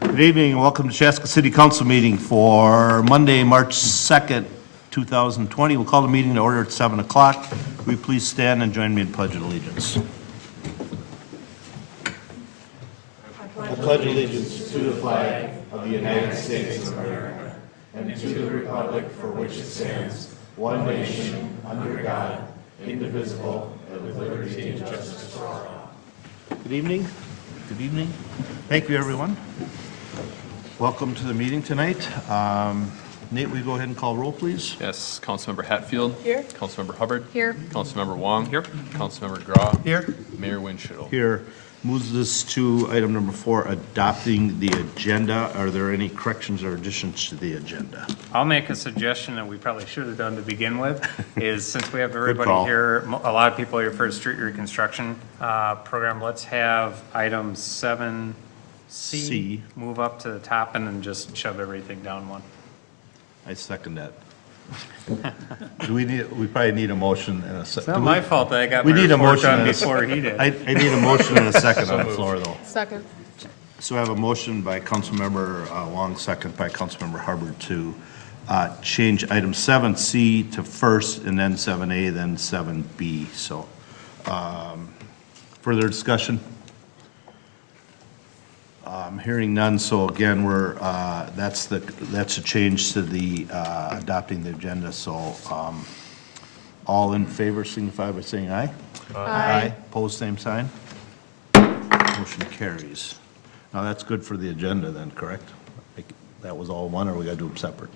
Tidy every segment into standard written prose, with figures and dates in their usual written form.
Good evening and welcome to Chaska City Council meeting for Monday, March 2nd, 2020. We'll call the meeting to order at 7 o'clock. Will you please stand and join me in Pledge of Allegiance? I pledge allegiance to the flag of the United States of America and to the republic for which it stands, one nation, under God, indivisible, and with liberty and justice for all. Good evening. Good evening. Thank you, everyone. Welcome to the meeting tonight. Nate, will you go ahead and call roll, please? Yes, Councilmember Hatfield. Here. Councilmember Hubbard. Here. Councilmember Wong. Here. Councilmember Grau. Here. Mayor Winchell. Here. Moves us to item number 4, adopting the agenda. Are there any corrections or additions to the agenda? I'll make a suggestion that we probably should have done to begin with, is since we have everybody call. here, a lot of people here for the street reconstruction program, let's have item 7C C. move up to the top and then just shove everything down one. I second that. We probably need a motion and a It's second. not my fault that I got We my need a report motion done and a before he did. I need a motion and a second on the floor, though. Second. So I have a motion by Councilmember Wong, second by Councilmember Hubbard to change item 7C to first, and then 7A, then 7B. So further discussion? Hearing none. So again, that's a change to the adopting the agenda. So all in favor signify by saying aye. Aye. Opposed, same sign. Motion carries. Now, that's good for the agenda then, correct? That was all one, or we got to do them separate?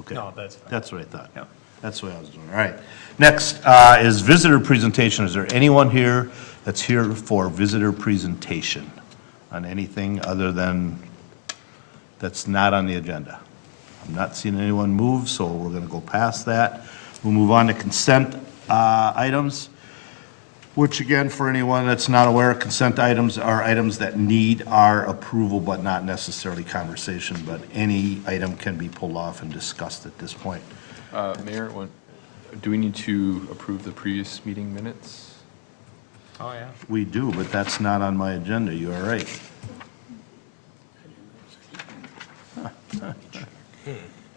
Okay. No, that's fine. That's what I thought. Yeah. That's what I was doing. All right. Next is visitor presentation. Is there anyone here that's here for visitor presentation on anything other than, that's not on the agenda? I'm not seeing anyone move, so we're going to go past that. We'll move on to consent items. Which again, for anyone that's not aware, consent items are items that need our approval, but not necessarily conversation, but any item can be pulled off and discussed at this point. Mayor, do we need to approve the previous meeting minutes? Oh, yeah. We do, but that's not on my agenda, you are right.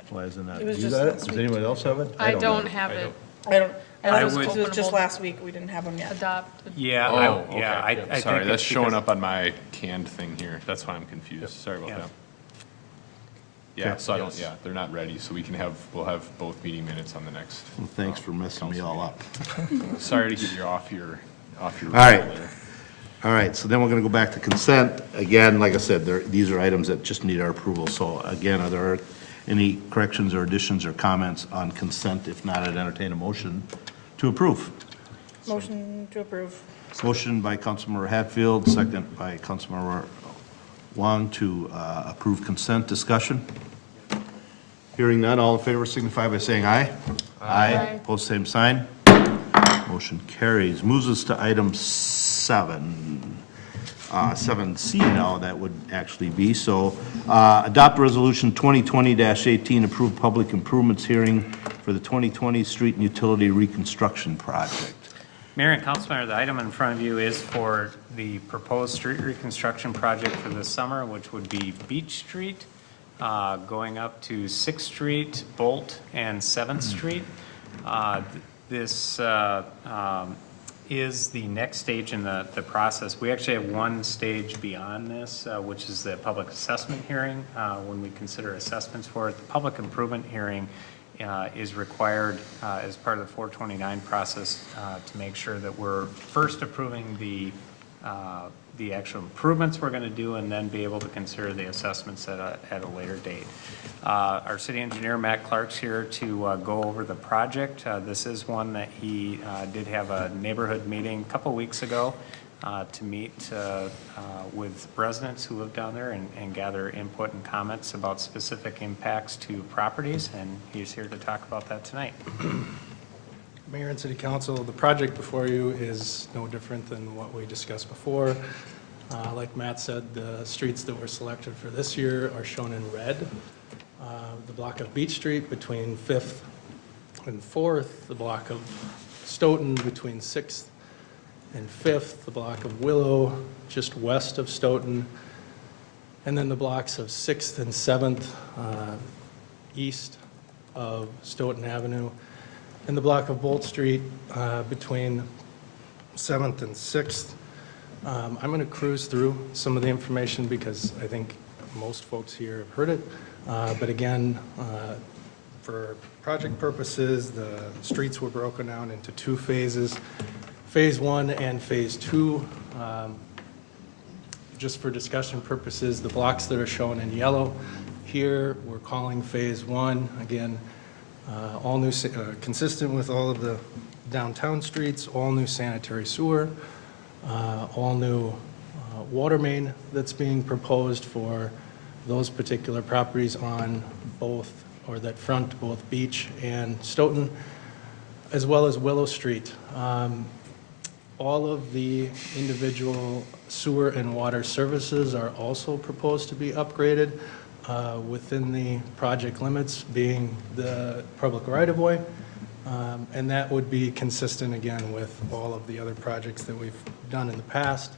Why isn't that? It was You just got it? last Does week. anybody else have it? I don't have it. I don't, I it was would- just last week, we didn't have them yet. Adopted. Yeah, Oh, okay. I think Sorry, that's it's showing because- up on my canned thing here. That's why I'm confused. Sorry about Yeah. that. Yeah, Okay. so I don't, they're not ready, so we'll have both meeting minutes on the next. Well, thanks for messing me all up. Sorry to get you off your All right. roll there. All right, so then we're going to go back to consent. Again, like I said, these are items that just need our approval. So again, are there any corrections or additions or comments on consent? If not, I'd entertain a motion to approve. Motion to approve. Motion by Councilmember Hatfield, second by Councilmember Wong to approve consent. Discussion? Hearing none, all in favor signify by saying aye. Aye. Opposed, same sign. Motion carries. Moves us to item 7C now, that would actually be. So adopt resolution 2020-18, approve public improvements hearing for the 2020 street and utility reconstruction project. Mayor and Councilmember, the item in front of you is for the proposed street reconstruction project for this summer, which would be Beach Street, going up to 6th Street, Bolt, and 7th Street. This is the next stage in the process. We actually have one stage beyond this, which is the public assessment hearing. When we consider assessments for it, the public improvement hearing is required as part of the 429 process to make sure that we're first approving the actual improvements we're going to do and then be able to consider the assessments at a later date. Our city engineer, Matt Clark's here to go over the project. This is one that he did have a neighborhood meeting a couple weeks ago to meet with residents who live down there and gather input and comments about specific impacts to properties, and he's here to talk about that tonight. Mayor and City Council, the project before you is no different than what we discussed before. Like Matt said, the streets that were selected for this year are shown in red. The block of Beach Street between 5th and 4th, the block of Stoughton between 6th and 5th, the block of Willow, just west of Stoughton, and then the blocks of 6th and 7th, east of Stoughton Avenue, and the block of Bolt Street between 7th and 6th. I'm going to cruise through some of the information because I think most folks here have heard it. But again, for project purposes, the streets were broken down into 2 phases, Phase 1 and Phase 2. Just for discussion purposes, the blocks that are shown in yellow here, we're calling Phase 1. Again, all new, consistent with all of the downtown streets, all new sanitary sewer, all new water main that's being proposed for those particular properties on both, or that front both Beach and Stoughton, as well as Willow Street. All of the individual sewer and water services are also proposed to be upgraded within the project limits, being the public right-of-way. And that would be consistent, again, with all of the other projects that we've done in the past.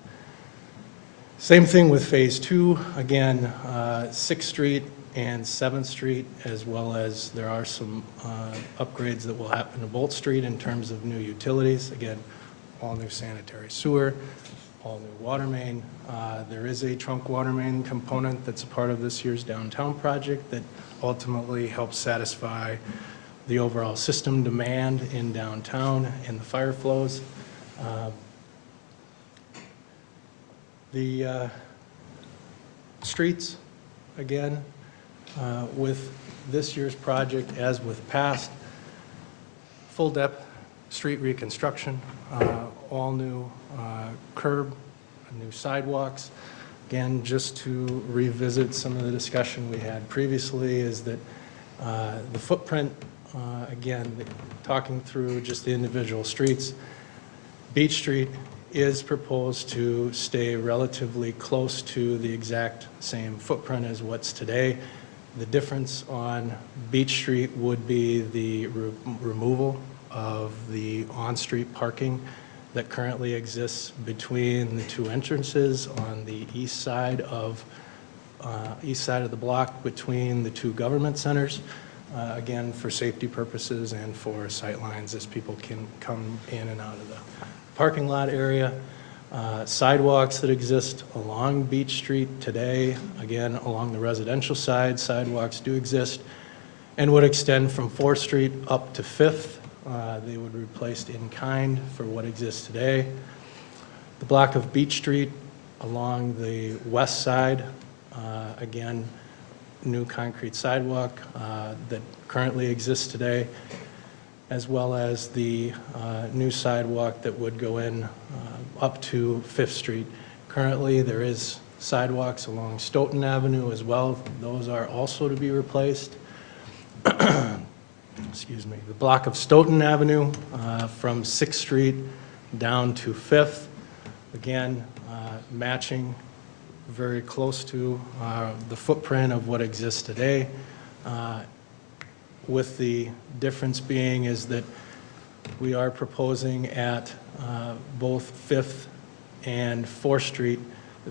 Same thing with Phase 2, again, 6th Street and 7th Street, as well as there are some upgrades that will happen to Bolt Street in terms of new utilities. Again, all new sanitary sewer, all new water main. There is a trunk water main component that's a part of this year's downtown project that ultimately helps satisfy the overall system demand in downtown and the fire flows. The streets, again, with this year's project, as with past, full depth street reconstruction, all new curb, new sidewalks. Again, just to revisit some of the discussion we had previously, is that the footprint, again, talking through just the individual streets, Beach Street is proposed to stay relatively close to the exact same footprint as what's today. The difference on Beach Street would be the removal of the on-street parking that currently exists between the 2 entrances on the east side of the block between the 2 government centers. Again, for safety purposes and for sight lines as people can come in and out of the parking lot area. Sidewalks that exist along Beach Street today, again, along the residential side, sidewalks do exist and would extend from 4th Street up to 5th. They would be replaced in kind for what exists today. The block of Beach Street along the west side, again, new concrete sidewalk that currently exists today, as well as the new sidewalk that would go in up to 5th Street. Currently, there is sidewalks along Stoughton Avenue as well. Those are also to be replaced. Excuse me. The block of Stoughton Avenue from 6th Street down to 5th, again, matching very close to the footprint of what exists today, with the difference being is that we are proposing at both 5th and 4th Street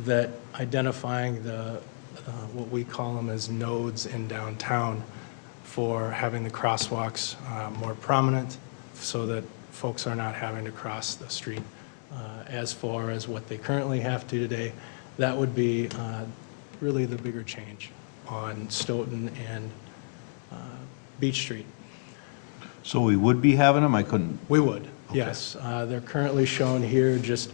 that identifying the what we call them as nodes in downtown for having the crosswalks more prominent so that folks are not having to cross the street as far as what they currently have to today. That would be really the bigger change on Stoughton and Beach Street. So we would be having them? I couldn't. We would, Okay. yes. They're currently shown here just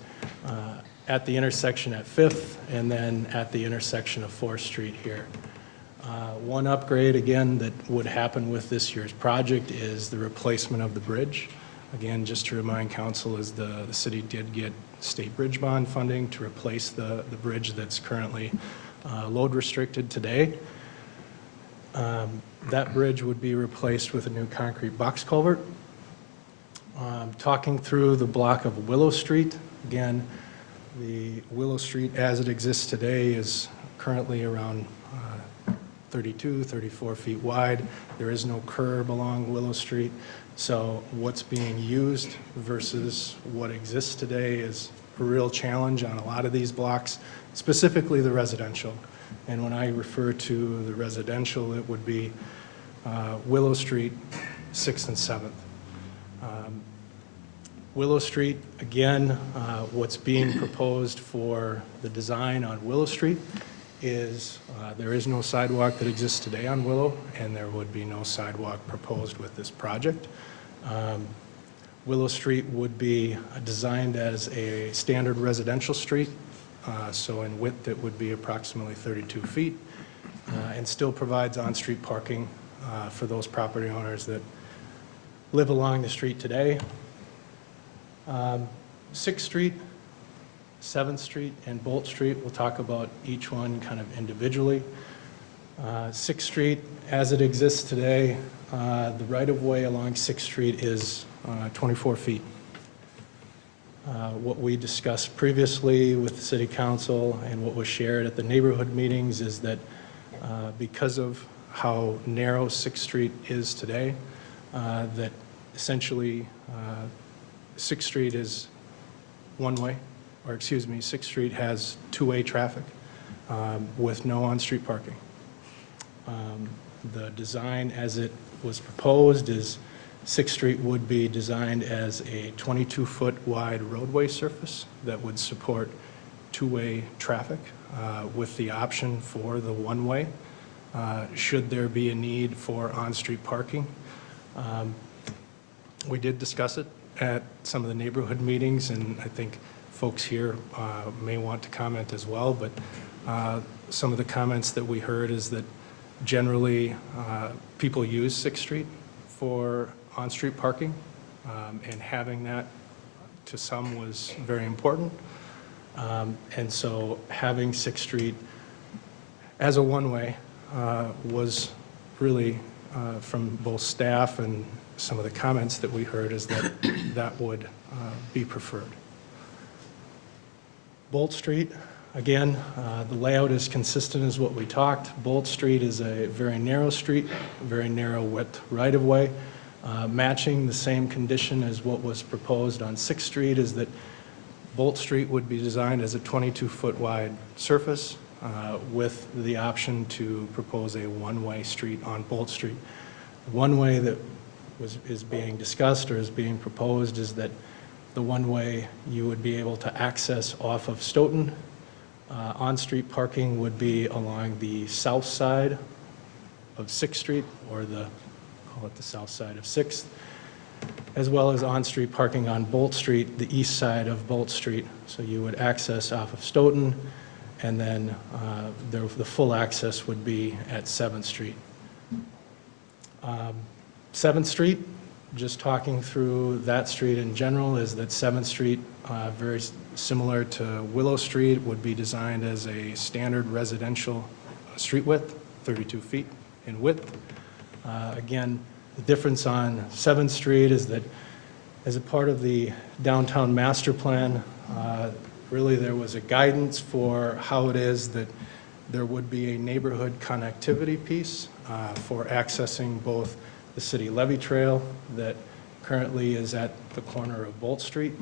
at the intersection at 5th and then at the intersection of 4th Street here. One upgrade, again, that would happen with this year's project is the replacement of the bridge. Again, just to remind council, is the city did get state bridge bond funding to replace the bridge that's currently load restricted today. That bridge would be replaced with a new concrete box culvert. Talking through the block of Willow Street, again, the Willow Street as it exists today is currently around 32, 34 feet wide. There is no curb along Willow Street. So what's being used versus what exists today is a real challenge on a lot of these blocks, specifically the residential. And when I refer to the residential, it would be Willow Street, 6th and 7th. Willow Street, again, what's being proposed for the design on Willow Street is there is no sidewalk that exists today on Willow, and there would be no sidewalk proposed with this project. Willow Street would be designed as a standard residential street, so in width it would be approximately 32 feet, and still provides on-street parking for those property owners that live along the street today. 6th Street, 7th Street, and Bolt Street, we'll talk about each one kind of individually. 6th Street, as it exists today, the right-of-way along 6th Street is 24 feet. What we discussed previously with the City Council and what was shared at the neighborhood meetings is that because of how narrow 6th Street is today, that essentially 6th Street is one-way, or excuse me, 6th Street has two-way traffic with no on-street parking. The design as it was proposed is 6th Street would be designed as a 22-foot wide roadway surface that would support two-way traffic with the option for the one-way should there be a need for on-street parking. We did discuss it at some of the neighborhood meetings, and I think folks here may want to comment as well, but some of the comments that we heard is that generally people use 6th Street for on-street parking, and having that to some was very important. And so having 6th Street as a one-way was really, from both staff and some of the comments that we heard, is that that would be preferred. Bolt Street, again, the layout is consistent as what we talked. Bolt Street is a very narrow street, very narrow width right-of-way. Matching the same condition as what was proposed on 6th Street is that Bolt Street would be designed as a 22-foot wide surface with the option to propose a one-way street on Bolt Street. One way that is being discussed or is being proposed is that the one-way you would be able to access off of Stoughton. On-street parking would be along the south side of 6th Street, or call it the south side of 6th, as well as on-street parking on Bolt Street, the east side of Bolt Street. So you would access off of Stoughton, and then the full access would be at 7th Street. 7th Street, just talking through that street in general, is that 7th Street, very similar to Willow Street, would be designed as a standard residential street width, 32 feet in width. Again, the difference on 7th Street is that as a part of the downtown master plan, really there was a guidance for how it is that there would be a neighborhood connectivity piece for accessing both the city levee trail that currently is at the corner of Bolt Street.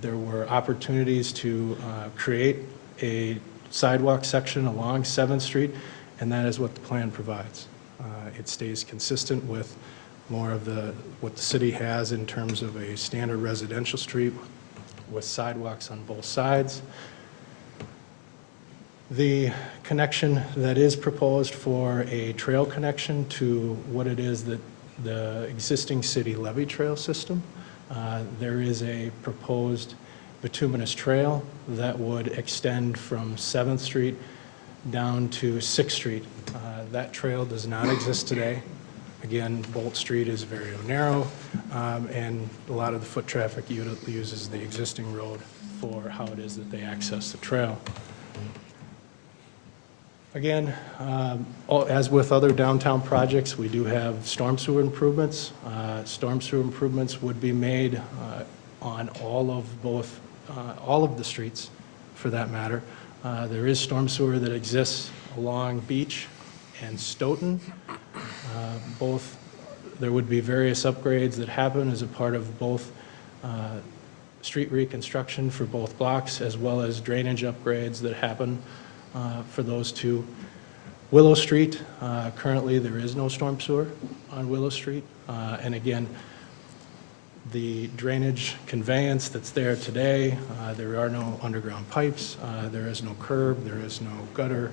There were opportunities to create a sidewalk section along 7th Street, and that is what the plan provides. It stays consistent with more of what the city has in terms of a standard residential street with sidewalks on both sides. The connection that is proposed for a trail connection to what it is that the existing city levee trail system, there is a proposed bituminous trail that would extend from 7th Street down to 6th Street. That trail does not exist today. Again, Bolt Street is very narrow, and a lot of the foot traffic uses the existing road for how it is that they access the trail. Again, as with other downtown projects, we do have storm sewer improvements. Storm sewer improvements would be made on all of the streets, for that matter. There is storm sewer that exists along Beach and Stoughton. Both, there would be various upgrades that happen as a part of both street reconstruction for both blocks, as well as drainage upgrades that happen for those two. Willow Street, currently there is no storm sewer on Willow Street. And again, the drainage conveyance that's there today, there are no underground pipes, there is no curb, there is no gutter.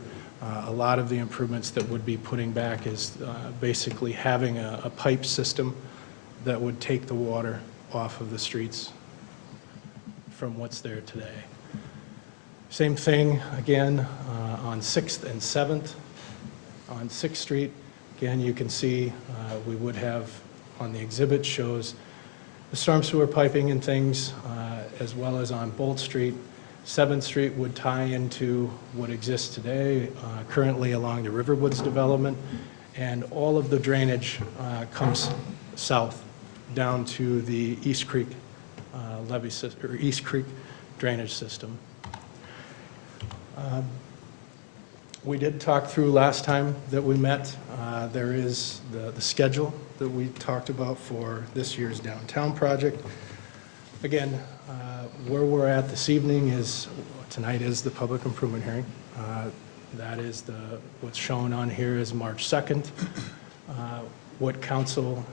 A lot of the improvements that would be putting back is basically having a pipe system that would take the water off of the streets from what's there today. Same thing again on 6th and 7th. On 6th Street, again, you can see we would have on the exhibit shows the storm sewer piping and things, as well as on Bolt Street. 7th Street would tie into what exists today, currently along the Riverwoods development, and all of the drainage comes south down to the East Creek levee system, or East Creek drainage system. We did talk through last time that we met. There is the schedule that we talked about for this year's downtown project. Again, where we're at this evening is, tonight is the public improvement hearing. That is what's shown on here is March 2nd. What council,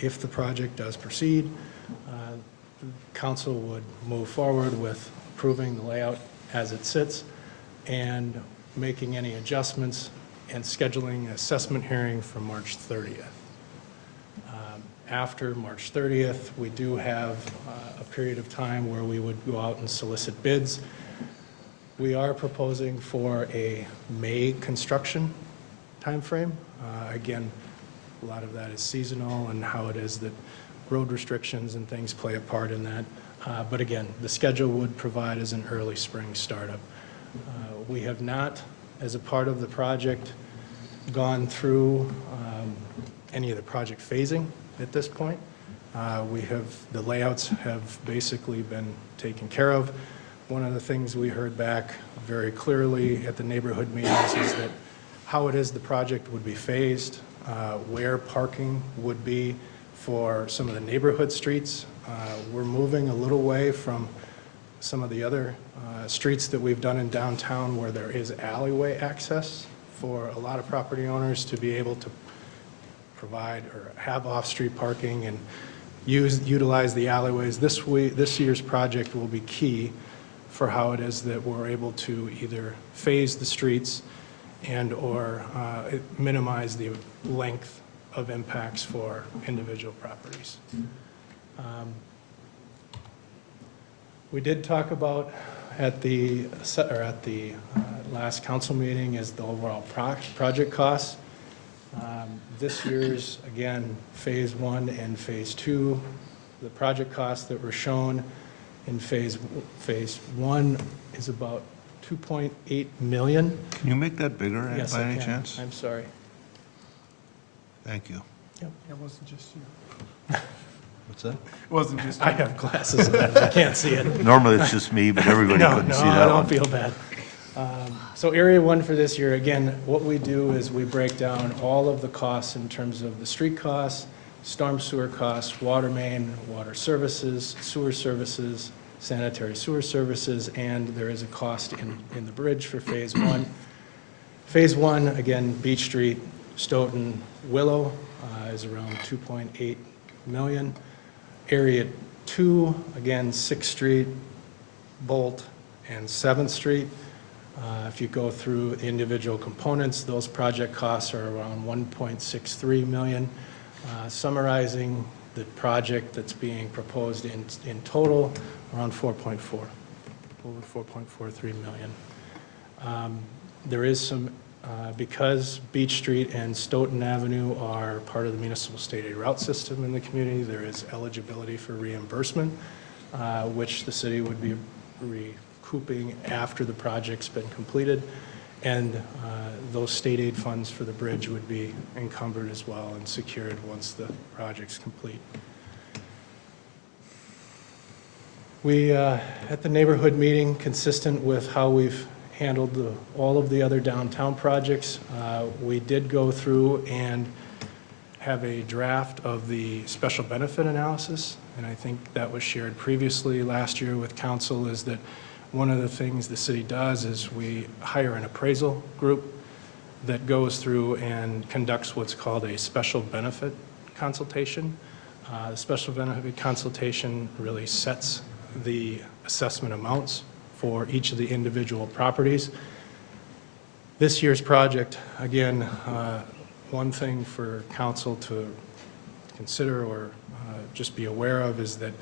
if the project does proceed, council would move forward with approving the layout as it sits and making any adjustments and scheduling an assessment hearing for March 30th. After March 30th, we do have a period of time where we would go out and solicit bids. We are proposing for a May construction timeframe. Again, a lot of that is seasonal and how it is that road restrictions and things play a part in that. But again, the schedule would provide as an early spring startup. We have not, as a part of the project, gone through any of the project phasing at this point. The layouts have basically been taken care of. One of the things we heard back very clearly at the neighborhood meetings is that how it is the project would be phased, where parking would be for some of the neighborhood streets. We're moving a little way from some of the other streets that we've done in downtown where there is alleyway access for a lot of property owners to be able to provide or have off-street parking and utilize the alleyways. This year's project will be key for how it is that we're able to either phase the streets and or minimize the length of impacts for individual properties. We did talk about at the last council meeting is the overall project costs. This year's, again, phase 1 and phase 2, the project costs that were shown in phase 1 is about $2.8 million. Can you make that bigger Yes, by I any can. chance? I'm sorry. Thank you. Yep. It wasn't just you. What's that? It wasn't just I have glasses and I can't see it. Normally it's just me, but everybody No, couldn't no, see I that don't one. feel bad. So area 1 for this year, again, what we do is we break down all of the costs in terms of the street costs, storm sewer costs, water main, water services, sewer services, sanitary sewer services, and there is a cost in the bridge for phase 1. Phase 1, again, Beach Street, Stoughton, Willow is around 2.8 million. Area 2, again, 6th Street, Bolt, and 7th Street. If you go through the individual components, those project costs are around 1.63 million. Summarizing the project that's being proposed in total, around 4.4, over 4.43 million. There is some, because Beach Street and Stoughton Avenue are part of the municipal state aid route system in the community, there is eligibility for reimbursement, which the city would be recouping after the project's been completed, and those state aid funds for the bridge would be encumbered as well and secured once the project's complete. We, at the neighborhood meeting, consistent with how we've handled all of the other downtown projects. We did go through and have a draft of the special benefit analysis, and I think that was shared previously last year with council, is that one of the things the city does is we hire an appraisal group that goes through and conducts what's called a special benefit consultation. The special benefit consultation really sets the assessment amounts for each of the individual properties. This year's project, again, one thing for council to consider or just be aware of is that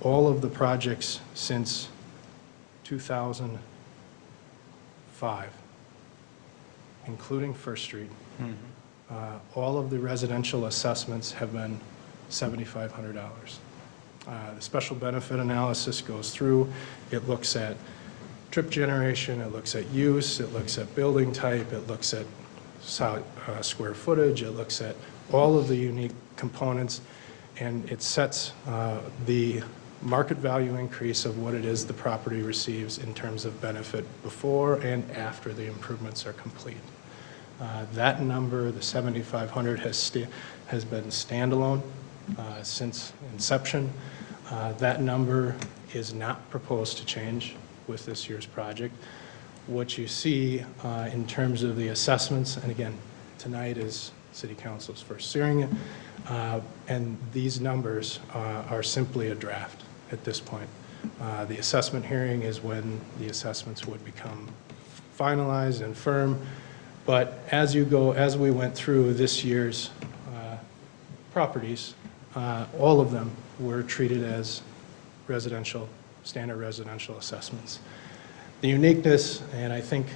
all of the projects since 2005, including First Street, all of the residential assessments have been $7,500. The special benefit analysis goes through, it looks at trip generation, it looks at use, it looks at building type, it looks at square footage, it looks at all of the unique components, and it sets the market value increase of what it is the property receives in terms of benefit before and after the improvements are complete. That number, the 7,500, has been standalone since inception. That number is not proposed to change with this year's project. What you see in terms of the assessments, and again, tonight is City Council's first hearing it, and these numbers are simply a draft at this point. The assessment hearing is when the assessments would become finalized and firm. But as we went through this year's properties, all of them were treated as standard residential assessments. The uniqueness, and I think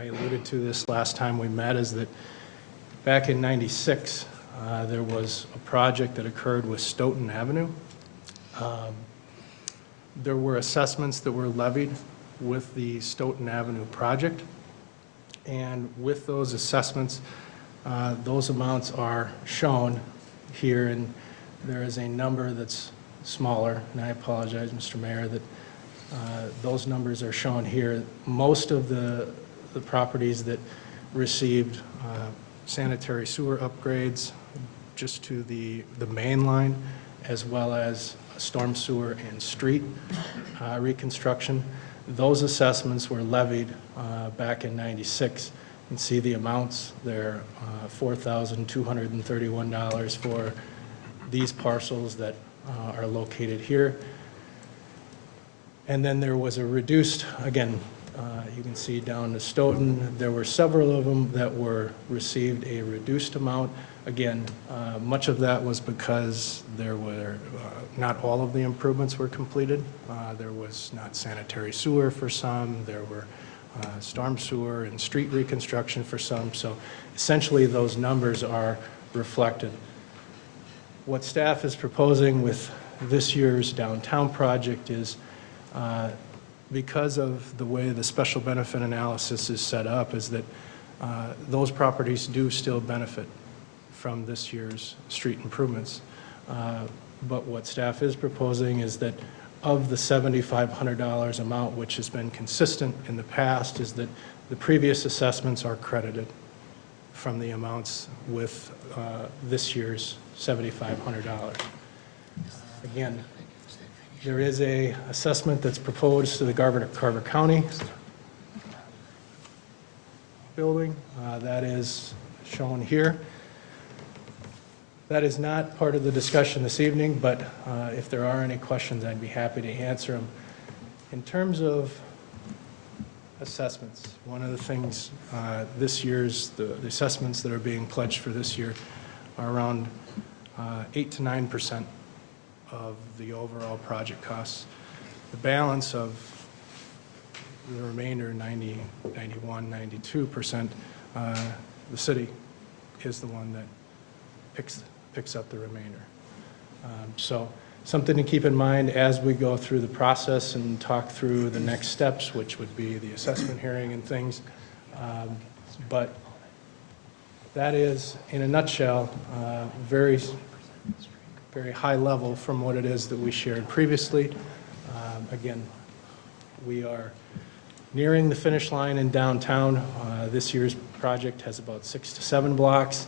I alluded to this last time we met, is that back in '96, there was a project that occurred with Stoughton Avenue. There were assessments that were levied with the Stoughton Avenue project. And with those assessments, those amounts are shown here, and there is a number that's smaller, and I apologize, Mr. Mayor, that those numbers are shown here. Most of the properties that received sanitary sewer upgrades just to the main line, as well as storm sewer and street reconstruction, those assessments were levied back in '96. You can see the amounts there, $4,231 for these parcels that are located here. And then there was a reduced, again, you can see down to Stoughton, there were several of them that received a reduced amount. Again, much of that was because there were, not all of the improvements were completed. There was not sanitary sewer for some, there were storm sewer and street reconstruction for some, so essentially those numbers are reflected. What staff is proposing with this year's downtown project is, because of the way the special benefit analysis is set up, is that those properties do still benefit from this year's street improvements. But what staff is proposing is that of the $7,500 amount, which has been consistent in the past, is that the previous assessments are credited from the amounts with this year's $7,500. Again, there is a assessment that's proposed to the Carver County building. That is shown here. That is not part of the discussion this evening, but if there are any questions, I'd be happy to answer them. In terms of assessments, one of the things this year's, the assessments that are being pledged for this year are around 8 to 9% of the overall project costs. The balance of the remainder, 90, 91, 92%, the city is the one that picks up the remainder. So something to keep in mind as we go through the process and talk through the next steps, which would be the assessment hearing and things. But that is, in a nutshell, very high level from what it is that we shared previously. Again, we are nearing the finish line in downtown. This year's project has about 6 to 7 blocks.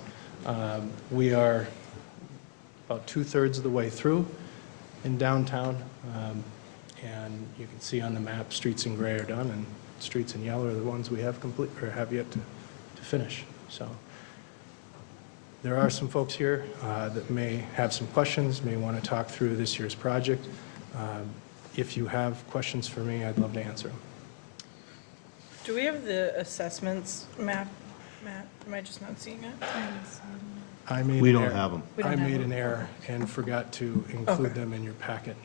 We are about 2/3 of the way through in downtown. And you can see on the map, streets in gray are done, and streets in yellow are the ones we have complete, or have yet to finish. So there are some folks here that may have some questions, may want to talk through this year's project. If you have questions for me, I'd love to answer them. Do we have the assessments map, Matt? Am I just not seeing it? I made We an don't error. have them. We don't I have made them. an error and forgot to include Okay. them in your packet.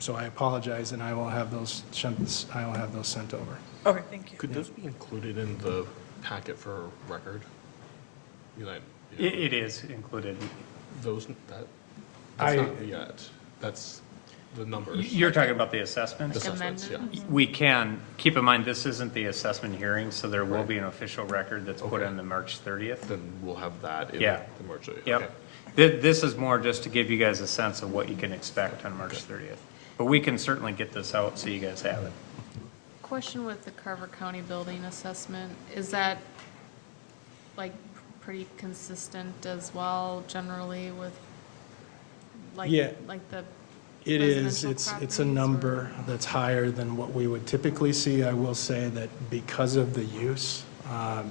So I apologize, and I will have those sent over. Okay, thank you. Could those be included in the packet for record? You know, It is included. those, that's I- not yet. That's the numbers. You're talking about the assessments? Assessments, yeah. We can, keep in mind, this isn't the assessment hearing, so there will Right. be an official record that's put Okay. on the March 30th. Then we'll have that in Yeah. the March. Okay. Yep. This is more just to give you guys a sense of what you can expect on March 30th. But we can certainly get this out so you guys have it. Question with the Carver County building assessment, is that like pretty consistent as well generally with like, Yeah. like the, It is, Residential it's a properties, or- number that's higher than what we would typically see. I will say that because of the use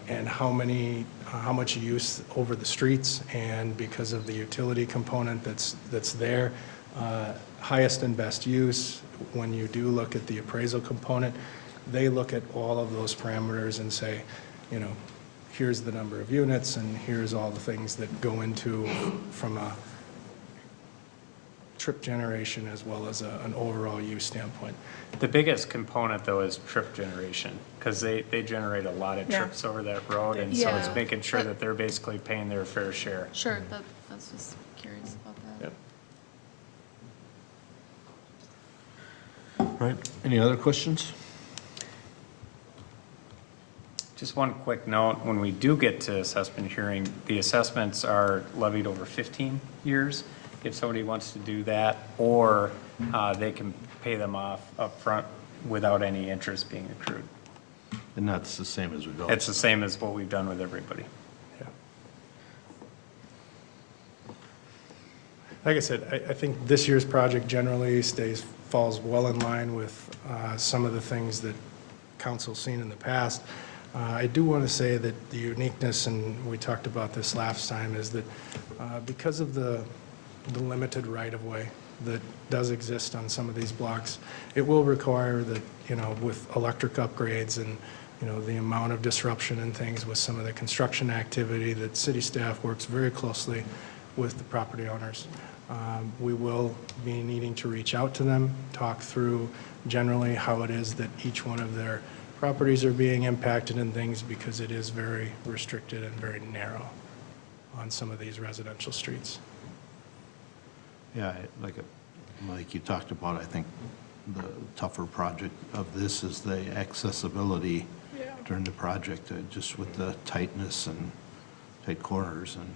and how much use over the streets, and because of the utility component that's there, highest and best use, when you do look at the appraisal component, they look at all of those parameters and say, you know, here's the number of units, and here's all the things that go into from a trip generation as well as an overall use standpoint. The biggest component, though, is trip generation, because they generate a lot of Yeah. trips over that road, and so it's Yeah. making sure But- that they're basically paying their fair share. sure, that's just curious about that. Yep. Right, any other questions? Just one quick note, when we do get to assessment hearing, the assessments are levied over 15 years, if somebody wants to do that, or they can pay them off upfront without any interest being accrued. And that's the same as we go. It's the same as what we've done with everybody. Yeah. Like I said, I think this year's project generally falls well in line with some of the things that council's seen in the past. I do want to say that the uniqueness, and we talked about this last time, is that because of the limited right-of-way that does exist on some of these blocks, it will require that, you know, with electric upgrades and, you know, the amount of disruption and things with some of the construction activity, that city staff works very closely with the property owners. We will be needing to reach out to them, talk through generally how it is that each one of their properties are being impacted and things, because it is very restricted and very narrow on some of these residential streets. Yeah, like you talked about, I think the tougher project of this is the accessibility Yeah. during the project, just with the tightness and tight corners and,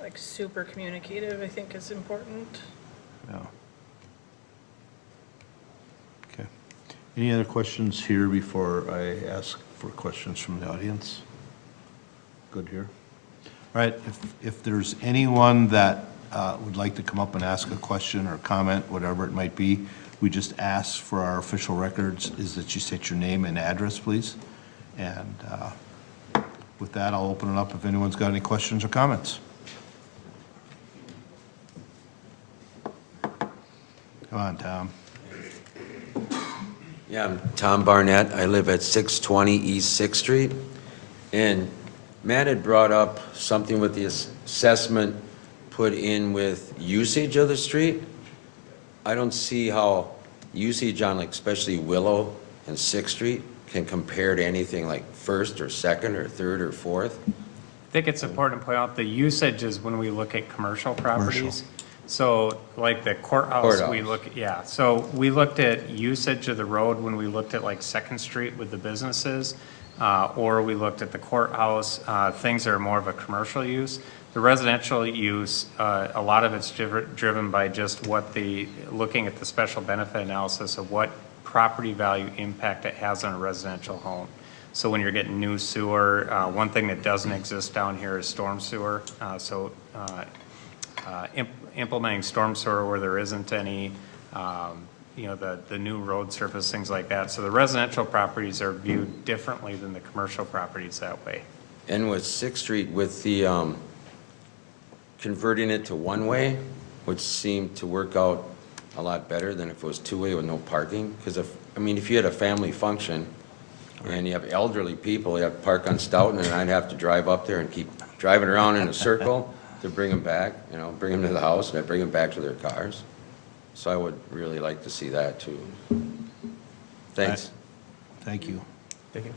Like super communicative, I think is important. yeah. Okay. Any other questions here before I ask for questions from the audience? Good here. All right, if there's anyone that would like to come up and ask a question or comment, whatever it might be, we just ask for our official records is that you state your name and address, please. And with that, I'll open it up if anyone's got any questions or comments. Come on, Tom. Yeah, I'm Tom Barnett. I live at 620 East 6th Street. And Matt had brought up something with the assessment put in with usage of the street. I don't see how usage on, like, especially Willow and 6th Street can compare to anything like First or Second or Third or Fourth. I think it's important to point out the usage is when we look at commercial properties. So like the courthouse, we Courthouse. so we looked at usage of the road when we looked at like Second Street with the businesses, or we looked at the courthouse, things that are more of a commercial use. The residential use, a lot of it's driven by just looking at the special benefit analysis of what property value impact it has on a residential home. So when you're getting new sewer, one thing that doesn't exist down here is storm sewer. Implementing storm sewer where there isn't any, you know, the new road surface, things like that. So the residential properties are viewed differently than the commercial properties that way. And with Sixth Street, with the converting it to one-way, which seemed to work out a lot better than if it was two-way with no parking. Because if you had a family function and you have elderly people, you have to park on Stoughton, and I'd have to drive up there and keep driving around in a circle to bring them back, you know, bring them to the house, and I'd bring them back to their cars. So I would really like to see that too. Thanks. Thank you.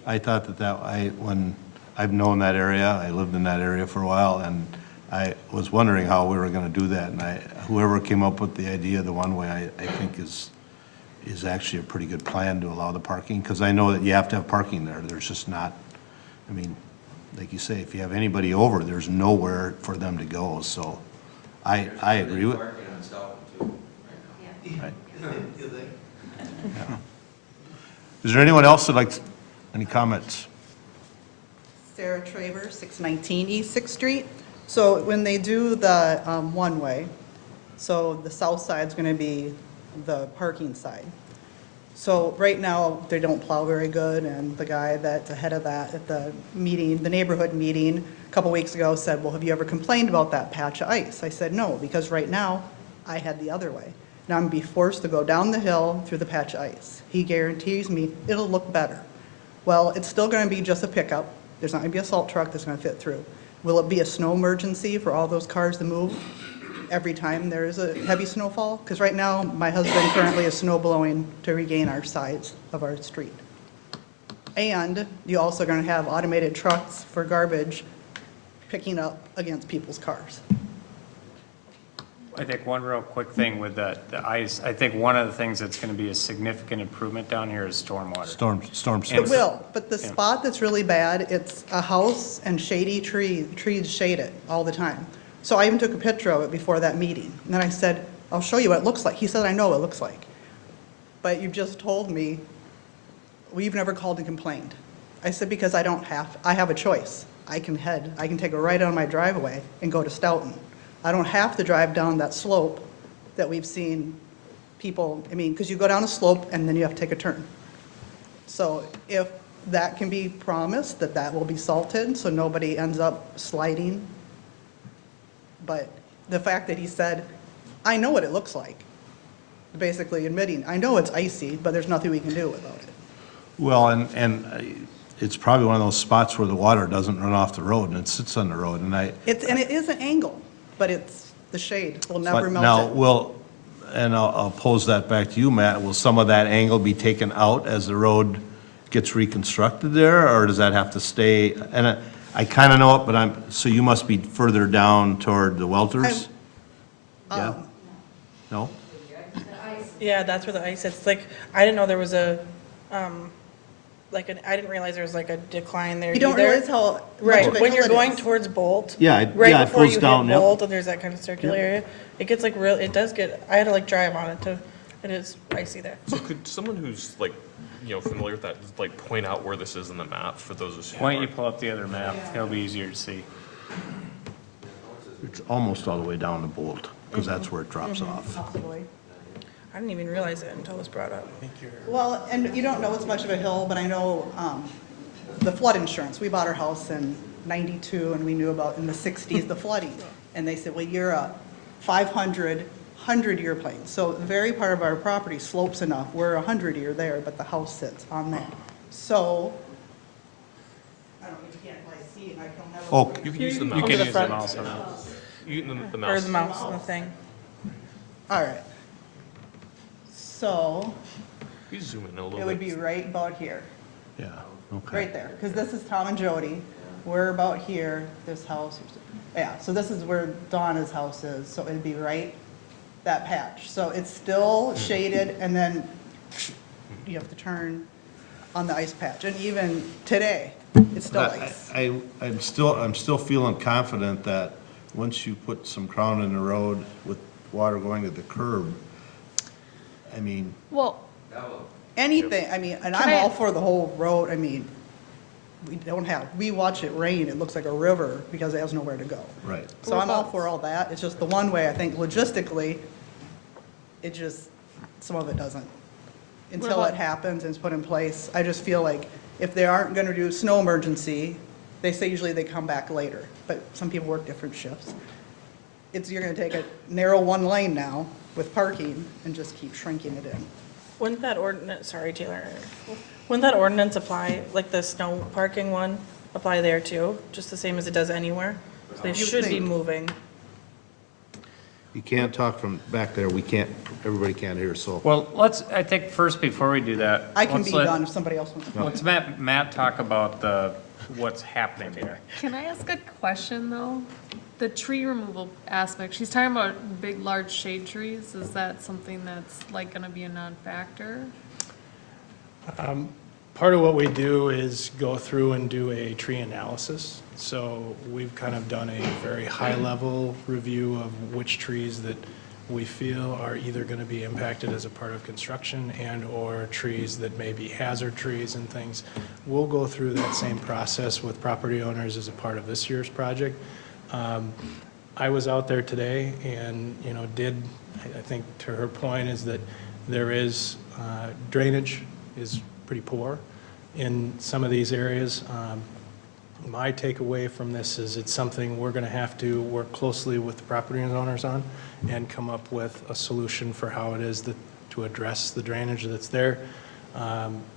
I thought when I've known that area, I lived in that area for a while, and I was wondering how we were gonna do that, and whoever came up with the idea of the one-way, I think is actually a pretty good plan to allow the parking, because I know that you have to have parking there. There's just not, I mean, like you say, if you have anybody over, there's nowhere for them to go, so I agree with. Parking on Stoughton too, right now. Right. Yeah. Is there anyone else that'd like, any comments? Sarah Traver, 619 East Sixth Street. So when they do the one-way, so the south side's going to be the parking side. So right now, they don't plow very good, and the guy that's ahead of that at the meeting, the neighborhood meeting, a couple weeks ago said, well, have you ever complained about that patch of ice? I said, no, because right now, I head the other way. Now I'm going to be forced to go down the hill through the patch of ice. He guarantees me it'll look better. Well, it's still going to be just a pickup. There's not going to be a salt truck that's going to fit through. Will it be a snow emergency for all those cars to move every time there is a heavy snowfall? Because right now, my husband currently is snow blowing to regain our sides of our street. And you're also going to have automated trucks for garbage picking up against people's cars. I think one real quick thing with the ice, I think one of the things that's going to be a significant improvement down here is stormwater. Storm It sewer. will, but the spot that's really bad, it's a house and shady trees shade it all the time. So I even took a picture of it before that meeting. And then I said, I'll show you what it looks like. He said, I know what it looks like. But you've just told me, we've never called and complained. I said, because I have a choice. I can take a right on my driveway and go to Stoughton. I don't have to drive down that slope that we've seen people, because you go down a slope and then you have to take a turn. So if that can be promised, that will be salted, so nobody ends up sliding. But the fact that he said, I know what it looks like, basically admitting, I know it's icy, but there's nothing we can do about it. Well, and it's probably one of those spots where the water doesn't run off the road and it sits on the road, and And it is an angle, but it's the shade will never But now, melt it. I'll pose that back to you, Matt, will some of that angle be taken out as the road gets reconstructed there, or does that have to stay? And I kind of know it, but so you must be further down toward the Welters? Yeah? No? Yeah, that's where the ice is. It's like, I didn't know there was I didn't realize there was like a decline there You don't either. realize how much Right, of a when you're hill it going is. towards Bolt. Yeah, Right it before goes you down, hit yep. Bolt, and there's that kind of circular Yep. area. It gets like real, it does get, I had to like drive on it it is icy there. So could someone who's like, familiar with that, just, like point out where this is in the map for those of us who Why don't you aren't? pull up the other map? It'll be easier to see. It's almost all the way down to Bolt, because that's where it drops off. Possibly. I didn't even realize it until it was brought up. Well, and you don't know it's much of a hill, but I know the flood insurance. We bought our house in 92, and we knew about in the 60s, the flooding. And they said, well, you're a 100-year plain. So the very part of our property slopes enough. We're 100-year there, but the house sits on that. So, I don't know, you can't quite see it, I don't have. Oh, You can use the You mouse. can the use the front. mouse on it. You can the Or mouse. the mouse and the thing. All right. So, You zoom in a little bit. it would be right about here. yeah, okay. Right there, because this is Tom and Jody. We're about here, this house. Yeah, so this is where Donna's house is, so it'd be right, that patch. So it's still shaded, and then you have to turn on the ice patch. And even today, it's still ice. I'm still feeling confident that once you put some crown in the road with water going to the curb, Well, anything, I mean, and I'm Can I- all for the whole road, I mean, we watch it rain, it looks like a river because it has nowhere to go. Right. So I'm all for all that, it's just the one way, I think logistically, some of it doesn't. Until it happens and it's put in place, I just feel like if they aren't gonna do snow emergency, they say usually they come back later, but some people work different shifts. You're gonna take a narrow one lane now with parking and just keep shrinking it in. Wouldn't that ordinance, sorry, Taylor, wouldn't that ordinance apply, like the snow parking one, apply there too? Just the same as it does anywhere? So they You should be think. moving. You can't talk from back there, we can't, everybody can't hear, so. Well, I think first, before we do that. I can let's be let- done if somebody else wants to. Let's Matt talk about what's happening there. Can I ask a question, though? The tree removal aspect, she's talking about big, large shade trees. Is that something that's like gonna be a non-factor? Part of what we do is go through and do a tree analysis. So we've kind of done a very high-level review of which trees that we feel are either going to be impacted as a part of construction and/or trees that may be hazard trees and things. We'll go through that same process with property owners as a part of this year's project. I was out there today and, I think to her point is that there is, drainage is pretty poor in some of these areas. My takeaway from this is it's something we're going to have to work closely with the property owners on and come up with a solution for how it is to address the drainage that's there.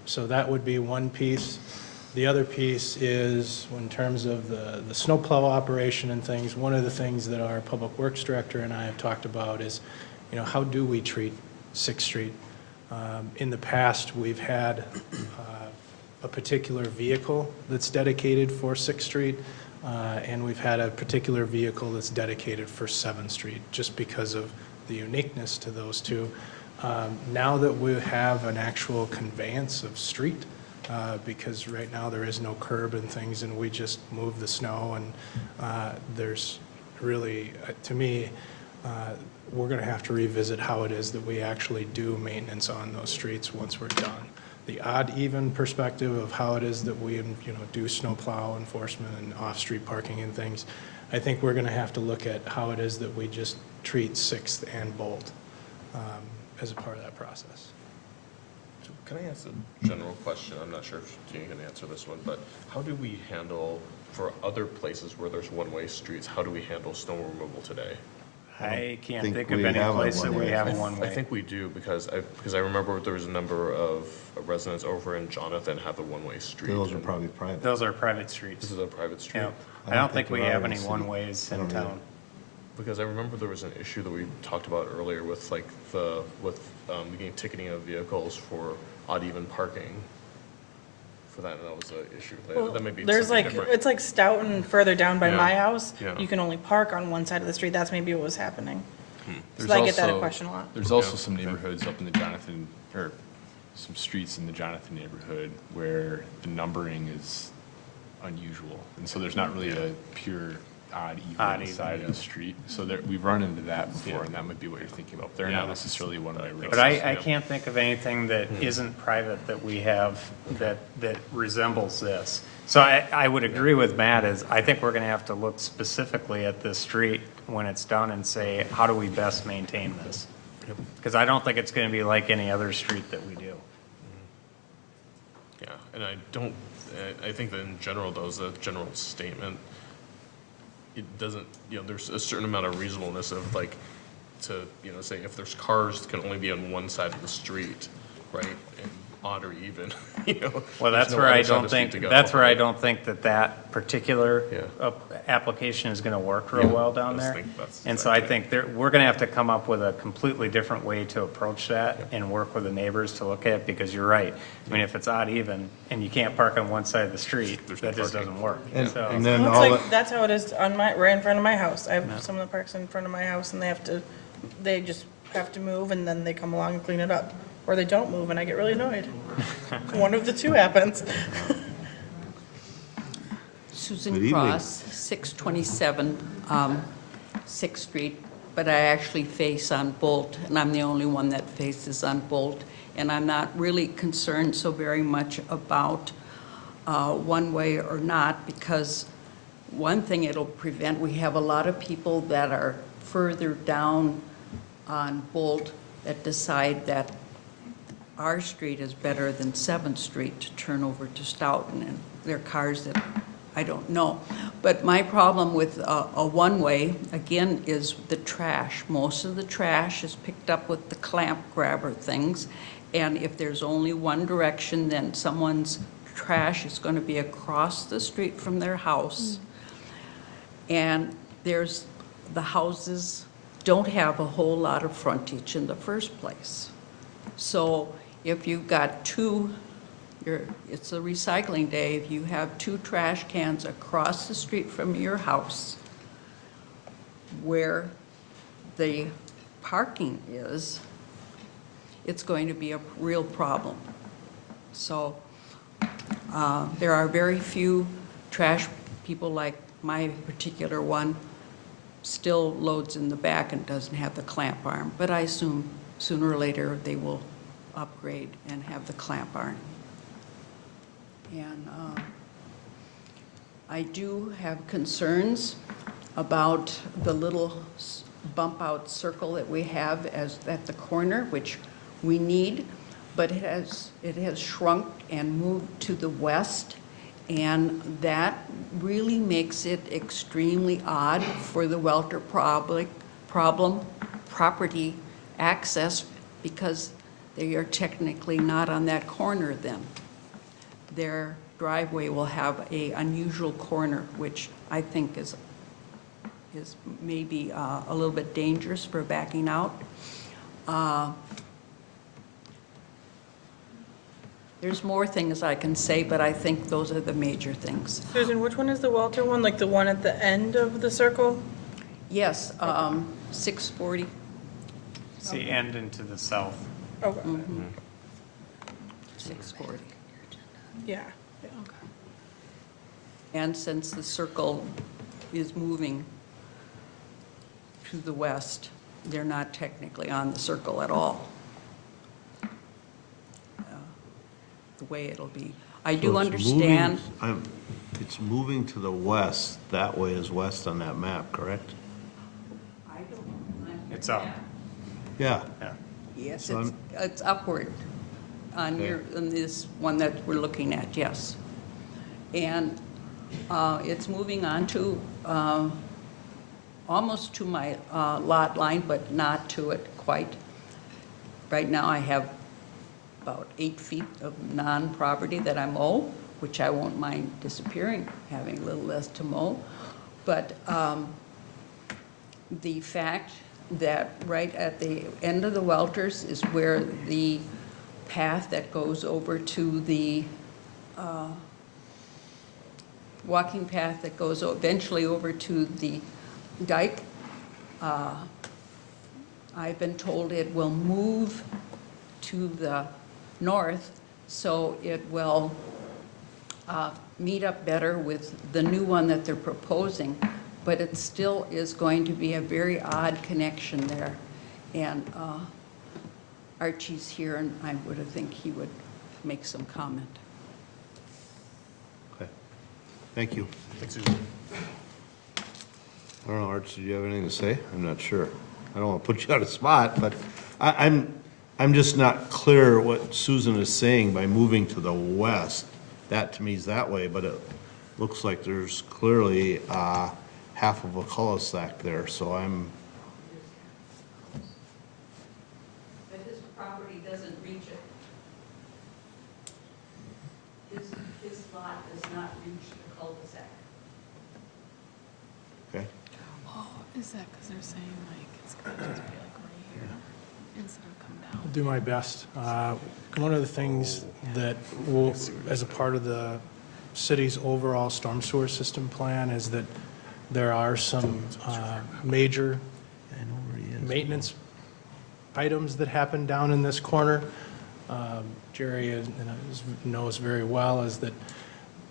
So that would be one piece. The other piece is in terms of the snowplow operation and things, one of the things that our Public Works Director and I have talked about is, how do we treat 6th Street? In the past, we've had a particular vehicle that's dedicated for 6th Street, and we've had a particular vehicle that's dedicated for 7th Street, just because of the uniqueness to those two. Now that we have an actual conveyance of street, because right now there is no curb and things, and we just move the snow, and there's really, to me, we're going to have to revisit how it is that we actually do maintenance on those streets once we're done. The odd-even perspective of how it is that we, do snowplow enforcement and off-street parking and things, I think we're going to have to look at how it is that we just treat 6th and Bolt as a part of that process. Can I ask a general question? I'm not sure if Jeannie can answer this one, but how do we handle, for other places where there's one-way streets, how do we handle snow removal today? I can't think think of we any have a place that we one-way. have I one way. think we do, because I remember there was a number of residents over in Jonathan have a one-way street. Those are and probably private. Those are private streets. This is a private street. Yeah. I I don't don't think think we there are have in any the city. one-ways I in don't either. town. Because I remember there was an issue that we talked about earlier with getting ticketing of vehicles for odd-even parking. For that, and that was an issue. That may be There's something like, different. it's like Stoughton further down by Yeah. my house. Yeah. You can only park on one side of the street. That's maybe what was happening. There's So I get that also- question a lot. There's also some neighborhoods up in the Jonathan, or some streets in the Jonathan neighborhood where the numbering is unusual. And so there's not really a pure odd Odd even even, side of the street. So we've run into that before, and that might be what you're thinking about. They're Yeah. not necessarily one-way roads. But I can't think of anything that isn't private that we have that resembles this. So I would agree with Matt, I think we're gonna have to look specifically at this street when it's done and say, how do we best maintain this? Because I don't think it's gonna be like any other street that we do. Yeah, and I think that in general, though, as a general statement, it doesn't, there's a certain amount of reasonableness of say if there's cars that can only be on one side of the street, right, and odd or even, Well, there's that's no where other I side of don't the street think, to go. that's where I don't think that particular Yeah. application is gonna work real well down there. And so I think we're gonna have to come up with a completely different way to approach that and work with the neighbors to look at, because you're right. I mean, if it's odd even and you can't park on one side of the street, There's no that just parking. doesn't work. And So- then Looks all like the, that's how it is right in front of my house. I have some of the parks in front of my house and they just have to move and then they come along and clean it up. Or they don't move and I get really annoyed. One of the two happens. Good Susan evening. Cross, 627 6th Street, but I actually face on Bolt, and I'm the only one that faces on Bolt. and I'm not really concerned so very much about one-way or not, because one thing it'll prevent, we have a lot of people that are further down on Bolt that decide that our street is better than 7th Street to turn over to Stoughton, and they're cars that I don't know. But my problem with a one-way, again, is the trash. Most of the trash is picked up with the clamp grabber things, and if there's only one direction, then someone's trash is going to be across the street from their house. And the houses don't have a whole lot of frontage in the first place. So if you've got it's a recycling day, if you have 2 trash cans across the street from your house where the parking is, it's going to be a real problem. So there are very few trash people, like my particular one still loads in the back and doesn't have the clamp arm, but I assume sooner or later they will upgrade and have the clamp arm. And I do have concerns about the little bump out circle that we have at the corner, which we need, but it has shrunk and moved to the west, and that really makes it extremely odd for the welter property access, because they are technically not on that corner then. Their driveway will have a unusual corner, which I think is maybe a little bit dangerous for backing out. There's more things I can say, but I think those are the major things. Susan, which one is the Walter one? Like the one at the end of the circle? Yes, 640. It's the end and to the south. Okay. 640. Yeah. And since the circle is moving to the west, they're not technically on the circle at all. The way it'll be. I do understand. It's moving to the west, that way is west on that map, correct? I don't know. It's up. Yeah. Yeah. Yes, So it's upward on on this one that we're looking at, yes. And it's moving on to almost to my lot line, but not to it quite. Right now I have about 8 feet of non-property that I mow, which I won't mind disappearing, having a little less to mow. But the fact that right at the end of the welters is where the path that goes over to the walking path that goes eventually over to the dike, I've been told it will move to the north, so it will meet up better with the new one that they're proposing, but it still is going to be a very odd connection there. And Archie's here, and I would think he would make some comment. Okay. Thank you. Thanks, Susan. I don't know, Arch, did you have anything to say? I'm not sure. I don't want to put you on a spot, but I'm just not clear what Susan is saying by moving to the west. That to me is that way, but it looks like there's clearly half of a cul-de-sac there, so I'm. But his property doesn't reach it. His lot does not reach the cul-de-sac. Okay. Oh, is that because they're saying like it's going to just be like right here instead of come down? I'll do my best. One of the things that will, as a part of the city's overall storm sewer system plan, is that there are some major maintenance items that happen down in this corner. Jerry knows very well is that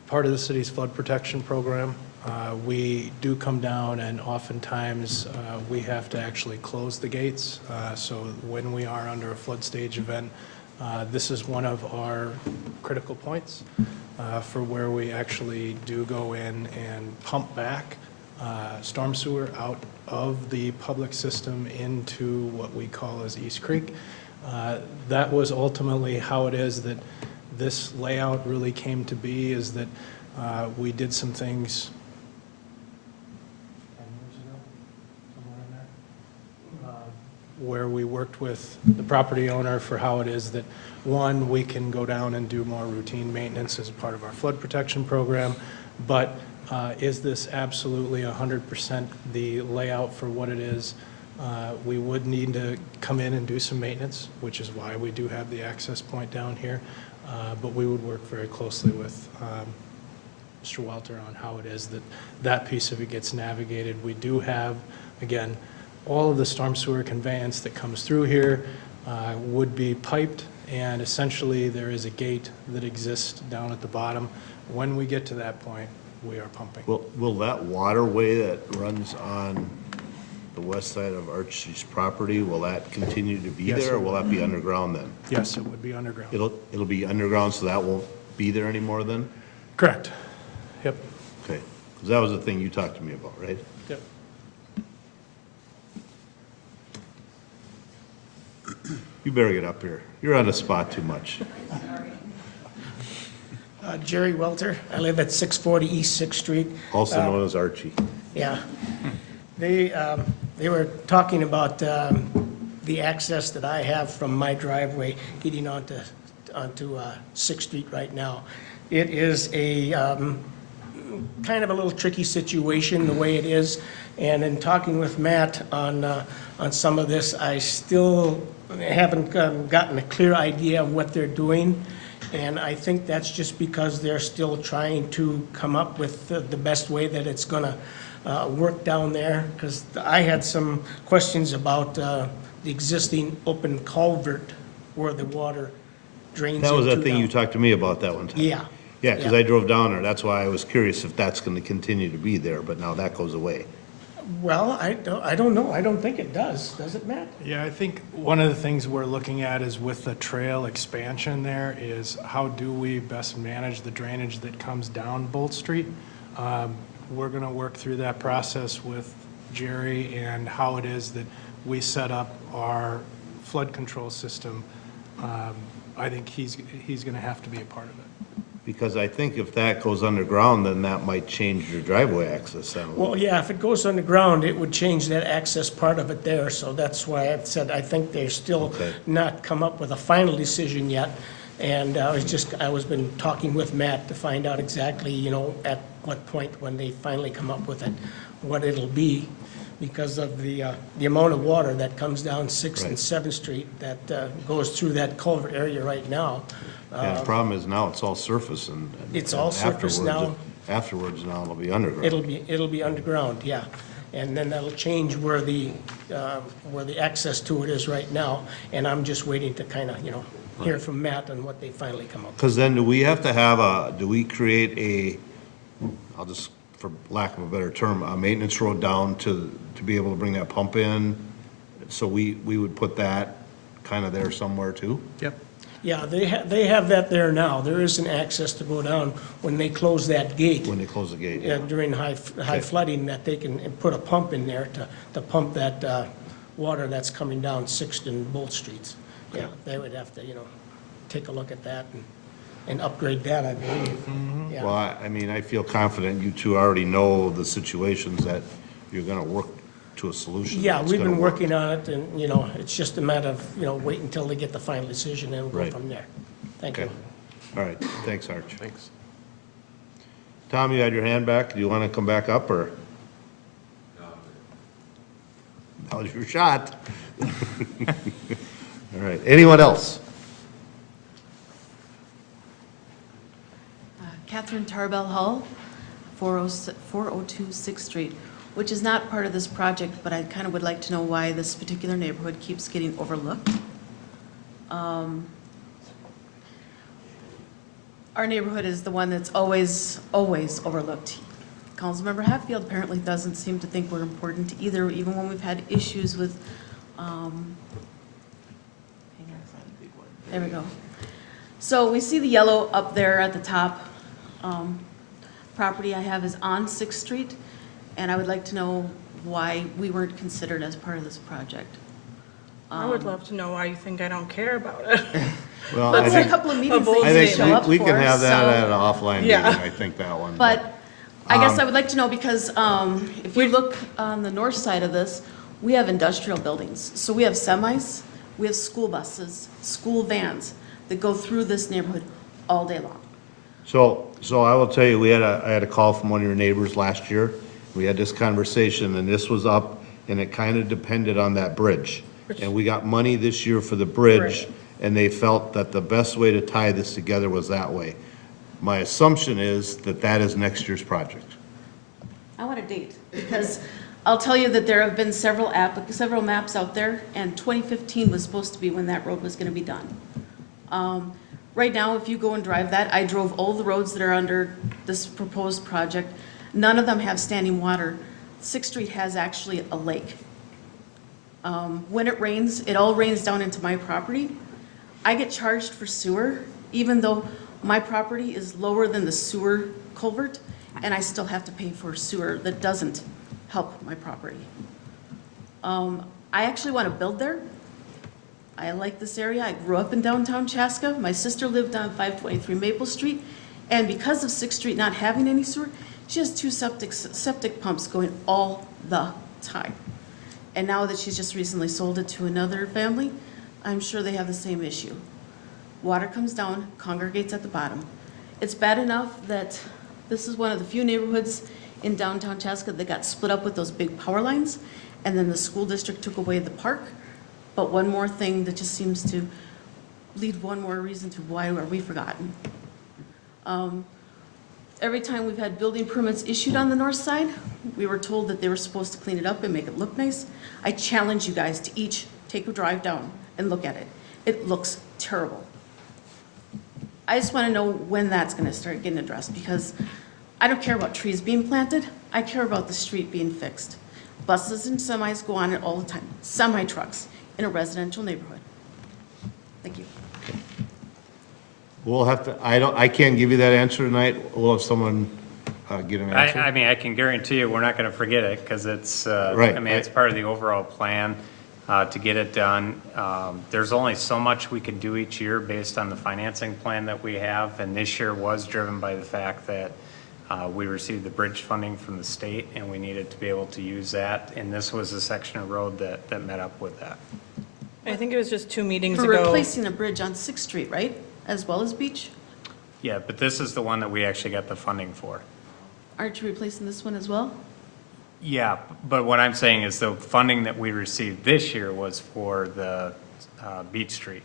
part of the city's flood protection program, we do come down, and oftentimes we have to actually close the gates. So when we are under a flood stage event, This is one of our critical points for where we actually do go in and pump back storm sewer out of the public system into what we call as East Creek. That was ultimately how it is that this layout really came to be, is that we did some things 10 years ago, somewhere in there, where we worked with the property owner for how it is that, one, we can go down and do more routine maintenance as part of our flood protection program, but is this absolutely 100% the layout for what it is? We would need to come in and do some maintenance, which is why we do have the access point down here, but we would work very closely with Mr. Welter on how it is that that piece of it gets navigated. We do have, again, all of the storm sewer conveyance that comes through here would be piped, and essentially there is a gate that exists down at the bottom. When we get to that point, we are pumping. Will that waterway that runs on the west side of Archie's property, will that continue to be Yes, there, or it will that be underground then? Yes, it would be underground. It'll be underground, so that won't be there anymore then? Correct. Yep. Okay, because that was the thing you talked to me about, right? Yep. You better get up here. You're on the spot too much. Jerry Welter. I live at 640 East 6th Street. Also known as Archie. Yeah. They were talking about the access that I have from my driveway getting onto 6th Street right now. It is a kind of a little tricky situation, the way it is. And in talking with Matt on some of this, I still haven't gotten a clear idea of what they're doing. And I think that's just because they're still trying to come up with the best way that it's gonna work down there. Because I had some questions about the existing open culvert where the water drains into. That was that thing now. you talked to me about that one time. Yeah. Yeah, because I drove down there. That's why I was curious if that's going to continue to be there, but now that goes away. Well, I don't know. I don't think it does it, Matt? Yeah, I think one of the things we're looking at is with the trail expansion there is how do we best manage the drainage that comes down Bolt Street? We're going to work through that process with Jerry and how it is that we set up our flood control system. I think he's going to have to be a part of it. Because I think if that goes underground, then that might change your driveway access then. Well, yeah, if it goes underground, it would change that access part of it there, so that's why I said I think they're still Okay. not come up with a final decision yet. And I was been talking with Matt to find out exactly, at what point when they finally come up with it, what it'll be, because of the amount of water that comes down 6th and Right. 7th Street that goes through that culvert area right now. Yeah, the problem is now it's all surface and. It's all surface afterwards- now. Afterwards now it'll be underground. It'll be underground, yeah. And then that'll change where the access to it is right now. And I'm just waiting to kind of, hear from Matt on what they finally come up with. Because then do we have to have do we create I'll just, for lack of a better term, a maintenance road down to be able to bring that pump in? So we would put that kind of there somewhere too? Yep. Yeah, they have that there now. There is an access to go down when they close that gate. When they close the gate? During high flooding, that they can put a pump in there to pump that water that's coming down 6th and Bolt Streets. Yeah, they would have to, take a look at that and upgrade that, I believe. Yeah. Well, I mean, I feel confident you two already know the situations that you're gonna work to a solution. Yeah, that's we've gonna been work. working on it, and, it's just a matter of, wait until they get the final decision, and we'll go Right. from there. Thank you. Okay. All right, thanks, Arch. Thanks. Tom, you had your hand back. Do you wanna come back up, or? That was your shot. All right, anyone else? Catherine Tarbell Hull, 402 6th Street, which is not part of this project, but I kind of would like to know why this particular neighborhood keeps getting overlooked. Our neighborhood is the one that's always overlooked. Councilmember Hatfield apparently doesn't seem to think we're important either, even when we've had issues with, hang on a second. There we go. So we see the yellow up there at the top. Property I have is on 6th Street, and I would like to know why we weren't considered as part of this project. I would love to know why you think I don't care about it. Well, I That's a think, couple of meetings bold that I you show think up we can for, have that so- at an offline meeting, Yeah. I think that one. But I guess I would like to know because if you look on the north side of this, we have industrial buildings. So we have semis, we have school buses, school vans that go through this neighborhood all day long. So I will tell you, I had a call from one of your neighbors last year. We had this conversation, and this was up, and it kind of depended on that bridge. And we got money this year for the bridge, Right. and they felt that the best way to tie this together was that way. My assumption is that that is next year's project. I want a date because I'll tell you that there have been several maps out there, and 2015 was supposed to be when that road was going to be done. Right now, if you go and drive that, I drove all the roads that are under this proposed project. None of them have standing water. 6th Street has actually a lake. When it rains, it all rains down into my property. I get charged for sewer, even though my property is lower than the sewer culvert, and I still have to pay for sewer that doesn't help my property. I actually want to build there. I like this area. I grew up in downtown Chaska. My sister lived on 523 Maple Street, and because of 6th Street not having any sewer, she has 2 septic pumps going all the time. And now that she's just recently sold it to another family, I'm sure they have the same issue. Water comes down, congregates at the bottom. It's bad enough that this is one of the few neighborhoods in downtown Chaska that got split up with those big power lines, and then the school district took away the park. But one more thing that just seems to lead one more reason to why are we forgotten. Every time we've had building permits issued on the north side, we were told that they were supposed to clean it up and make it look nice. I challenge you guys to each take a drive down and look at it. It looks terrible. I just want to know when that's going to start getting addressed, because I don't care about trees being planted. I care about the street being fixed. Buses and semis go on it all the time, semi-trucks in a residential neighborhood. Thank you. We'll have to, I can't give you that answer tonight. We'll have someone get an answer. I mean, I can guarantee you, we're not going to forget it, because it's, Right. I mean, it's part of the overall plan to get it done. There's only so much we can do each year based on the financing plan that we have, and this year was driven by the fact that we received the bridge funding from the state, and we needed to be able to use that, and this was a section of road that met up with that. I think it was just 2 meetings For ago. replacing a bridge on 6th Street, right? As well as Beach? Yeah, but this is the one that we actually got the funding for. Aren't you replacing this one as well? Yeah, but what I'm saying is the funding that we received this year was for the Beach Street.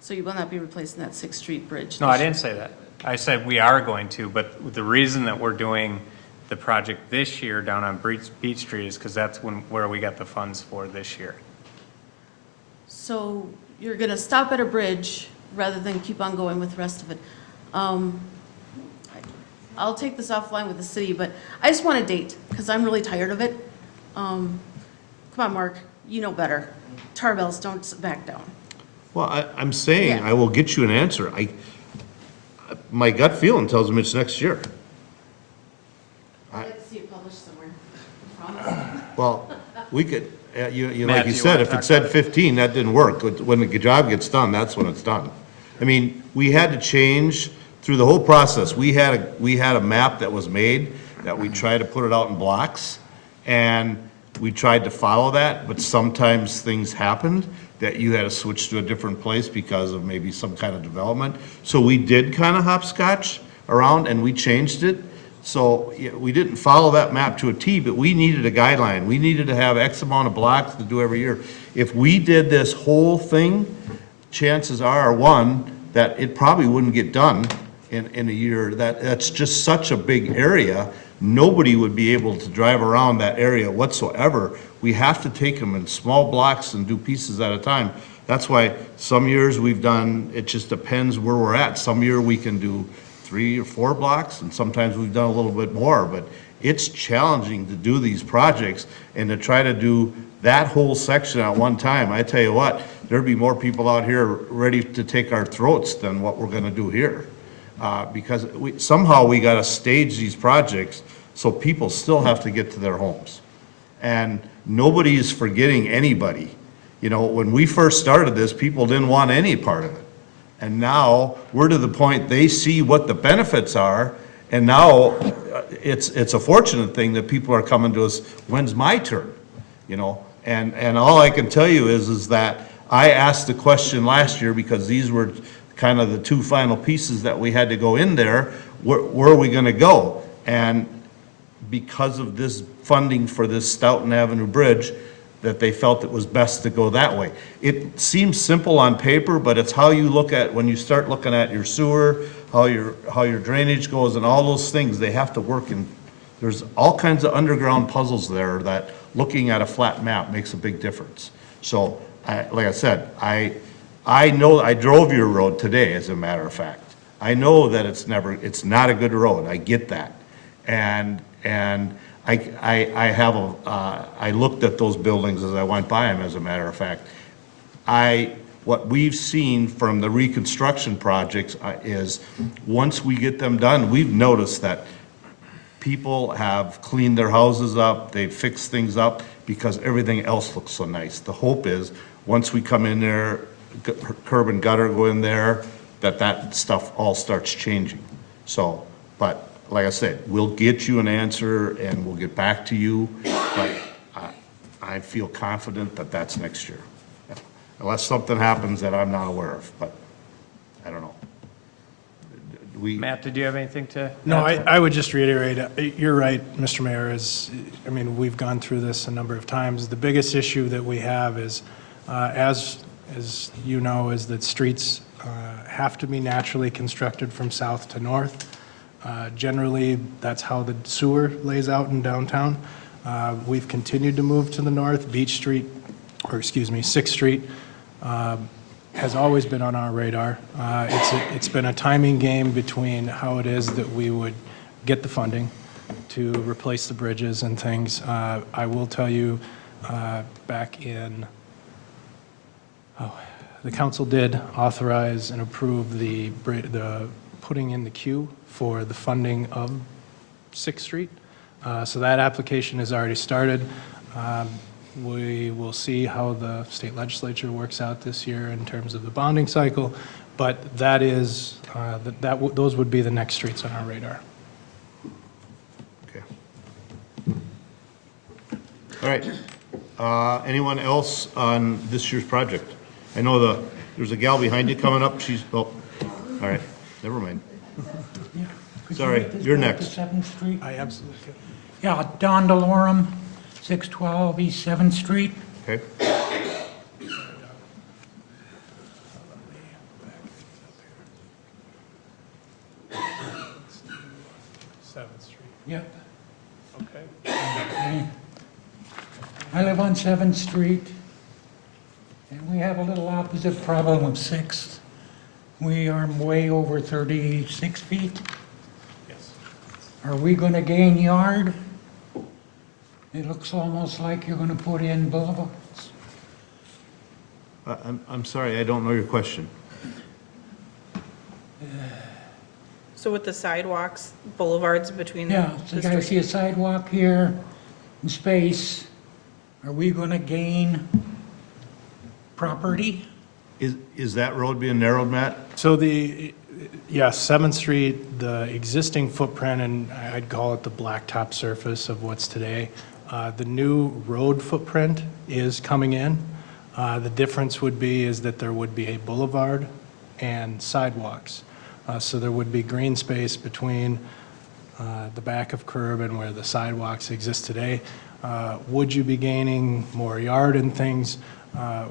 So you will not be replacing that 6th Street bridge? No, I didn't say that. I said we are going to, but the reason that we're doing the project this year down on Beach Street is because that's where we got the funds for this year. So you're going to stop at a bridge rather than keep on going with the rest of it. I'll take this offline with the city, but I just want a date, because I'm really tired of it. Come on, Mark, you know better. Tar bells don't back down. Well, I'm saying, Yeah. I will get you an answer. My gut feeling tells me it's next year. I'd like to see it published somewhere, I promise. Well, we could, Matt, like do you you said, wanna if talk it said about it? 15, that didn't work. When the job gets done, that's when it's done. I mean, we had to change through the whole process. We had a map that was made, that we tried to put it out in blocks, and we tried to follow that, but sometimes things happened that you had to switch to a different place because of maybe some kind of development. So we did kind of hopscotch around, and we changed it. So yeah, we didn't follow that map to a T, but we needed a guideline. We needed to have X amount of blocks to do every year. If we did this whole thing, chances are, one, that it probably wouldn't get done in a year. That's just such a big area. Nobody would be able to drive around that area whatsoever. We have to take them in small blocks and do pieces at a time. That's why some years we've done, it just depends where we're at. Some year we can do 3 or 4 blocks, and sometimes we've done a little bit more, but it's challenging to do these projects and to try to do that whole section at one time. I tell you what, there'd be more people out here ready to take our throats than what we're gonna do here. Because somehow we gotta stage these projects so people still have to get to their homes. And nobody is forgetting anybody. You know, when we first started this, people didn't want any part of it. And now, we're to the point, they see what the benefits are, and now it's a fortunate thing that people are coming to us, when's my turn? You know, and all I can tell you is that I asked the question last year, because these were kind of the two final pieces that we had to go in there, where are we gonna go? And because of this funding for this Stoughton Avenue Bridge, that they felt it was best to go that way. It seems simple on paper, but it's how you look at, when you start looking at your sewer, how your drainage goes and all those things, they have to work in, there's all kinds of underground puzzles there that looking at a flat map makes a big difference. So, like I said, I know, I drove your road today, as a matter of fact. I know that it's not a good road, I get that. And I looked at those buildings as I went by them, as a matter of fact. What we've seen from the reconstruction projects is, once we get them done, we've noticed that people have cleaned their houses up, they've fixed things up, because everything else looks so nice. The hope is, once we come in there, curb and gutter go in there, that stuff all starts changing. So, but, like I said, we'll get you an answer and we'll get back to you, but I feel confident that that's next year. Unless something happens that I'm not aware of, but I don't know. Matt, did you have anything to? No, I would just reiterate, you're right, Mr. Mayor, I mean, we've gone through this a number of times. The biggest issue that we have is, as you know, is that streets have to be naturally constructed from south to north. Generally, that's how the sewer lays out in downtown. We've continued to move to the north. Beach Street, or excuse me, 6th Street has always been on our radar. It's been a timing game between how it is that we would get the funding to replace the bridges and things. I will tell you, back in, the council did authorize and approve the putting in the queue for the funding of 6th Street. So that application has already started. We will see how the state legislature works out this year in terms of the bonding cycle, but that is, those would be the next streets on our radar. Okay. All right. Anyone else on this year's project? I know there's a gal behind you coming up. All right, never mind. Yeah. Could Sorry, make this you're back to next. 7th Street? I absolutely could. Yeah, Don DeLorem, 612 East 7th Street. Okay. Yep. Okay. I live on 7th Street, and we have a little opposite problem with 6th. We are way over 36 feet. Yes. Are we going to gain yard? It looks almost like you're going to put in boulevards. I'm sorry, I don't know your question. So with the sidewalks, boulevards between Yeah, the so I see streets? a sidewalk here in space. Are we going to gain property? Is that road being narrowed, Matt? So yes, 7th Street, the existing footprint, and I'd call it the blacktop surface of what's today. The new road footprint is coming in. The difference would be is that there would be a boulevard and sidewalks. So there would be green space between the back of curb and where the sidewalks exist today. Would you be gaining more yard and things?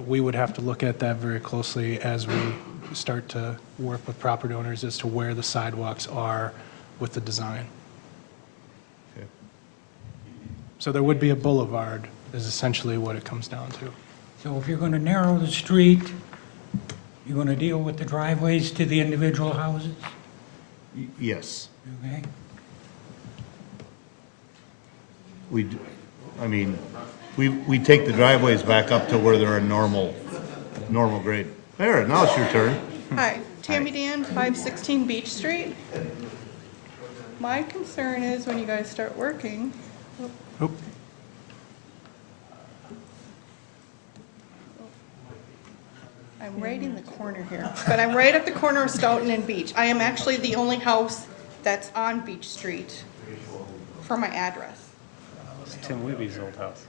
We would have to look at that very closely as we start to work with property owners as to where the sidewalks are with the design. Okay. So there would be a boulevard is essentially what it comes down to. So if you're going to narrow the street, you're going to deal with the driveways to the individual houses? Yes. Okay? I mean, we take the driveways back up to where they're a normal grade. There, now it's your turn. Hi, Tammy Dan, 516 Beach Street. My concern is when you guys start working, I'm right in the corner here, but I'm right at the corner of Stoughton and Beach. I am actually the only house that's on Beach Street for my address. It's Tim Weeby's old house.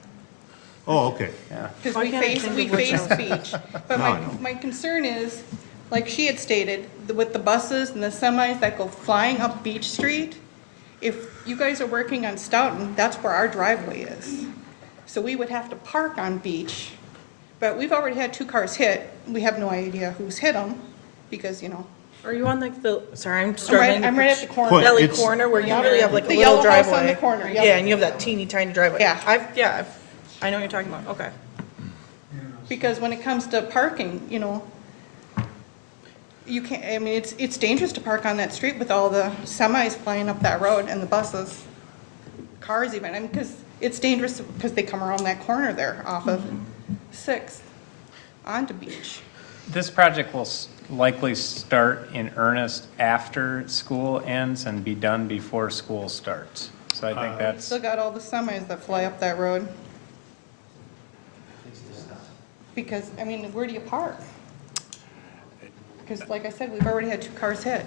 Oh, okay. Yeah. Because Why we can't I face think of which house? Beach. But Now I know. my concern is, like she had stated, with the buses and the semis that go flying up Beach Street, if you guys are working on Stoughton, that's where our driveway is. So we would have to park on Beach, but we've already had 2 cars hit. We have no idea who's hit them, because, you know. Are you on like the, sorry, I'm I'm struggling. right, I'm right at the corner. Point. Deli It's- corner where you really have like a The little yellow house driveway. on the corner, yep. Yeah, and you have that teeny tiny driveway. Yeah. I know what you're talking about, okay. Because when it comes to parking, you know, you can't, I mean, it's dangerous to park on that street with all the semis flying up that road and the buses, cars even, I mean, because it's dangerous because they come around that corner there off of 6th onto Beach. This project will likely start in earnest after school ends and be done before school starts. So I think that's, Still got all the semis that fly up that road. Because, I mean, where do you park? Because like I said, we've already had 2 cars hit.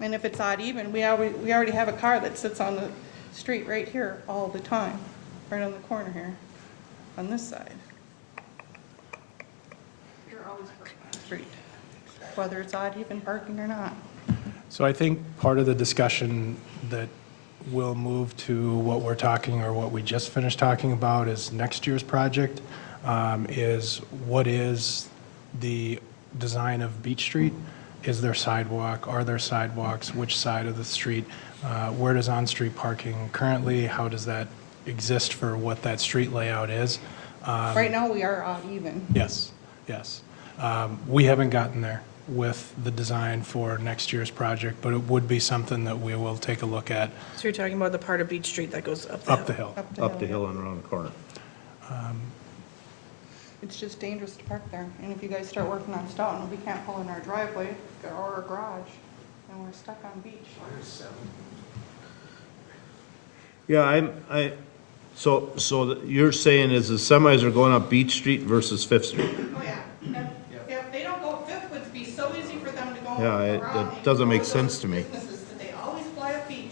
And if it's odd even, we already have a car that sits on the street right here all the time, right on the corner here, on this side. You're always parking on the street, whether it's odd even parking or not. So I think part of the discussion that will move to what we're talking, or what we just finished talking about, is next year's project, is what is the design of Beach Street? Is there sidewalk? Are there sidewalks? Which side of the street? Where does on-street parking currently? How does that exist for what that street layout is? Right now, we are odd even. Yes, yes. We haven't gotten there with the design for next year's project, but it would be something that we will take a look at So you're talking about the part of Beach Street that goes up the hill? up the hill. Up the hill and around the corner. It's just dangerous to park there. And if you guys start working on Stoughton, we can't pull in our driveway or our garage, and we're stuck on Beach. Yeah, so you're saying is the semis are going up Beach Street versus Fifth Street? Oh, yeah. If they don't go Fifth, would be so easy for them to go Yeah, around. it doesn't make and go to sense those to me. businesses that they always fly up Beach.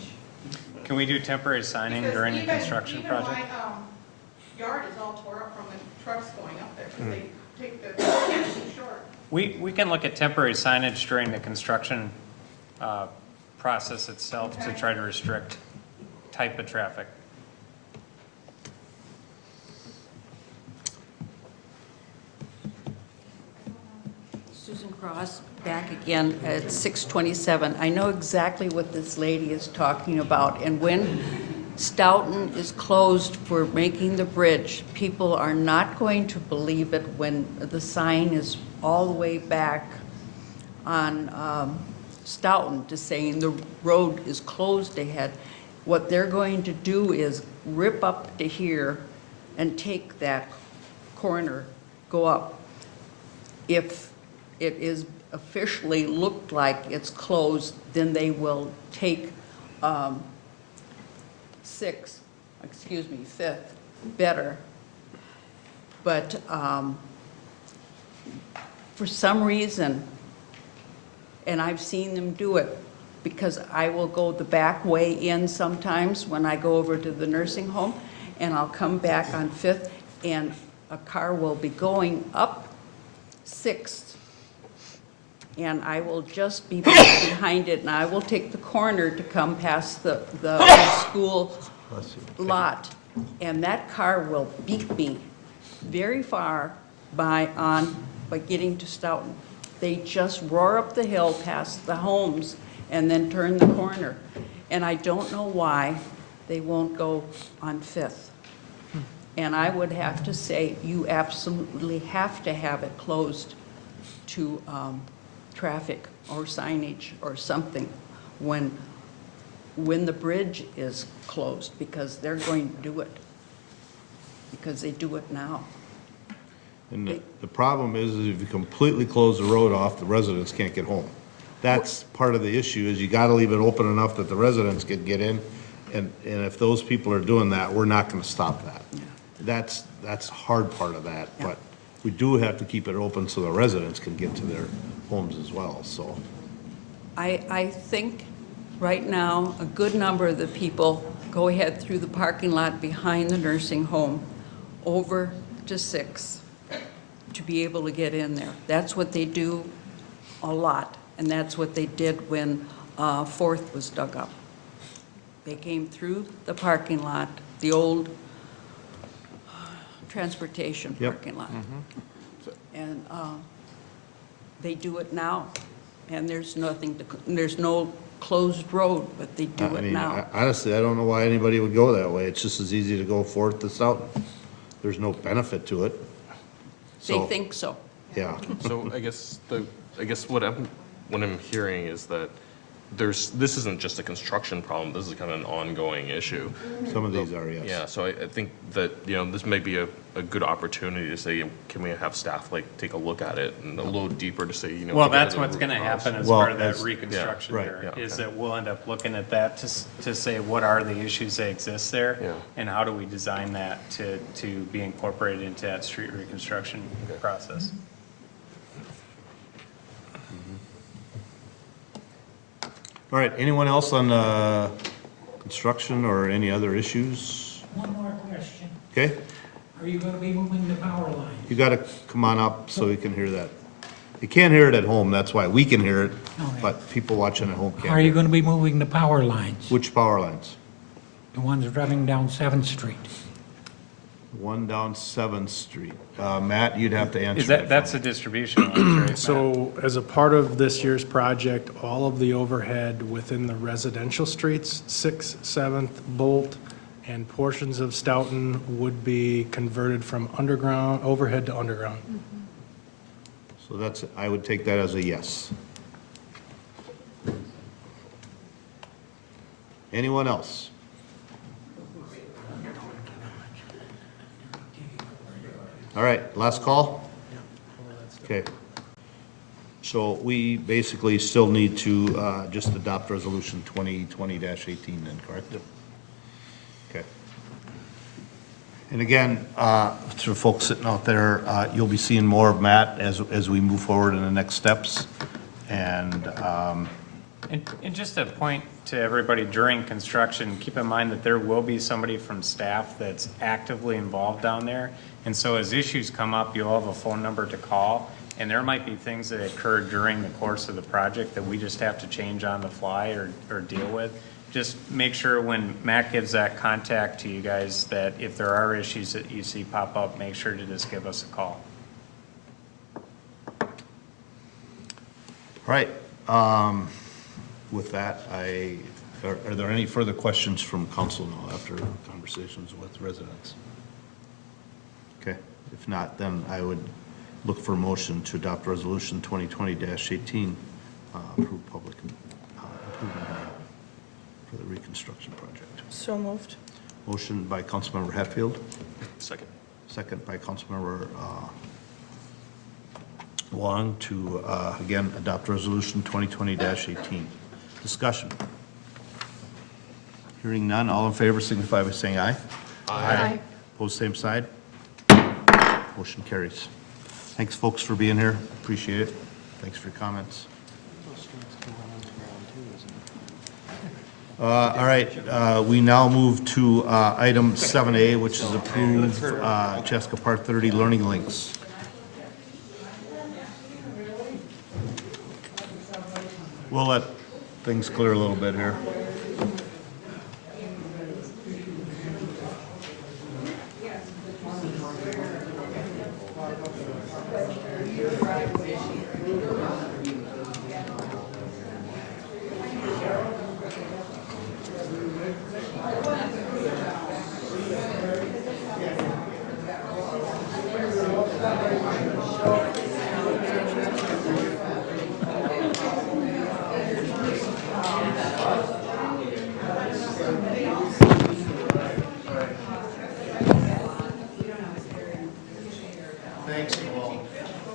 can we do temporary signing Because during the even- construction project? Even my yard is all tore up from the trucks going up there, because they take the, it's too short. We can look at temporary signage during the construction process itself to try to restrict type of traffic. Susan Cross, back again at 627. I know exactly what this lady is talking about, and when Stoughton is closed for making the bridge, people are not going to believe it when the sign is all the way back on Stoughton to saying the road is closed ahead. What they're going to do is rip up to here and take that corner, go up. If it is officially looked like it's closed, then they will take Fifth better. But for some reason, and I've seen them do it, because I will go the back way in sometimes when I go over to the nursing home, and I'll come back on Fifth, and a car will be going up Sixth, and I will just be behind it, and I will take the corner to come past the school lot, and that car will beat me very far by getting to Stoughton. They just roar up the hill past the homes and then turn the corner. And I don't know why they won't go on Fifth. And I would have to say, you absolutely have to have it closed to traffic or signage or something when when the bridge is closed, because they're going to do it, because they do it now. And the problem is if you completely close the road off, the residents can't get home. That's part of the issue, is you gotta leave it open enough that the residents can get in. And if those people are doing that, we're not gonna stop that. That's the hard part of that, but we do have to keep it open so the residents can get to their homes as well, so. I think right now, a good number of the people go ahead through the parking lot behind the nursing home over to 6 to be able to get in there. That's what they do a lot, and that's what they did when 4th was dug up. They came through the parking lot, the old transportation Yep. parking lot. And they do it now, and there's no closed road, but they do I it mean, now. honestly, I don't know why anybody would go that way. It's just as easy to go 4th to South. There's no benefit to it. They So, think so. yeah. So I guess what I'm hearing is that this isn't just a construction problem, this is kind of an ongoing issue. Some of these are, yes. Yeah, so I think that, this may be a good opportunity to say, can we have staff take a look at it and a little deeper to say, Well, what that's are the what's root gonna cause? happen as Well, part of that that's- reconstruction right, there, yeah, is okay. that we'll end up looking at that to say, what are the issues that exist there? Yeah. And how do we design that to be incorporated into that street reconstruction process? All right, anyone else on construction or any other issues? One more question. Okay, Are you gonna be moving the power line? you gotta come on up so we can hear that. You can't hear it at home, that's why we can hear it, Okay. but people watching at home Are can't you hear. gonna be moving the power lines? Which power lines? The ones running down 7th Street? One down 7th Street. Matt, you'd have to answer Is that. that's the distribution ones, right? Matt? So as a part of this year's project, all of the overhead within the residential streets, 6th, 7th, Bolt, and portions of Stoughton would be converted from underground, overhead to underground. So that's, I would take that as a yes. Anyone else? All right, last call? Okay. So we basically still need to just adopt resolution 2020-18 then, correct? Okay. And again, to folks sitting out there, you'll be seeing more of Matt as we move forward in the next steps. And And just a point to everybody during construction, keep in mind that there will be somebody from staff that's actively involved down there. And so as issues come up, you'll have a phone number to call. And there might be things that occur during the course of the project that we just have to change on the fly or deal with. Just make sure when Matt gives that contact to you guys, that if there are issues that you see pop up, make sure to just give us a call. all right, with that, are there any further questions from council now after conversations with residents? Okay, if not, then I would look for a motion to adopt resolution 2020-18, approve public improvement for the reconstruction project. So moved. Motion by Councilmember Hatfield, Second. second by Councilmember Wong to, again, adopt resolution 2020-18. Discussion. Hearing none, all in favor signify by saying aye. Aye. Opposed, same side. Motion carries. Thanks, folks, for being here. Appreciate it. Thanks for your comments. All right, we now move to item 7A, which is approve Chaska Part 30 Learning Links. We'll let things clear a little bit here.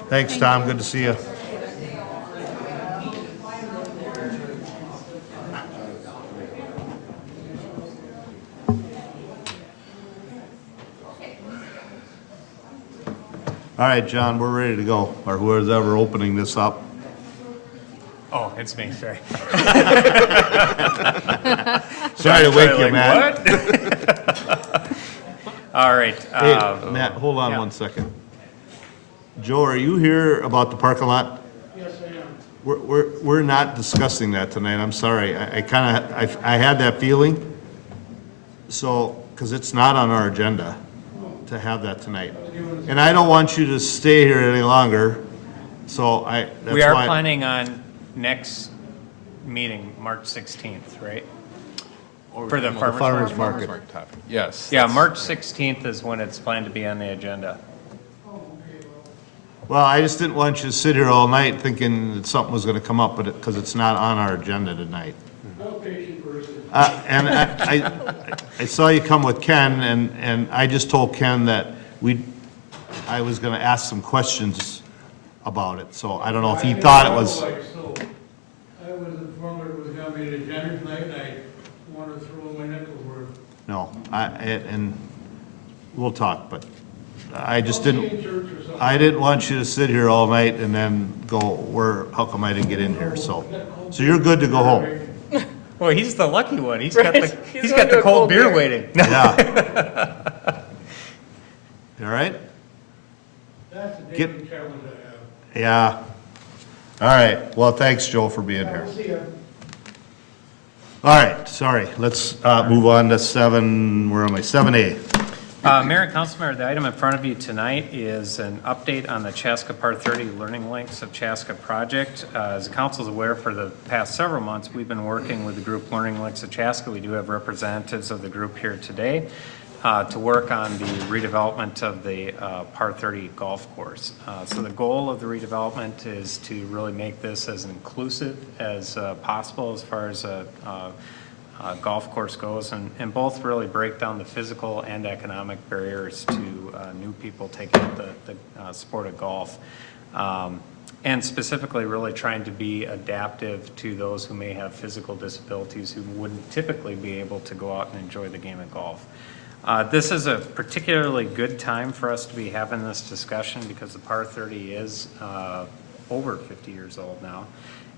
Thanks, Tom, good to see you. All right, John, we're ready to go, or whoever's ever opening this up. Oh, it's me, sorry. Sorry to wake you, Like, Matt. what? All right. Hey, Matt, hold on yeah. 1 second. Joe, are you here about the parking lot? Yes, I am. We're not discussing that tonight, I'm sorry. I had that feeling. So, because it's not on our agenda to have that tonight. And I don't want you to stay here any longer, so that's why. We are planning on next meeting, March 16th, right? For the farmer's market. Topic. Yes. Yeah, March 16th is when it's planned to be on the agenda. Well, I just didn't want you to sit here all night thinking that something was gonna come up, but because it's not on our agenda tonight. And I saw you come with Ken, and I just told Ken that I was gonna ask some questions about it, so I don't know if he thought it was. I was informed it was gonna be an agenda tonight, and I wanted to throw my nickel worth. No, and we'll talk, but I just I didn't want you to sit here all night and then go, how come I didn't get in here, so you're good to go home. Well, he's the lucky one. He's Right. got He's he's going got to the a cold cold beer beer. waiting. Yeah. You all right? That's the Get- daily challenge I have. Yeah. All right, well, thanks, Joe, for being here. See ya. All right, sorry, let's move on to 7A. Mayor and Councilmember, the item in front of you tonight is an update on the Chaska Part 30 Learning Links of Chaska project. As the council is aware, for the past several months, we've been working with the group Learning Links of Chaska. We do have representatives of the group here today to work on the redevelopment of the Part 30 golf course. So the goal of the redevelopment is to really make this as inclusive as possible as far as golf course goes, and both really break down the physical and economic barriers to new people taking up the sport of golf. And specifically really trying to be adaptive to those who may have physical disabilities who wouldn't typically be able to go out and enjoy the game of golf. This is a particularly good time for us to be having this discussion because the Par 30 is over 50 years old now.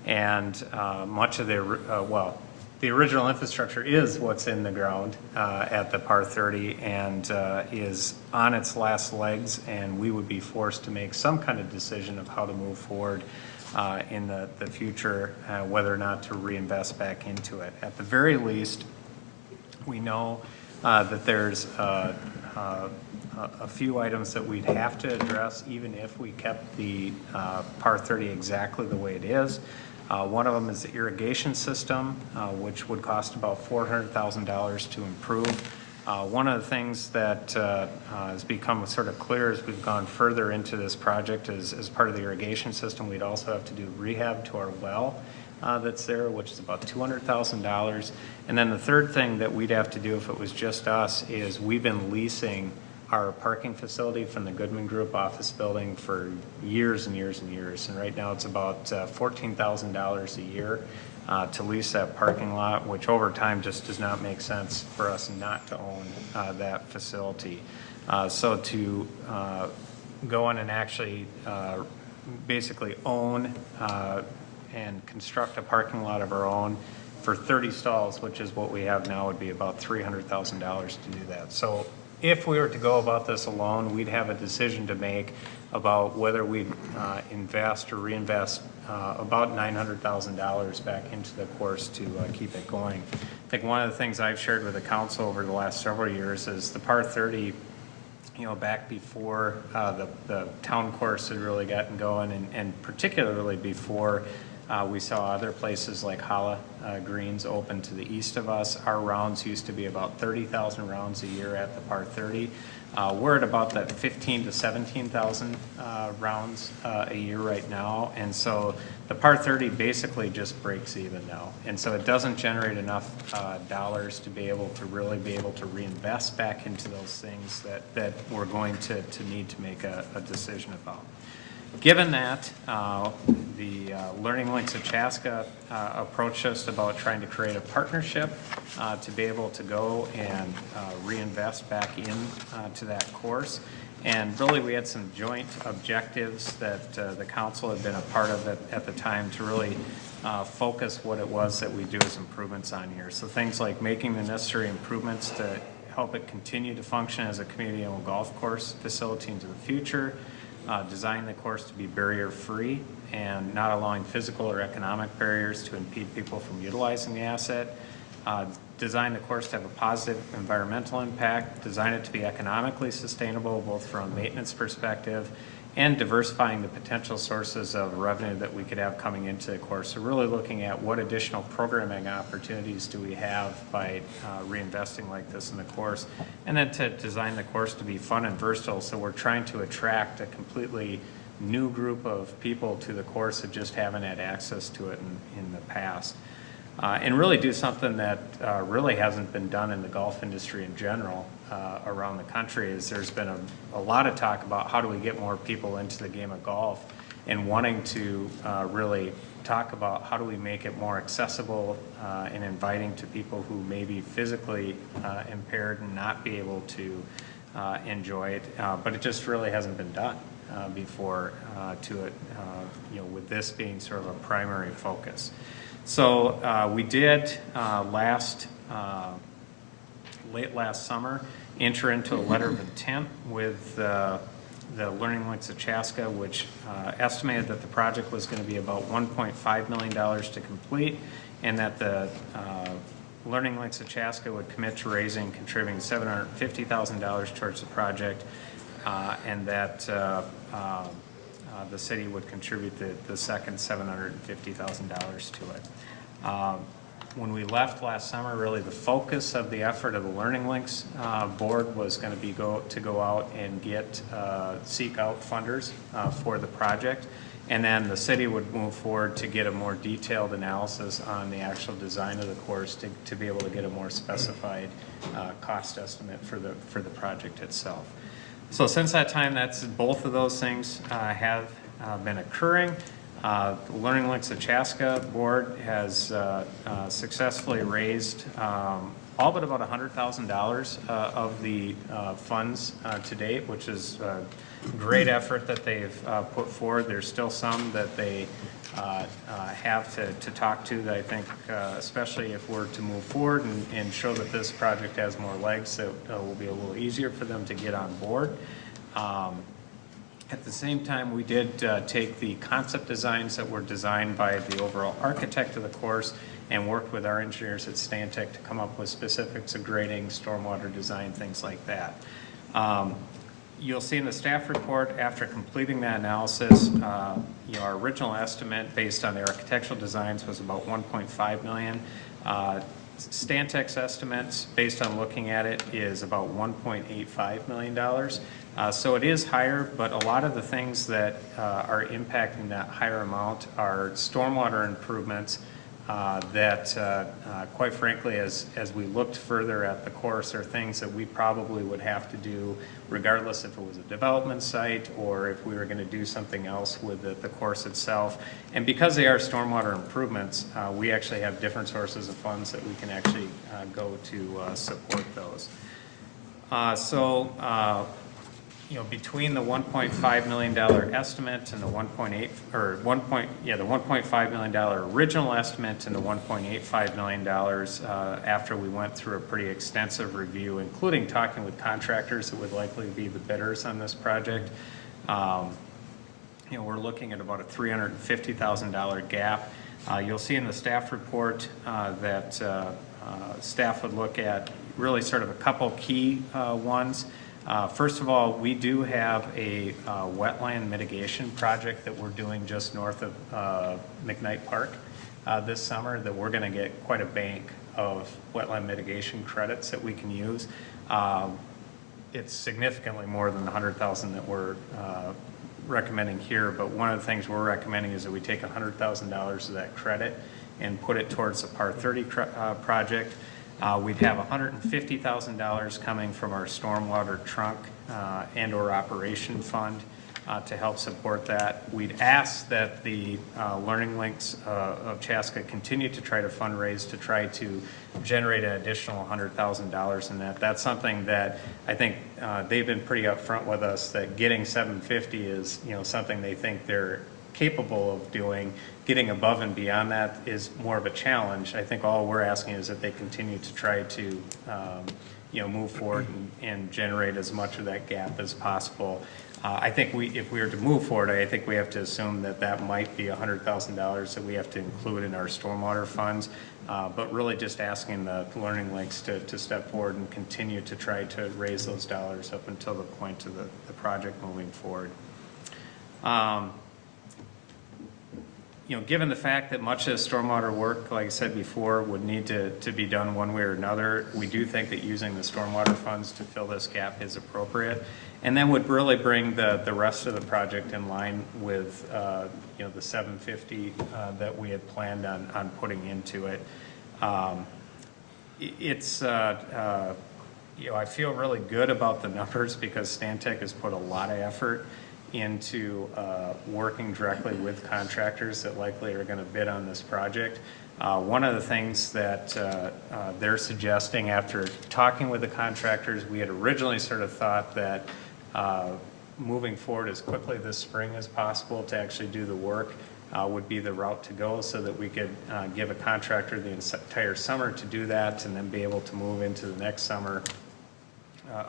And much of the original infrastructure is what's in the ground at the Par 30 and is on its last legs, and we would be forced to make some kind of decision of how to move forward in the future, whether or not to reinvest back into it. At the very least, we know that there's a few items that we'd have to address even if we kept the Par 30 exactly the way it is. One of them is the irrigation system, which would cost about $400,000 to improve. One of the things that has become sort of clear as we've gone further into this project is as part of the irrigation system, we'd also have to do rehab to our well that's there, which is about $200,000. And then the third thing that we'd have to do if it was just us is we've been leasing our parking facility from the Goodman Group office building for years and years and years. And right now it's about $14,000 a year to lease that parking lot, which over time just does not make sense for us not to own that facility. So to go in and actually basically own and construct a parking lot of our own for 30 stalls, which is what we have now, would be about $300,000 to do that. So if we were to go about this alone, we'd have a decision to make about whether we'd invest or reinvest about $900,000 back into the course to keep it going. I think one of the things I've shared with the council over the last several years is the Par 30, back before the town course had really gotten going, and particularly before we saw other places like Hala Greens open to the east of us. Our rounds used to be about 30,000 rounds a year at the Par 30. We're at about that 15 to 17,000 rounds a year right now, and so the Par 30 basically just breaks even now, and so it doesn't generate enough dollars to be able to really be able to reinvest back into those things that we're going to need to make a decision about. Given that, the Learning Links of Chaska approached us about trying to create a partnership to be able to go and reinvest back in to that course. And really, we had some joint objectives that the council had been a part of at the time to really focus what it was that we do as improvements on here. So things like making the necessary improvements to help it continue to function as a community-owned golf course facility into the future, design the course to be barrier-free and not allowing physical or economic barriers to impede people from utilizing the asset, design the course to have a positive environmental impact, design it to be economically sustainable both from a maintenance perspective and diversifying the potential sources of revenue that we could have coming into the course. So really looking at what additional programming opportunities do we have by reinvesting like this in the course, and then to design the course to be fun and versatile. So we're trying to attract a completely new group of people to the course that just haven't had access to it in the past. And really do something that really hasn't been done in the golf industry in general around the country. Is there's been a lot of talk about how do we get more people into the game of golf, and wanting to really talk about how do we make it more accessible and inviting to people who may be physically impaired and not be able to enjoy it, but it just really hasn't been done before to it, with this being sort of a primary focus. So we did late last summer enter into a letter of intent with the Learning Links of Chaska, which estimated that the project was going to be about $1.5 million to complete, and that the Learning Links of Chaska would commit to raising and contributing $750,000 towards the project, and that the city would contribute the second $750,000 to it. When we left last summer, really the focus of the effort of the Learning Links board was going to be to go out and seek out funders for the project, and then the city would move forward to get a more detailed analysis on the actual design of the course to be able to get a more specified cost estimate for the project itself. So since that time, both of those things have been occurring. The Learning Links of Chaska board has successfully raised all but about $100,000 of the funds to date, which is a great effort that they've put forward. There's still some that they have to talk to that I think, especially if we're to move forward and show that this project has more legs, that will be a little easier for them to get on board. At the same time, we did take the concept designs that were designed by the overall architect of the course and worked with our engineers at Stantec to come up with specifics of grading, stormwater design, things like that. You'll see in the staff report, after completing that analysis, our original estimate based on the architectural designs was about $1.5 million. Stantec's estimates, based on looking at it, is about $1.85 million. So it is higher, but a lot of the things that are impacting that higher amount are stormwater improvements that, quite frankly, as we looked further at the course, are things that we probably would have to do regardless if it was a development site or if we were going to do something else with the course itself. And because they are stormwater improvements, we actually have different sources of funds that we can actually go to support those. Between the $1.5 million estimate and the the $1.5 million original estimate and the $1.85 million after we went through a pretty extensive review, including talking with contractors that would likely be the bidders on this project, we're looking at about a $350,000 gap. You'll see in the staff report that staff would look at really sort of a couple key ones. First of all, we do have a wetland mitigation project that we're doing just north of McKnight Park this summer that we're going to get quite a bank of wetland mitigation credits that we can use. It's significantly more than the $100,000 that we're recommending here, but one of the things we're recommending is that we take $100,000 of that credit and put it towards the Par 30 project. We'd have $150,000 coming from our stormwater trunk and/or operation fund, to help support that. We'd ask that the Learning Links of Chaska continue to try to fundraise to try to generate an additional $100,000 in that. That's something that I think they've been pretty upfront with us, that getting 750 is, you know, something they think they're capable of doing. Getting above and beyond that is more of a challenge. I think all we're asking is that they continue to try to, you know, move forward and generate as much of that gap as possible. I think if we were to move forward, I think we have to assume that that might be $100,000 that we have to include in our stormwater funds. But really just asking the Learning Links to step forward and continue to try to raise those dollars up until the point of the project moving forward. You know, given the fact that much of the stormwater work, like I said before, would need to be done one way or another, we do think that using the stormwater funds to fill this gap is appropriate, and then would really bring the rest of the project in line with, you know, the 750 that we had planned on putting into it. It's, you know, I feel really good about the numbers because Stantec has put a lot of effort into working directly with contractors that likely are going to bid on this project. One of the things that they're suggesting after talking with the contractors, we had originally sort of thought that moving forward as quickly this spring as possible to actually do the work would be the route to go, so that we could give a contractor the entire summer to do that and then be able to move into the next summer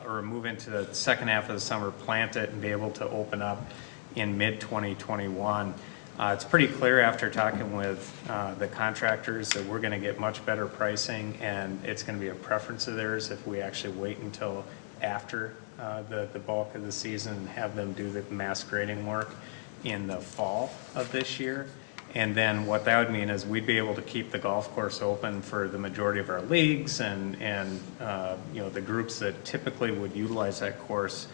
or move into the second half of the summer, plant it, and be able to open up in mid-2021. It's pretty clear after talking with the contractors that we're going to get much better pricing, and it's going to be a preference of theirs if we actually wait until after the bulk of the season and have them do the mass grading work in the fall of this year. And then what that would mean is we'd be able to keep the golf course open for the majority of our leagues and you know, the groups that typically would utilize that course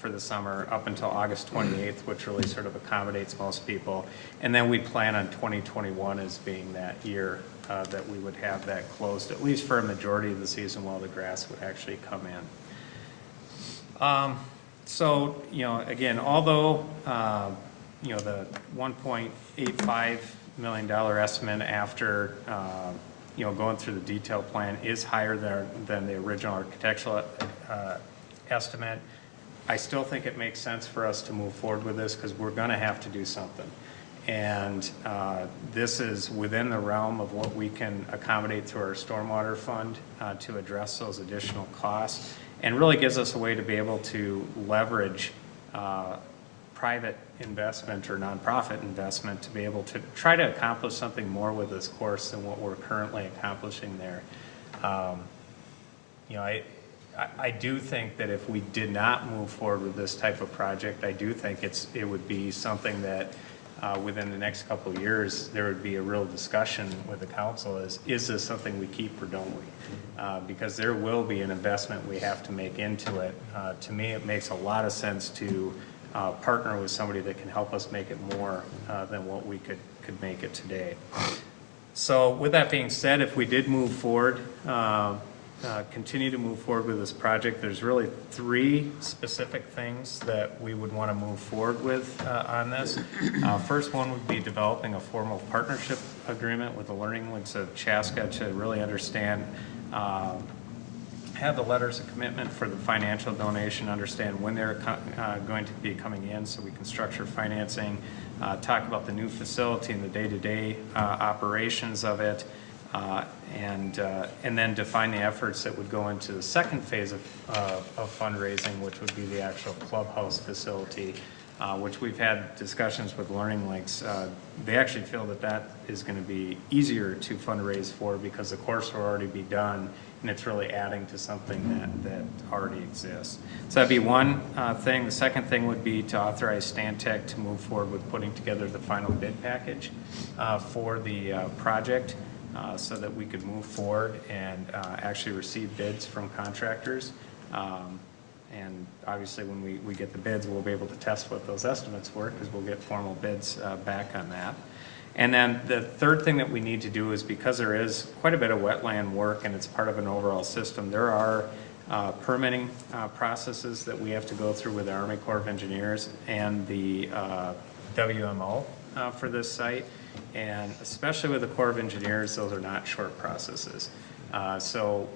for the summer up until August 28th, which really sort of accommodates most people. And then we plan on 2021 as being that year that we would have that closed, at least for a majority of the season, while the grass would actually come in. So, you know, again, although you know, the $1.85 million estimate after, you know, going through the detailed plan is higher than the original architectural estimate, I still think it makes sense for us to move forward with this because we're going to have to do something. And this is within the realm of what we can accommodate through our stormwater fund to address those additional costs, and really gives us a way to be able to leverage private investment or nonprofit investment to be able to try to accomplish something more with this course than what we're currently accomplishing there. You know, I do think that if we did not move forward with this type of project, I do think it would be something that within the next couple of years, there would be a real discussion with the council is this something we keep or don't we? Because there will be an investment we have to make into it. To me, it makes a lot of sense to partner with somebody that can help us make it more than what we could make it today. So with that being said, if we did move forward, continue to move forward with this project, there's really 3 specific things that we would want to move forward with on this. First one would be developing a formal partnership agreement with the Learning Links of Chaska to really understand, have the letters of commitment for the financial donation, understand when they're going to be coming in so we can structure financing, talk about the new facility and the day-to-day operations of it, and then define the efforts that would go into the second phase of fundraising, which would be the actual clubhouse facility, which we've had discussions with Learning Links. They actually feel that is going to be easier to fundraise for because the course will already be done, and it's really adding to something that already exists. So that'd be one thing. The second thing would be to authorize Stantec to move forward with putting together the final bid package for the project so that we could move forward and actually receive bids from contractors. And obviously when we get the bids, we'll be able to test what those estimates were because we'll get formal bids back on that. And then the third thing that we need to do is, because there is quite a bit of wetland work and it's part of an overall system, there are permitting processes that we have to go through with the Army Corps of Engineers and the WMO for this site. And especially with the Corps of Engineers, those are not short processes. So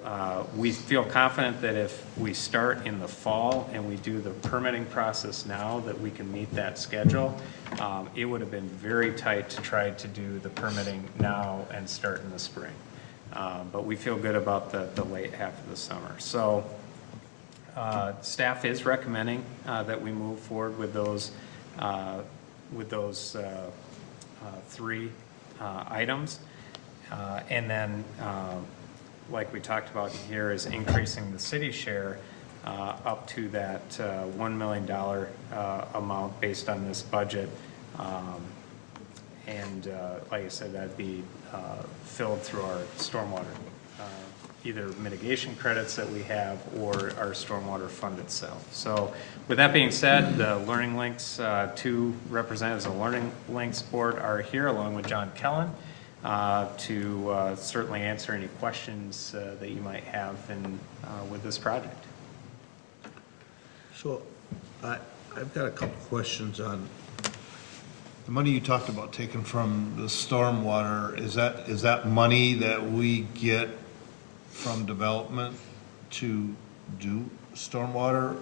we feel confident that if we start in the fall and we do the permitting process now, that we can meet that schedule. It would have been very tight to try to do the permitting now and start in the spring. But we feel good about the late half of the summer. So staff is recommending that we move forward with those three items. And then, like we talked about here, is increasing the city share up to that $1 million amount based on this budget. And like I said, that'd be filled through our stormwater, either mitigation credits that we have or our stormwater fund itself. So with that being said, the Learning Links, two representatives of the Learning Links Board are here along with John Kellen to certainly answer any questions that you might have with this project. So I've got a couple questions on the money you talked about taking from the stormwater. Is that money that we get from development to do stormwater?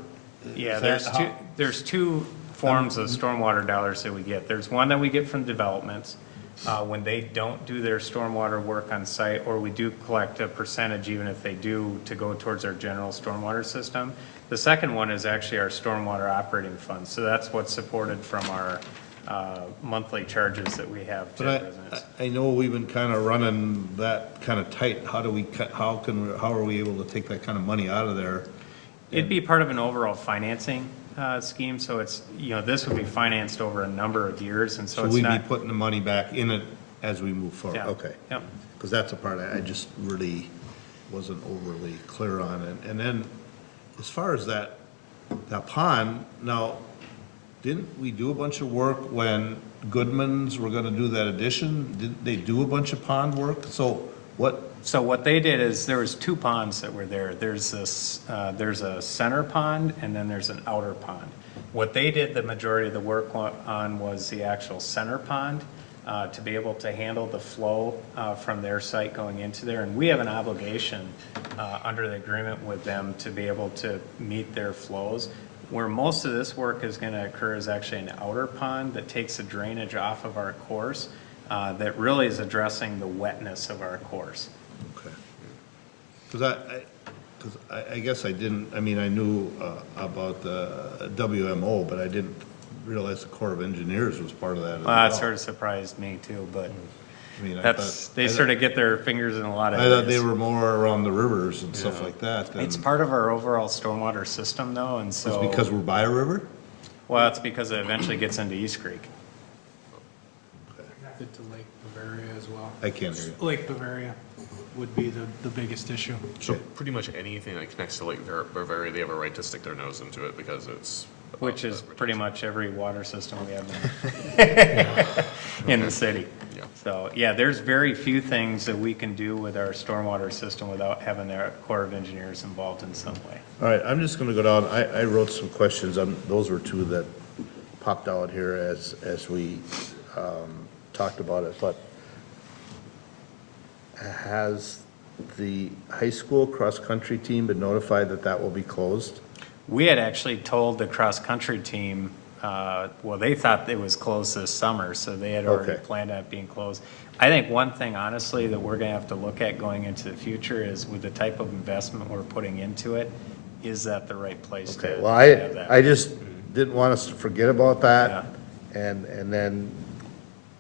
Yeah, Is that there's two forms of stormwater dollars that we get. There's one that we get from developments when they don't do their stormwater work on site, or we do collect a percentage even if they do to go towards our general stormwater system. The second one is actually our stormwater operating fund. So that's what's supported from our monthly charges that we have to But residents. I know we've been kind of running that kind of tight. How are we able to take that kind of money out of there? It'd be part of an overall financing scheme, so it's, this would be financed over a number of years, and so So it's we'd be not. putting the money back in it as we move forward? Yeah. Okay. Yep. Because that's a part I just really wasn't overly clear on it. And then, as far as that pond, now, didn't we do a bunch of work when Goodman's were gonna do that addition? Didn't they do a bunch of pond work? So what they did is, there was two ponds that were there. There's there's a center pond, and then there's an outer pond. What they did the majority of the work on was the actual center pond, to be able to handle the flow from their site going into there. And we have an obligation under the agreement with them to be able to meet their flows. Where most of this work is going to occur is actually an outer pond that takes the drainage off of our course, that really is addressing the wetness of our course. Okay. Because I guess I didn't, I mean, I knew about the WMO, but I didn't realize the Corps of Engineers was part of that as well. Well, that sort of surprised me too, but I mean, they sort of get their fingers in a lot of I areas. thought they were more around the rivers and stuff like that. It's part of our overall stormwater system though, and so. It's because we're by a river? Well, it's because it eventually gets into East Creek. Connected to Lake Bavaria as well. I can't hear you. Lake Bavaria would be the biggest issue. So pretty much anything that connects to Lake Bavaria, they have a right to stick their nose into it because it's. Which is pretty much every water system we have in the city. Yeah. So, yeah, there's very few things that we can do with our stormwater system without having the Corps of Engineers involved in some way. All right, I'm just gonna go down, I wrote some questions, those were two that popped out here as we talked about it, but has the high school cross-country team been notified that that will be closed? We had actually told the cross-country team, well, they thought it was closed this summer, so they had already Okay. planned on it being closed. I think one thing, honestly, that we're gonna have to look at going into the future is with the type of investment we're putting into it, is that the right place to Okay, well, have that? I just didn't want us to forget about that and then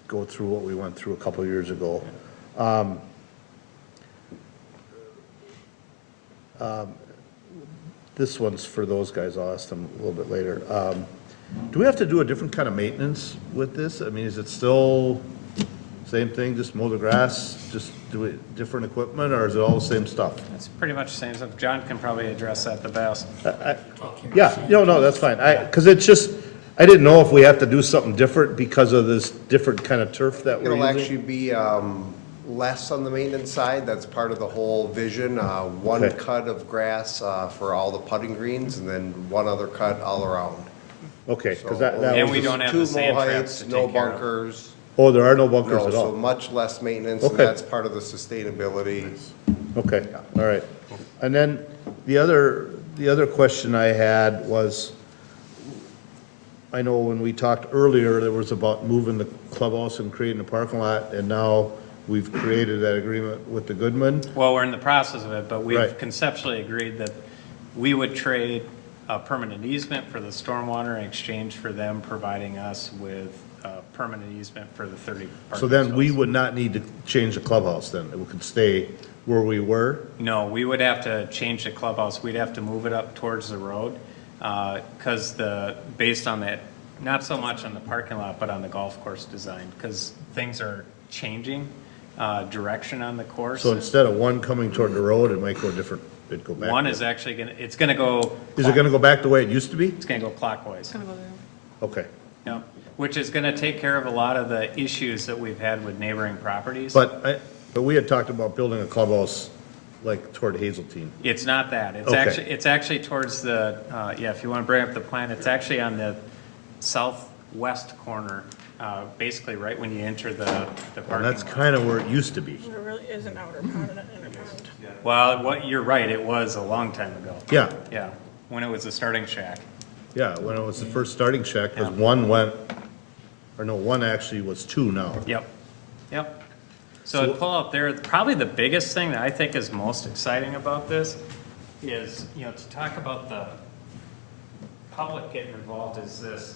go through what we went through a couple of years ago. This one's for those guys, I'll ask them a little bit later. Do we have to do a different kind of maintenance with this? I mean, is it still same thing, just mow the grass, just do it, different equipment, or is it all the same stuff? It's pretty much the same stuff. John can probably address that the best. Yeah, no, that's fine. Because it's just, I didn't know if we have to do something different because of this different kind of turf that we're It'll using. actually be less on the maintenance side. That's part of the whole vision. One Okay. cut of grass for all the putting greens, and then one other cut all around. Okay, because So that And was, we don't have two the sand mow traps heights, to no take care of. bunkers. oh, there are no bunkers No, at so all? much less maintenance, and Okay. that's part of the sustainability. Okay, all right. And then the other question I had was, I know when we talked earlier, there was about moving the clubhouse and creating a parking lot, and now we've created that agreement with the Goodman. Well, we're in the process of it, but we've Right. conceptually agreed that we would trade a permanent easement for the stormwater in exchange for them providing us with a permanent easement for the 30 parking So then we stalls. would not need to change the clubhouse then, we could stay where we were? No, we would have to change the clubhouse, we'd have to move it up towards the road, because based on that, not so much on the parking lot, but on the golf course design, because things are changing, direction on the course. So instead of one coming toward the road, it might go different, it'd go back. One there. is actually it's gonna go. Is it gonna go back the way it used to be? It's gonna go clockwise. It's gonna go there. Okay. Yeah, which is gonna take care of a lot of the issues that we've had with neighboring properties. But we had talked about building a clubhouse like toward Hazeltine. It's not that. Okay. It's actually towards the, if you want to bring up the plan, it's actually on the southwest corner, basically right when you enter the And parking that's lot. kind of where it used to be. There really is an outer pond and an inner pond. Well, you're right, it was a long time ago. Yeah, Yeah, when it was a starting shack. yeah, when it was the first starting shack, because one went, or no, one actually was two now. Yep, yep. So to pull up there, probably the biggest thing that I think is most exciting about this is, to talk about the public getting involved is this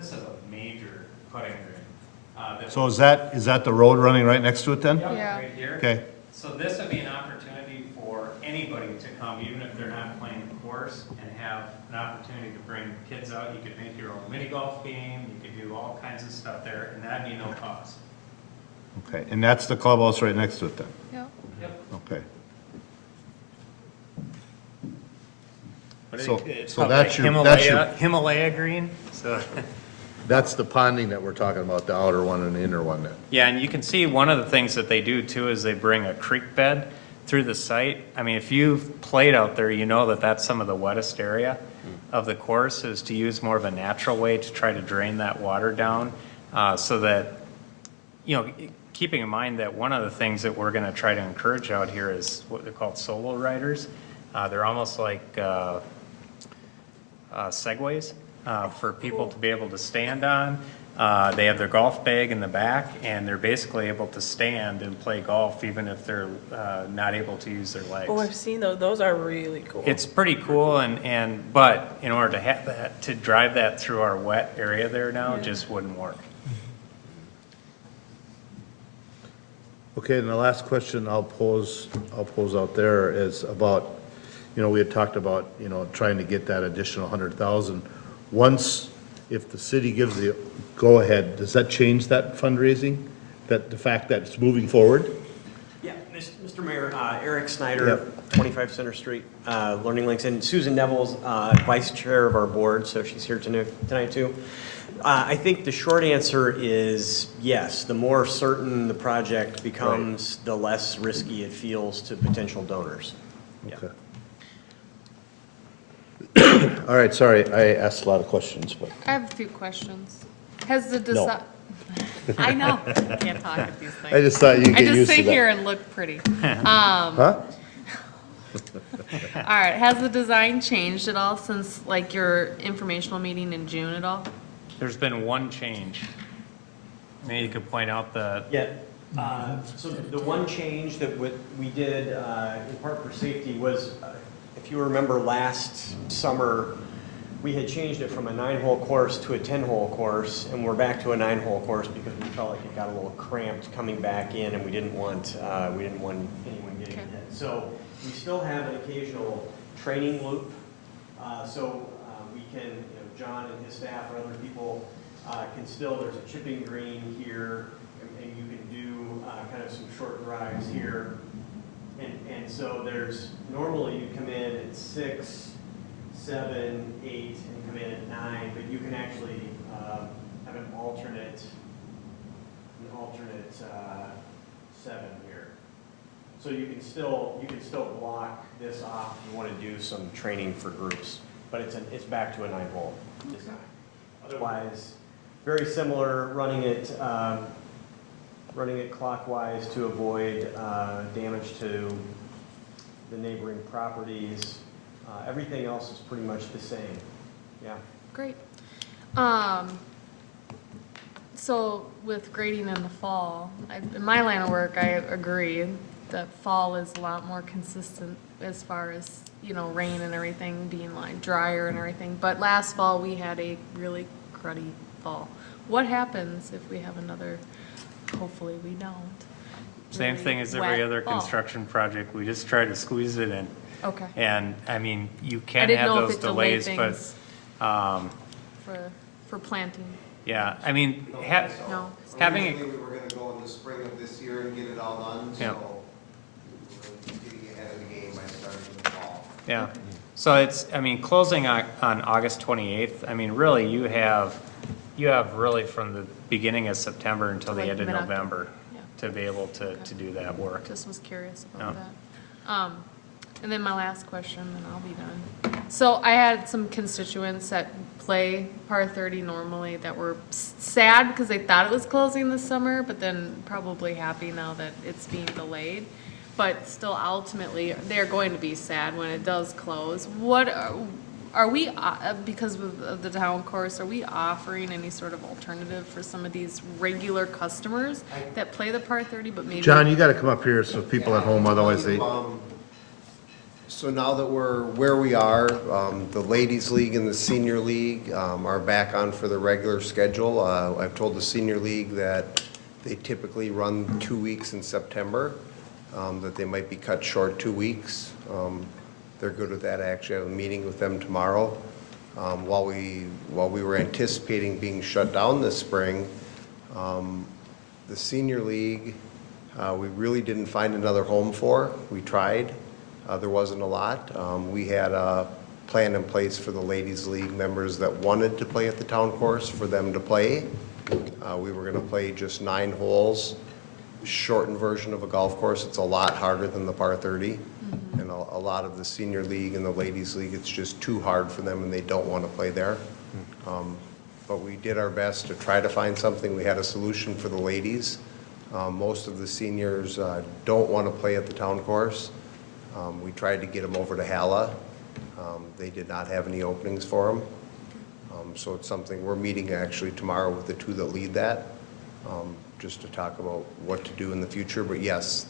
is a major putting green. So is that the road running right next to it then? Yep, Yeah. right here. Okay, So this would be an opportunity for anybody to come, even if they're not playing the course, and have an opportunity to bring kids out. You could make your own mini golf game, you could do all kinds of stuff there, and that'd be no cost. okay, and that's the clubhouse right next to it then? Yep. Yep. Okay. What is So- it? It's so called that's like your- Himalaya green, so. That's the ponding that we're talking about, the outer one and the inner one then? Yeah, and you can see one of the things that they do too is they bring a creek bed through the site. I mean, if you've played out there, you know that that's some of the wettest area of the course, is to use more of a natural way to try to drain that water down, so that, keeping in mind that one of the things that we're gonna try to encourage out here is what they're called solo riders. They're almost like segways for people to be able to stand on. They have their golf bag in the back, and they're basically able to stand and play golf even if they're not able to use their legs. Oh, I've seen those. Those are really cool. It's pretty cool, but in order to have that, to drive that through our wet area there now, Yeah. just wouldn't work. Okay, and the last question I'll pose out there is about, we had talked about, trying to get that additional 100,000. Once, if the city gives the go-ahead, does that change that fundraising? That the fact that it's moving forward? Yeah, Mr. Mayor, Eric Snyder, Yep. 25 Center Street, Learning Links, and Susan Neville's vice chair of our board, so she's here tonight too. I think the short answer is yes. The more certain the project becomes, the less risky it feels to potential donors. Yeah. Okay. All right, sorry, I asked a lot of questions, but. I have a few questions. Has the No. design? I know, I can't talk at these things. I just thought you'd get I just used to sit that. here and look pretty. Huh? All right, has the design changed at all since like your informational meeting in June at all? There's been one change. Maybe you could point out Yeah, so the one change that we did in part for safety was, if you remember last summer, we had changed it from a 9-hole course to a 10-hole course, and we're back to a 9-hole course because we felt like it got a little cramped coming back in, and we didn't want anyone getting hit. So we still have an occasional training loop, so we can, John and his staff or other people can still, there's a chipping green here, and you can do kind of some short drives here. And so there's, normally you come in at 6, 7, 8, and come in at 9, but you can actually have an alternate 7 here. So you can still block this off if you want to do some training for groups, but it's back to a 9-hole design. Otherwise, very similar, running it clockwise to avoid damage to the neighboring properties. Everything else is pretty much the same. Yeah. Great. So with grading in the fall, in my line of work, I agree that fall is a lot more consistent as far as, rain and everything being like drier and everything. But last fall, we had a really cruddy fall. What happens if we have another, hopefully we don't? Same thing as every wet other fall? construction project, we just try to squeeze it in. Okay. And, I mean, you I can didn't have know if those it delayed delays, but, things for planting. yeah, I mean, No. having, Originally, we were gonna go in the spring of this year and get it all done, Yeah. so we're getting ahead of the game by starting in the fall. yeah, so it's, I mean, closing on August 28th, I mean, really, you have really from the beginning of September until the Like end of mid-October. November Yeah. to be able to do that work. Just was curious Yeah. about that. And then my last question, and I'll be done. So I had some constituents that play par 30 normally that were sad because they thought it was closing this summer, but then probably happy now that it's being delayed. But still, ultimately, they're going to be sad when it does close. What are we, because of the town course, are we offering any sort of alternative for some of these regular customers that play the par 30, but maybe? John, you gotta come up here so people at home, otherwise they, So now that we're where we are, the Ladies League and the Senior League are back on for the regular schedule. I've told the Senior League that they typically run 2 weeks in September, that they might be cut short 2 weeks. They're good with that. I actually have a meeting with them tomorrow. While we were anticipating being shut down this spring, the Senior League, we really didn't find another home for. We tried. There wasn't a lot. We had a plan in place for the Ladies League members that wanted to play at the town course for them to play. We were going to play just 9 holes, shortened version of a golf course. It's a lot harder than the par 30. And a lot of the Senior League and the Ladies League, it's just too hard for them and they don't want to play there. But we did our best to try to find something. We had a solution for the ladies. Most of the seniors don't want to play at the town course. We tried to get them over to Hala. They did not have any openings for them. So it's something, we're meeting actually tomorrow with the 2 that lead that, just to talk about what to do in the future. But yes,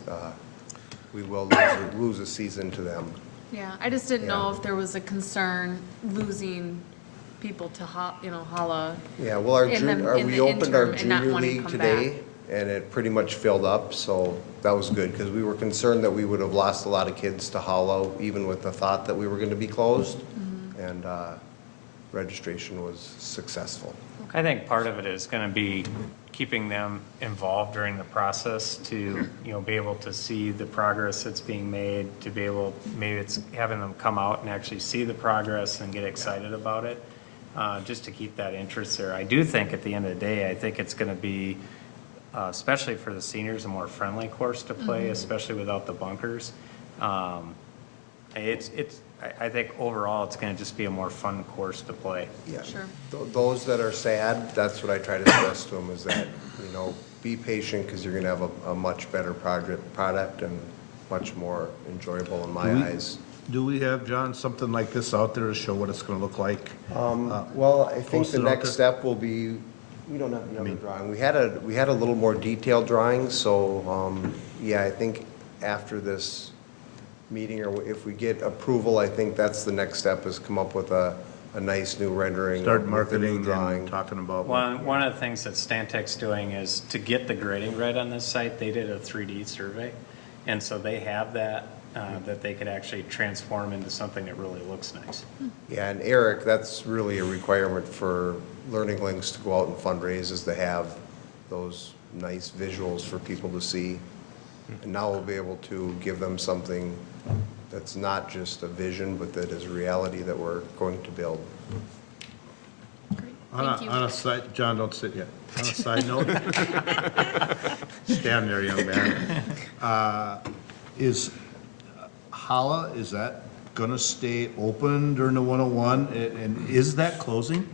we will lose a season to them. Yeah, I just didn't know Yeah. if there was a concern losing people to Hala. Yeah, well, in we the opened our interim and not junior wanting to league come today, and it pretty much filled up, so that was good, because we were concerned that we would have lost a lot of kids to Hollow, even with the thought that we were going to be closed, and registration was successful. I think part of it is going to be keeping them involved during the process to, be able to see the progress that's being made, to be able, maybe it's having them come out and actually see the progress and get excited about it, just to keep that interest there. I do think at the end of the day, I think it's going to be, especially for the seniors, a more friendly course to play, especially without the bunkers. I think overall, it's going to just be a more fun course to play. Yeah. Sure. Those that are sad, that's what I try to stress to them, is that, be patient, because you're going to have a much better product and much more enjoyable in my eyes. do we have, John, something like this out there to show what it's gonna look like? Well, I think the posted out next there? step will be, we don't have another drawing. We had a little more detailed drawing, so, yeah, I think after this meeting, or if we get approval, I think that's the next step, is come up with a nice new rendering. Start with the new marketing drawing. and talking about. One of the things that Stantec's doing is to get the grading right on this site, they did a 3D survey. And so they have that they could actually transform into something that really looks nice. Yeah, and Eric, that's really a requirement for Learning Links to go out and fundraise, is to have those nice visuals for people to see. And now we'll be able to give them something that's not just a vision, but that is a reality that we're going to build. Thank you. On a side, John, don't sit yet. On a side note, stand there, young man. Is Hala, is that gonna stay open during the 101? And is that closing?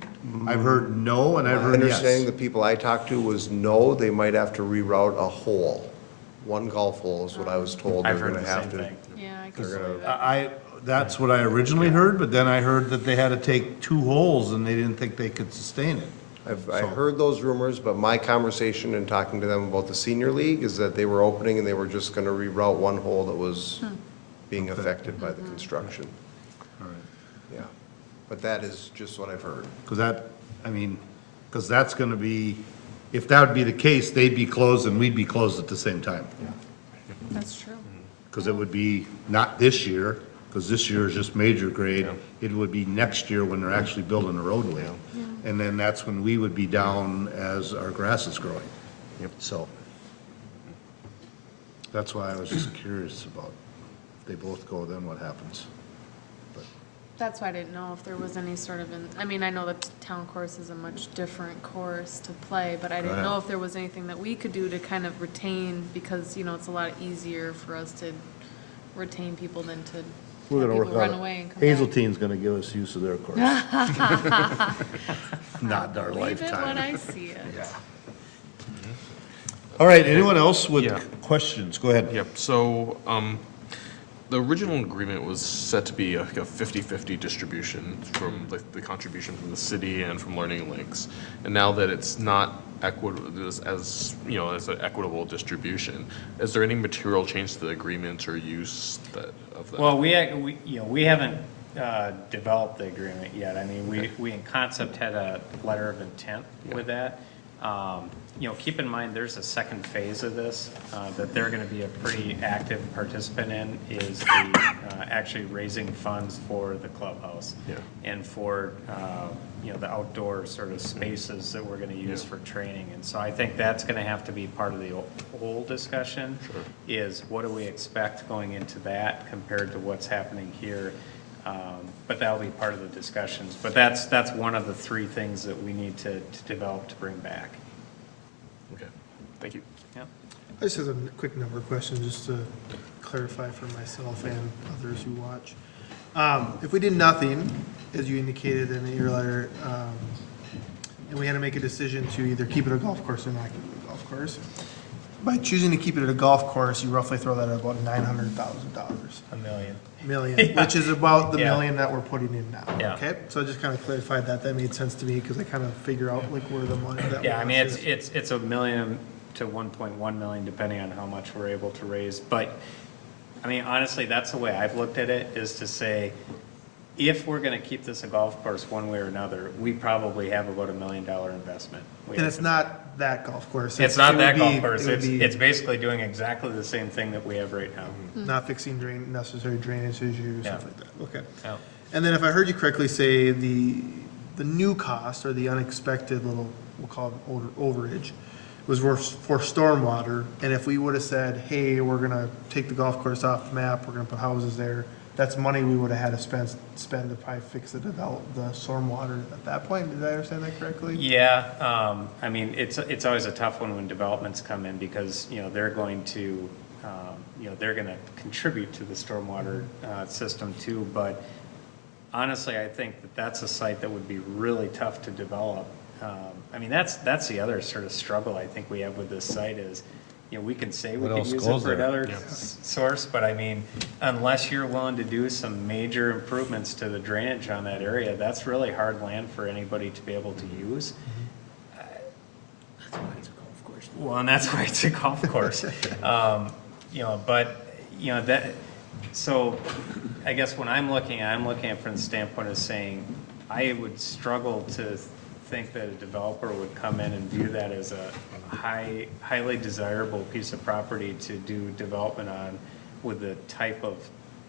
I've heard no, and I've My heard understanding, the yes. people I talked to was no, they might have to reroute a hole. One golf hole is what I was told they're I've heard gonna the have same to. thing. Yeah, I can They're believe it. That's what I originally heard, but then I heard that they had to take 2 holes and they didn't think they could sustain it. I heard those rumors, but my conversation and talking to them about the senior league is that they were opening and they were just gonna reroute one hole that was being affected by the construction. All right. Yeah, but that is just what I've heard. Because that's gonna be, if that would be the case, they'd be closed and we'd be closed at the same time. That's true. Because it would be not this year, because this year is just major grade. It would be next year when they're actually building the roadway. And then that's when we would be down as our grass is growing. So, that's why I was just curious about, if they both go, then what happens? But That's why I didn't know if there was any sort of, I mean, I know the town course is a much different course to play, but I didn't Right. know if there was anything that we could do to kind of retain, because, you know, it's a lot easier for us to retain people than to We're have gonna people work run on away it. and come back. Hazeltine's gonna give us use of their course. Not in our Believe it when lifetime. I see it. All right, anyone else with Yeah. questions? Go ahead. Yep, so, the original agreement was set to be like a 50-50 distribution from the contribution from the city and from Learning Links. And now that it's not as an equitable distribution, is there any material change to the agreement or use of that? Well, we haven't developed the agreement yet. I mean, we in concept had a letter of intent with that. Keep in mind, there's a second phase of this that they're going to be a pretty active participant in, is the actually raising funds for the clubhouse. Yeah. And for, the outdoor sort of spaces that we're going to use for training. And so I think that's going to have to be part of the whole discussion. Sure. Is what do we expect going into that compared to what's happening here? But that'll be part of the discussions. But that's one of the 3 things that we need to develop to bring back. Okay, thank you. Yep. I just have a quick number of questions just to clarify for myself and others who watch. If we did nothing, as you indicated in your letter, and we had to make a decision to either keep it a golf course or not keep it a golf course, by choosing to keep it at a golf course, you roughly throw that at about $900,000. $1 million. Million, which is about the Yeah. million that we're putting in now. Yeah. Okay, so I just kind of clarified that. That made sense to me because I kind of figure out like where the money that. Yeah, I mean, was. it's $1 million to 1.1 million, depending on how much we're able to raise. But, I mean, honestly, that's the way I've looked at it, is to say, if we're gonna keep this a golf course one way or another, we probably have about $1 million investment. And it's not that golf course. It's not it that would golf be- course. it would be It's basically doing exactly the same thing that we have right now. not fixing necessary drainage issues, stuff Yeah. like that. Okay. Yeah. And then if I heard you correctly say the new cost or the unexpected little, we'll call it overage, was for stormwater. And if we would have said, hey, we're gonna take the golf course off the map, we're gonna put houses there, that's money we would have had to spend to probably fix the stormwater at that point. Did I understand that correctly? Yeah, I mean, it's always a tough one when developments come in because, they're going to, they're gonna contribute to the stormwater system too, but honestly, I think that that's a site that would be really tough to develop. I mean, that's the other sort of struggle I think we have with this site is, we can say we What could else use it goes for there? another Yeah. source, but I mean, unless you're willing to do some major improvements to the drainage on that area, that's really hard land for anybody to be able to use. Well, and that's why it's a golf course. So I guess when I'm looking at it from the standpoint of saying, I would struggle to think that a developer would come in and view that as a highly desirable piece of property to do development on with the type of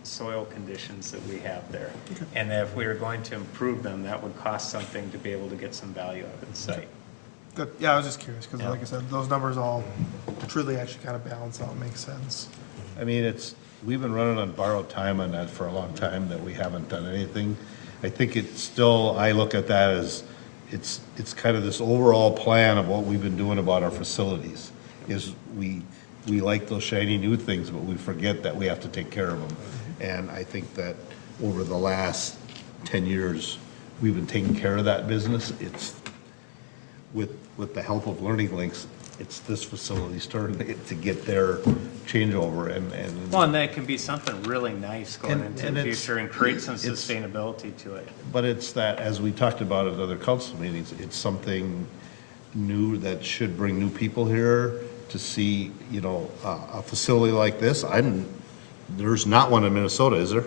soil conditions that we have there. And that if we were going to improve them, that would cost something to be able to get some value out of the site. Good. Yeah, I was just curious because Yeah. like I said, those numbers all truly actually kind of balance out, make sense. I mean, we've been running on borrowed time on that for a long time, that we haven't done anything. I think it's still, I look at that as, it's kind of this overall plan of what we've been doing about our facilities, is we like those shiny new things, but we forget that we have to take care of them. And I think that over the last 10 years, we've been taking care of that business. It's, with the help of Learning Links, it's this facility's turn to get their changeover and. Well, and that can be something really nice going And- into and the it's- future and create some it's- sustainability to it. But it's that, as we talked about at other council meetings, it's something new that should bring new people here to see, you know, a facility like this. There's not one in Minnesota, is there?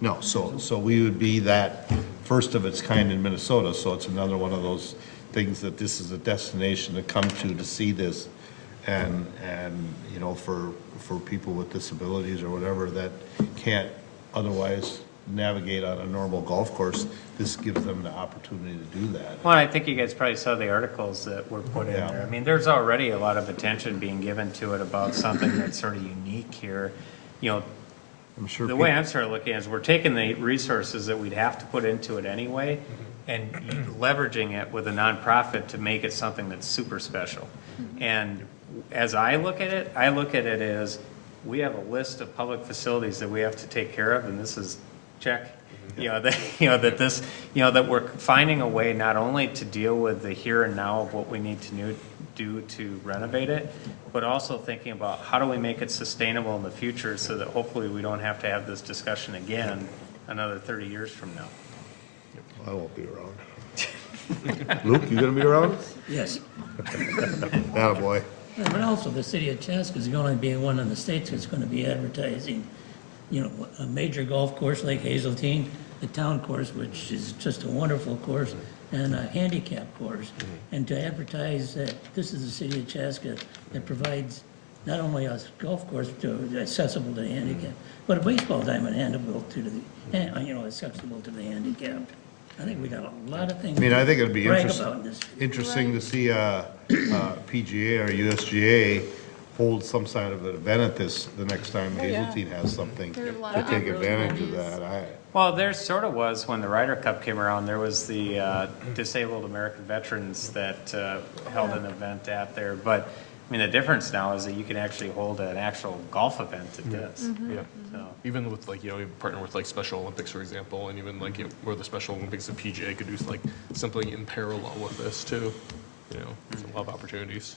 No, so we would be that first of its kind in Minnesota, so it's another one of those things that this is a destination to come to see this. And, you know, for people with disabilities or whatever that can't otherwise navigate on a normal golf course, this gives them the opportunity to do that. Well, I think you guys probably saw the articles that were put in Yeah. there. I mean, there's already a lot of attention being given to it about something that's sort of unique here. You know, I'm sure. the way I'm sort of looking at it is we're taking the resources that we'd have to put into it anyway and leveraging it with a nonprofit to make it something that's super special. And as I look at it as we have a list of public facilities that we have to take care of, and this is check. That we're finding a way not only to deal with the here and now of what we need to do to renovate it, but also thinking about how do we make it sustainable in the future so that hopefully we don't have to have this discussion again another 30 years from now. I won't be around. Luke, you gonna be around? Yes. Attaboy. Yeah, but also the city of Chaska is going to be one in the states that's going to be advertising, you know, a major golf course like Hazeltine, the town course, which is just a wonderful course, and a handicap course. And to advertise that this is the city of Chaska that provides not only a golf course accessible to the handicap, but a baseball diamond accessible to the handicapped. I think we got a lot of things. I mean, I think it'd be to brag about in this. interesting to see PGA or USGA hold some sort of an event at this the next time Hazeltine has something There are a lot to of take really advantage good of that. Well, there sort of was when the Ryder Cup came around. There was the disabled American veterans that held an event at there. But I mean, the difference now is that you can actually hold an actual golf event at this. Yeah. So. Even with like, you know, we partner with like Special Olympics, for example, and even like, you know, where the Special Olympics, the PGA could do like something in parallel with this too. You know, there's a lot of opportunities.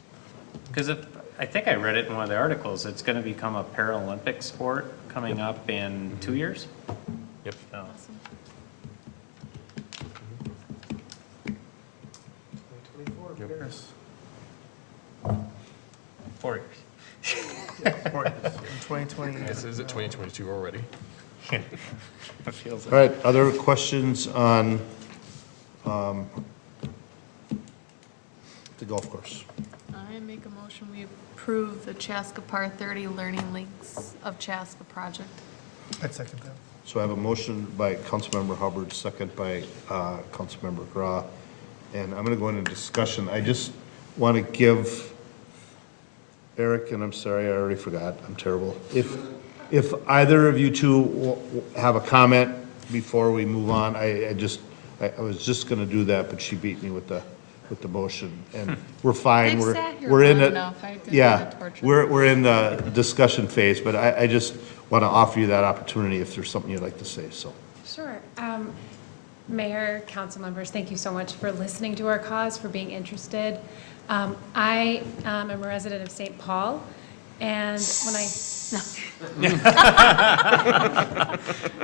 Because I think I read it in one of the articles, it's going to become a Paralympic sport coming up in 2 years. Yep. So, 4 years. 2020. Is it 2022 already? It feels All right, other questions on the golf course? I make a motion, we approve the Chaska Par 30 Learning Links of Chaska project. I'd second that. So I have a motion by Councilmember Hubbard, second by Councilmember Grah. And I'm going to go into discussion. I just want to give Eric, and I'm sorry, I already forgot, I'm terrible. If either of you two have a comment before we move on, I was just going to do that, but she beat me with the motion, and we're fine. They've We're sat here we're in long it. enough. I didn't Yeah, want to torture we're in the discussion phase, but I just want to offer you that opportunity if there's something you'd like to say, so. Sure. Mayor, council members, thank you so much for listening to our cause, for being interested. I am a resident of St. Paul, and when I,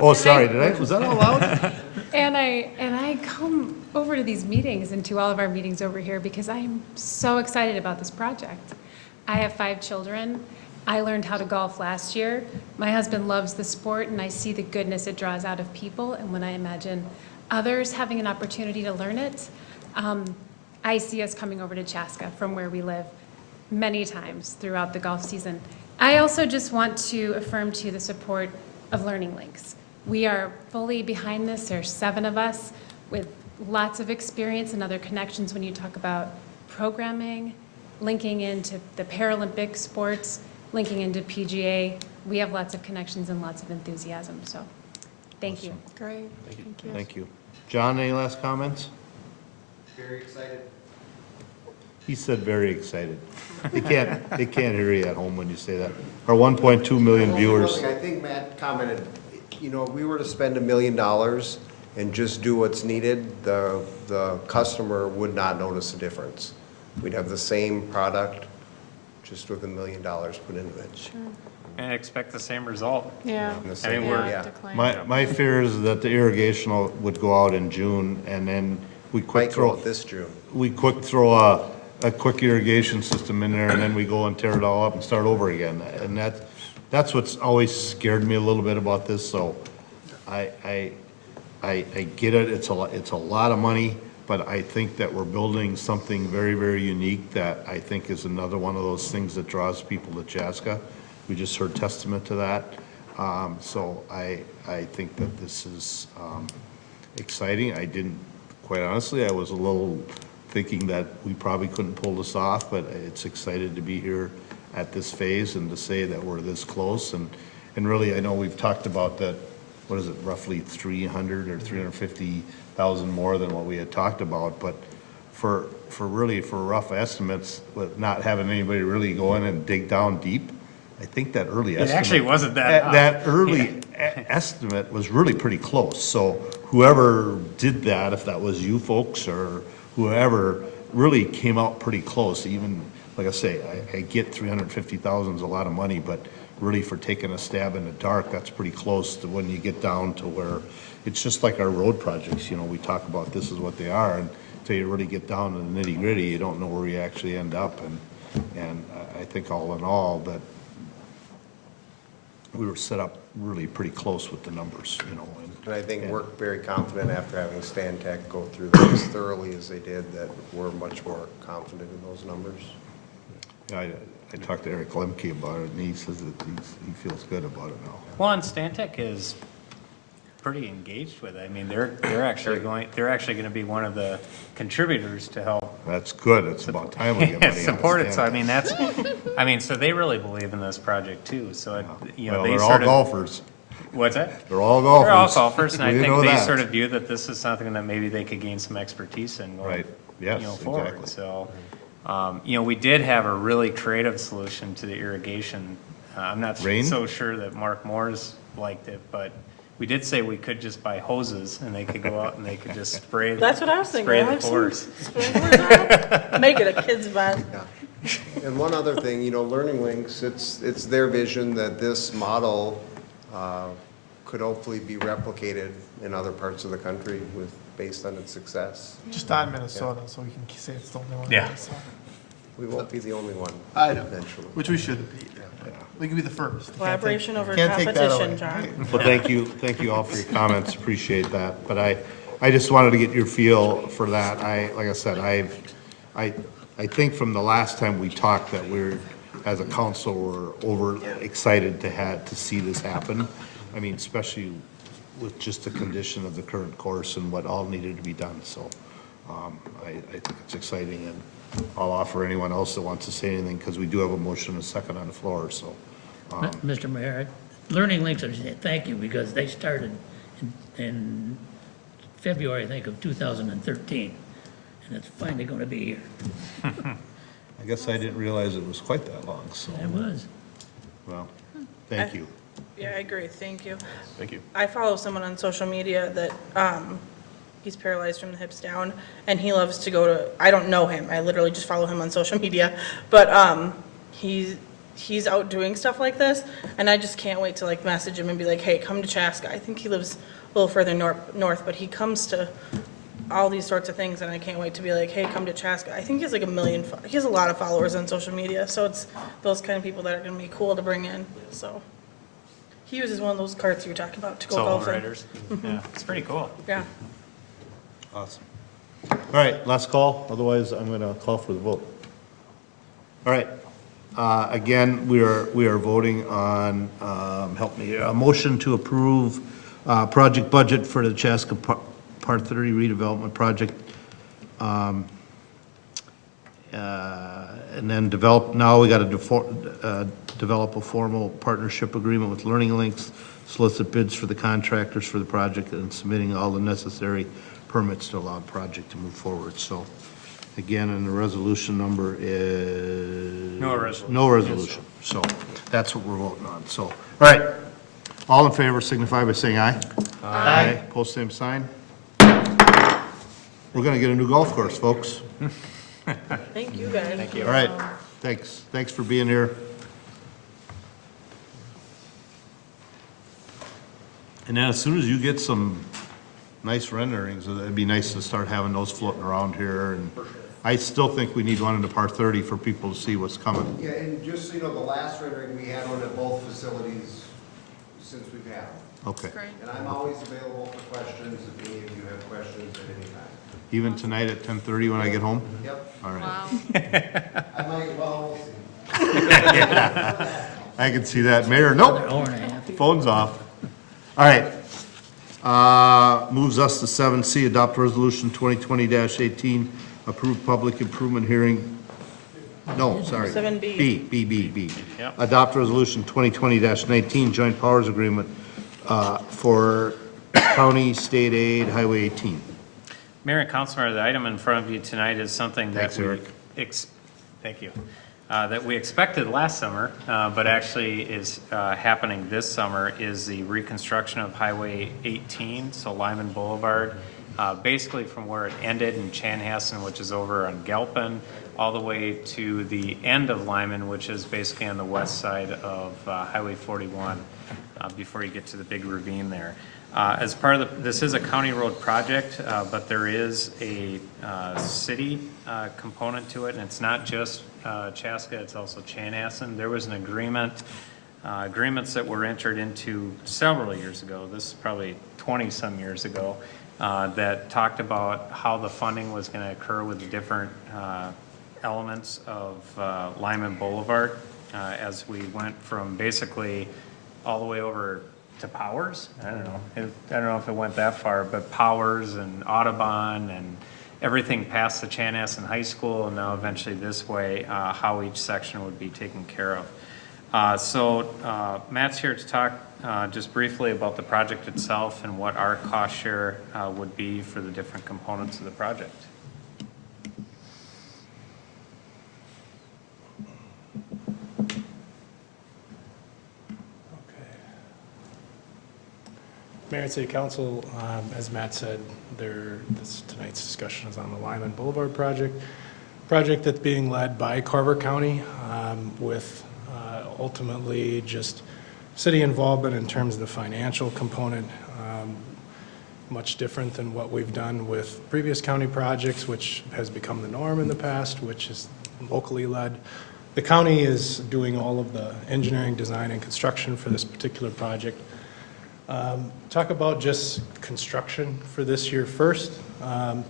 Oh, sorry, was that all loud? and I come over to these meetings and to all of our meetings over here because I am so excited about this project. I have 5 children. I learned how to golf last year. My husband loves the sport, and I see the goodness it draws out of people. And when I imagine others having an opportunity to learn it, I see us coming over to Chaska from where we live many times throughout the golf season. I also just want to affirm to you the support of Learning Links. We are fully behind this. There's 7 of us with lots of experience and other connections when you talk about programming, linking into the Paralympic sports, linking into PGA. We have lots of connections and lots of enthusiasm, so thank you. Great, thank you. Thank you. John, any last comments? Very excited. He said very excited. They can't hear you at home when you say that. Our 1.2 million viewers. I think Matt commented, you know, if we were to spend $1 million and just do what's needed, the customer would not notice a difference. We'd have the same product, just with $1 million put into it. And expect the same result. Yeah. And the I same- mean, we're, yeah. My fear is that the irrigation would go out in June, and then we quick Might go throw, out this June. we quick throw a quick irrigation system in there, and then we go and tear it all up and start over again. And that's what's always scared me a little bit about this, so I get it, it's a lot of money, but I think that we're building something very, very unique that I think is another one of those things that draws people to Chaska. We just heard testament to that. So I think that this is exciting. I didn't, quite honestly, I was a little thinking that we probably couldn't pull this off, but it's excited to be here at this phase and to say that we're this close. And really, I know we've talked about that, what is it, roughly 300 or 350,000 more than what we had talked about, but for rough estimates, with not having anybody really go in and dig down deep, I think that early estimate. it actually wasn't that high. That early estimate was really pretty close, so whoever did that, if that was you folks or whoever, really came out pretty close. Even, like I say, I get 350,000 is a lot of money, but really for taking a stab in the dark, that's pretty close to when you get down to where, it's just like our road projects, you know, we talk about this is what they are, and until you really get down to the nitty gritty, you don't know where you actually end up, and I think all in all, that we were set up really pretty close with the numbers, you know. And I think we're very confident after having Stan Tech go through this thoroughly as they did, that we're much more confident in those numbers. Yeah, I talked to Eric Lemke about it, and he says that he feels good about it now. Well, and Stantec is pretty engaged with it. I mean, they're actually gonna be one of the contributors to help That's good, it's about time we get money. support it. So I mean, so they really believe in this project too, so you know, Well, they they're all sort of. golfers. What's that? They're all golfers. They're all golfers, and I We think know they that. sort of view that this is something that maybe they could gain some expertise in going, Right. Yes, you know, forward. exactly. So, you know, we did have a really creative solution to the irrigation. I'm not Rain? so sure that Mark Moore's liked it, but we did say we could just buy hoses and they could go out and they could just spray. That's what I was thinking. Spray Have the some course. sprinklers. Make it a kid's event. And one other thing, you know, Learning Links, it's their vision that this model could hopefully be replicated in other parts of the country based on its success. Just not in Minnesota, so we can say it's the only one in Yeah. Minnesota. We won't be the only one I know, eventually. which we shouldn't be. We can be the first. Collaboration over Can't take that competition, away. John. Well, thank you all for your comments, appreciate that, but I just wanted to get your feel for that. Like I said, I think from the last time we talked that we're, as a council, we're over excited to see this happen. I mean, especially with just the condition of the current course and what all needed to be done, so I think it's exciting, and I'll offer anyone else that wants to say anything, because we do have a motion and a second on the floor, so. Mr. Mayor, Learning Links, I say thank you, because they started in February, I think, of 2013, and it's finally going to be here. I guess I didn't realize it was quite that long, so, It was. well, thank you. Yeah, I agree. Thank you. Thank you. I follow someone on social media that, he's paralyzed from the hips down, and he loves to go to, I don't know him, I literally just follow him on social media, but, he's out doing stuff like this, and I just can't wait to like message him and be like, hey, come to Chaska. I think he lives a little further north, but he comes to all these sorts of things, and I can't wait to be like, hey, come to Chaska. I think he has like 1 million, he has a lot of followers on social media, so it's those kind of people that are gonna be cool to bring in, so. He uses one of those carts you were talking about to go Solo golfing. riders. Yeah, it's pretty cool. Yeah. Awesome. All right, last call, otherwise I'm going to call for the vote. All right, again, we are voting on, help me, a motion to approve project budget for the Chaska Part 30 redevelopment project. And then now we got to develop a formal partnership agreement with Learning Links, solicit bids for the contractors for the project, and submitting all the necessary permits to allow the project to move forward. So again, and the resolution number is? No resolution. No resolution. So that's what we're voting on. So, all right. All in favor signify by saying aye. Aye. Post same sign. We're gonna get a new golf course, folks. Thank you, guys. Thank you. All right. Thanks. Thanks for being here. And then as soon as you get some nice renderings, it'd be nice to start having those floating around here. And I still think we need one in the par 30 for people to see what's coming. Yeah, and just so you know, the last rendering, we had one at both facilities since we've had them. Okay. Great. And I'm always available for questions, if any of you have questions at any time. Even tonight at 10:30 when I get home? Yep. All right. Wow. I might, well, we'll see. I can see that. Mayor, nope. Hour and a half. Phone's off. All right. Moves us to 7C, adopt resolution 2020-18, approve public improvement hearing. No, sorry. 7B. B. Yep. Adopt resolution 2020-19, joint powers agreement for county, state aid, highway 18. Mayor and Councilmember, the item in front of you tonight is something that Thanks, Eric. Thank you. That we expected last summer, but actually is happening this summer, is the reconstruction of Highway 18, so Lyman Boulevard, basically from where it ended in Chanhassen, which is over on Galpin, all the way to the end of Lyman, which is basically on the west side of Highway 41, before you get to the big ravine there. As part of this is a county road project, but there is a city component to it, and it's not just Chaska, it's also Chanhassen. There was an agreements that were entered into several years ago, this is probably 20-some years ago, that talked about how the funding was going to occur with the different elements of Lyman Boulevard, as we went from basically all the way over to Powers. I don't know if it went that far, but Powers and Audubon and everything past the Chanhassen High School, and now eventually this way, how each section would be taken care of. So Matt's here to talk just briefly about the project itself and what our cost share would be for the different components of the project. Mayor and City Council, as Matt said, tonight's discussion is on the Lyman Boulevard project that's being led by Carver County, with ultimately just city involvement in terms of the financial component, much different than what we've done with previous county projects, which has become the norm in the past, which is locally led. The county is doing all of the engineering, design, and construction for this particular project. Talk about just construction for this year first. I'll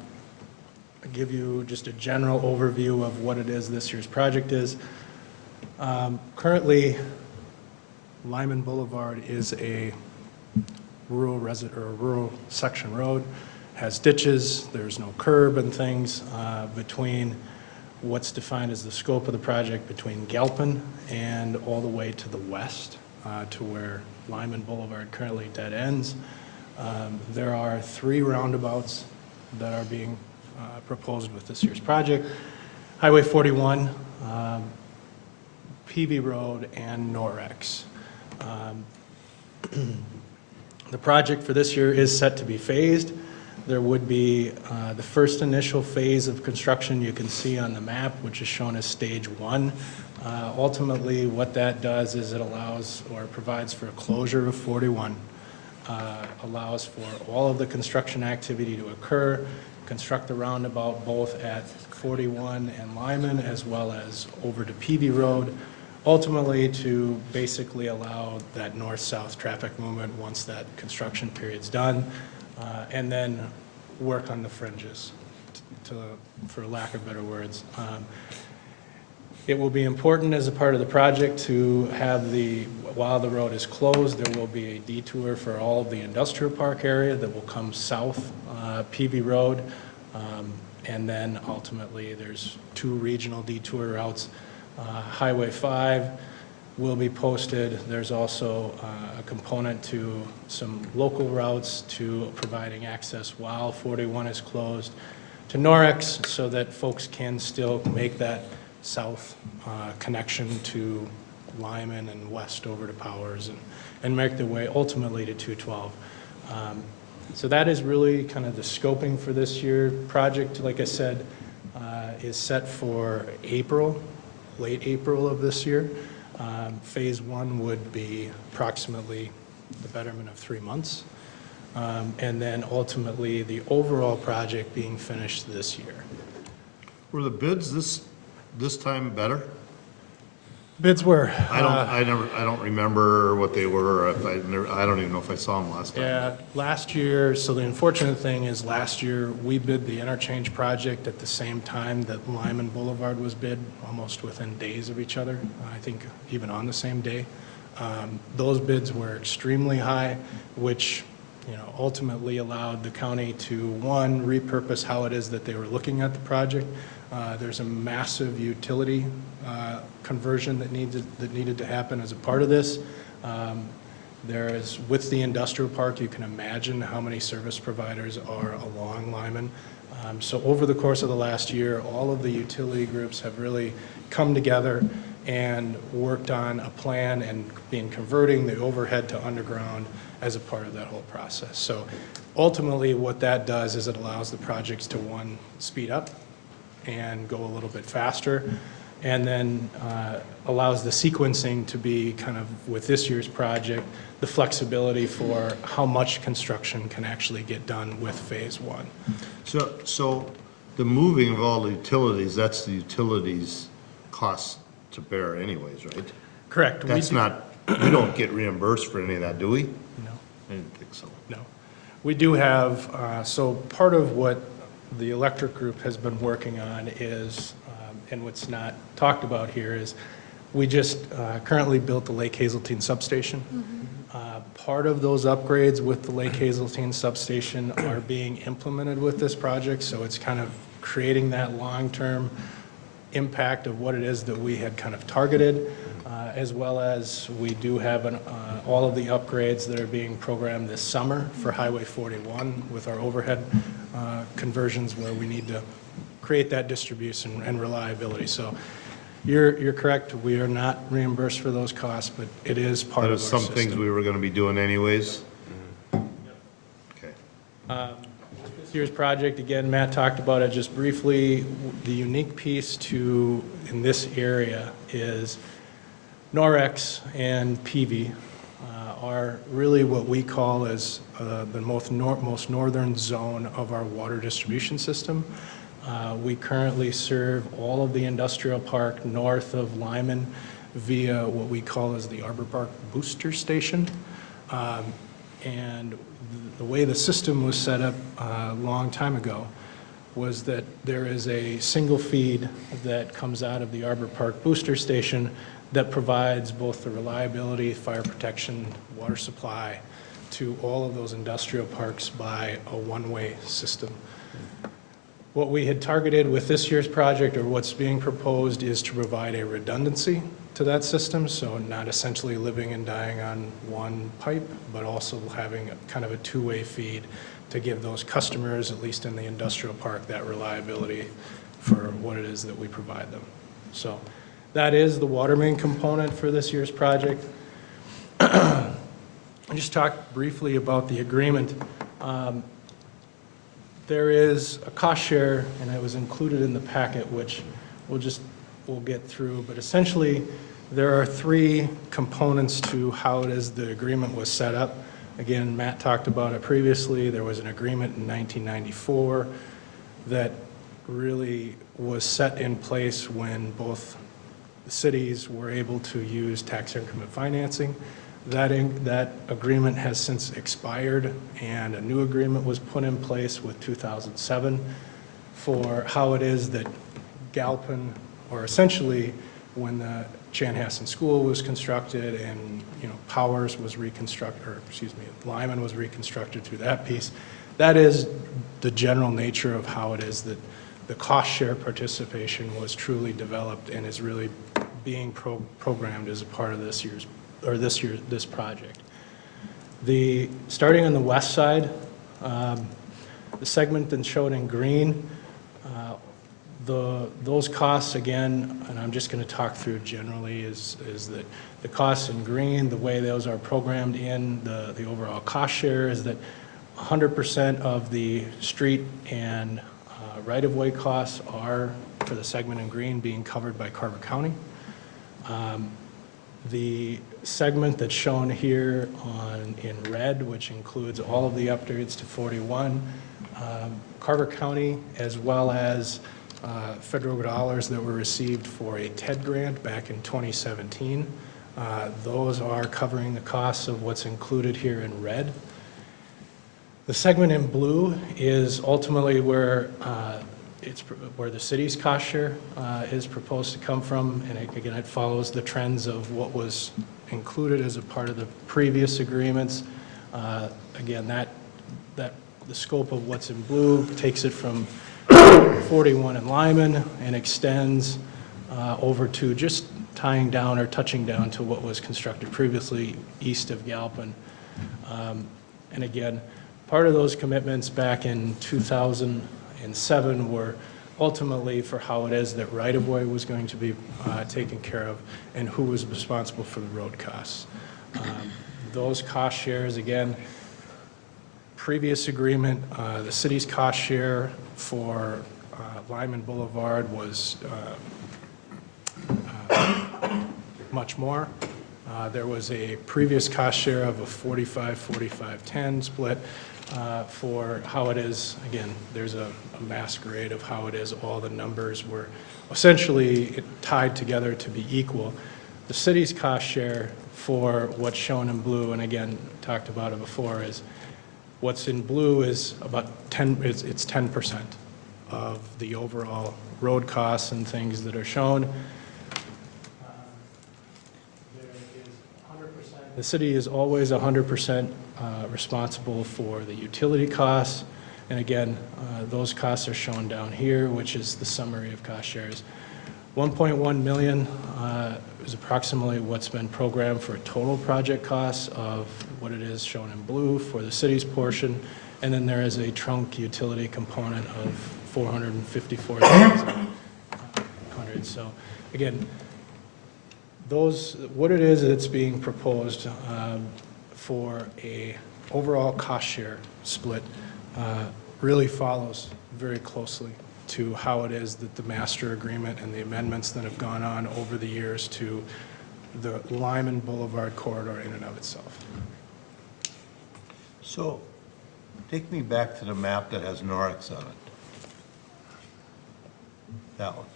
give you just a general overview of what it is this year's project is. Currently, Lyman Boulevard is a rural section road, has ditches, there's no curb and things between what's defined as the scope of the project between Galpin and all the way to the west to where Lyman Boulevard currently dead ends. There are 3 roundabouts that are being proposed with this year's project. Highway 41, PV Road, and Norex. The project for this year is set to be phased. There would be the first initial phase of construction you can see on the map, which is shown as stage 1. Ultimately, what that does is it allows or provides for a closure of 41, allows for all of the construction activity to occur, construct the roundabout both at 41 and Lyman as well as over to PV Road, ultimately to basically allow that north-south traffic movement once that construction period's done, and then work on the fringes, for lack of better words. It will be important as a part of the project to have while the road is closed, there will be a detour for all of the industrial park area that will come south PV Road. And then ultimately, there's 2 regional detour routes, Highway 5 will be posted. There's also a component to some local routes to providing access while 41 is closed to Norix so that folks can still make that south connection to Lyman and west over to Powers and make their way ultimately to 212. So that is really kind of the scoping for this year. Project, like I said, is set for April, late April of this year. Phase 1 would be approximately the betterment of 3 months. And then ultimately, the overall project being finished this year. Were the bids this time better? Bids were. I don't remember what they were. I don't even know if I saw them last time. Yeah, last year, so the unfortunate thing is last year, we bid the interchange project at the same time that Lyman Boulevard was bid, almost within days of each other, I think even on the same day. Those bids were extremely high, which ultimately allowed the county to, one, repurpose how it is that they were looking at the project. There's a massive utility conversion that needed to happen as a part of this. There is, with the industrial park, you can imagine how many service providers are along Lyman. So over the course of the last year, all of the utility groups have really come together and worked on a plan and been converting the overhead to underground as a part of that whole process. So ultimately what that does is it allows the projects to, one, speed up and go a little bit faster, and then allows the sequencing to be kind of, with this year's project, the flexibility for how much construction can actually get done with phase 1. So the moving of all the utilities, that's the utilities cost to bear anyways, right? Correct. We don't get reimbursed for any of that, do we? No. I didn't think so. No. We do have, so part of what the electric group has been working on is, and what's not talked about here is, we just currently built the Lake Hazeltine substation. Part of those upgrades with the Lake Hazeltine substation are being implemented with this project, so it's kind of creating that long-term impact of what it is that we had kind of targeted, as well as we do have all of the upgrades that are being programmed this summer for Highway 41 with our overhead conversions where we need to create that distribution and reliability. So you're correct, we are not reimbursed for those costs, but it is part of our system. Some things we were gonna be doing anyways? Okay. This year's project, again, Matt talked about it just briefly. The unique piece in this area is Norix and PV are really what we call as the most northern zone of our water distribution system. We currently serve all of the industrial park north of Lyman via what we call as the Arbor Park Booster Station. And the way the system was set up a long time ago was that there is a single feed that comes out of the Arbor Park Booster Station that provides both the reliability, fire protection, water supply to all of those industrial parks by a one-way system. What we had targeted with this year's project, or what's being proposed, is to provide a redundancy to that system, so not essentially living and dying on one pipe, but also having kind of a two-way feed to give those customers, at least in the industrial park, that reliability for what it is that we provide them. So that is the water main component for this year's project. I just talked briefly about the agreement. There is a cost share, and it was included in the packet, which we'll get through, but essentially there are 3 components to how it is the agreement was set up. Again, Matt talked about it previously. There was an agreement in 1994 that really was set in place when both the cities were able to use tax increment financing. That agreement has since expired, and a new agreement was put in place with 2007 for how it is that Galpin, or essentially when the Chanhassen School was constructed and Powers was reconstructed, or excuse me, Lyman was reconstructed through that piece. That is the general nature of how it is that the cost share participation was truly developed and is really being programmed as a part of this project. Starting on the west side, the segment that's shown in green, those costs, again, and I'm just going to talk through generally, is that the costs in green, the way those are programmed in the overall cost share is that 100% of the street and right-of-way costs are, for the segment in green, being covered by Carver County. The segment that's shown here in red, which includes all of the upgrades to 41, Carver County, as well as federal dollars that were received for a TED grant back in 2017. Those are covering the costs of what's included here in red. The segment in blue is ultimately where where the city's cost share is proposed to come from, and again, it follows the trends of what was included as a part of the previous agreements. Again, the scope of what's in blue takes it from 41 in Lyman and extends over to just tying down or touching down to what was constructed previously east of Galpin. And again, part of those commitments back in 2007 were ultimately for how it is that right-of-way was going to be taken care of and who was responsible for the road costs. Those cost shares, again, previous agreement, the city's cost share for Lyman Boulevard was much more. There was a previous cost share of a 45-45-10 split for how it is. Again, there's a masquerade of how it is. All the numbers were essentially tied together to be equal. The city's cost share for what's shown in blue, and again, talked about it before, is what's in blue is about 10, it's 10% of the overall road costs and things that are shown. The city is always 100% responsible for the utility costs. And again, those costs are shown down here, which is the summary of cost shares. 1.1 million is approximately what's been programmed for total project costs of what it is shown in blue for the city's portion. And then there is a trunk utility component of 454,100. So again, what it is that's being proposed for a overall cost share split really follows very closely to how it is that the master agreement and the amendments that have gone on over the years to the Lyman Boulevard corridor in and of itself. So, take me back to the map that has Norix on it. That one.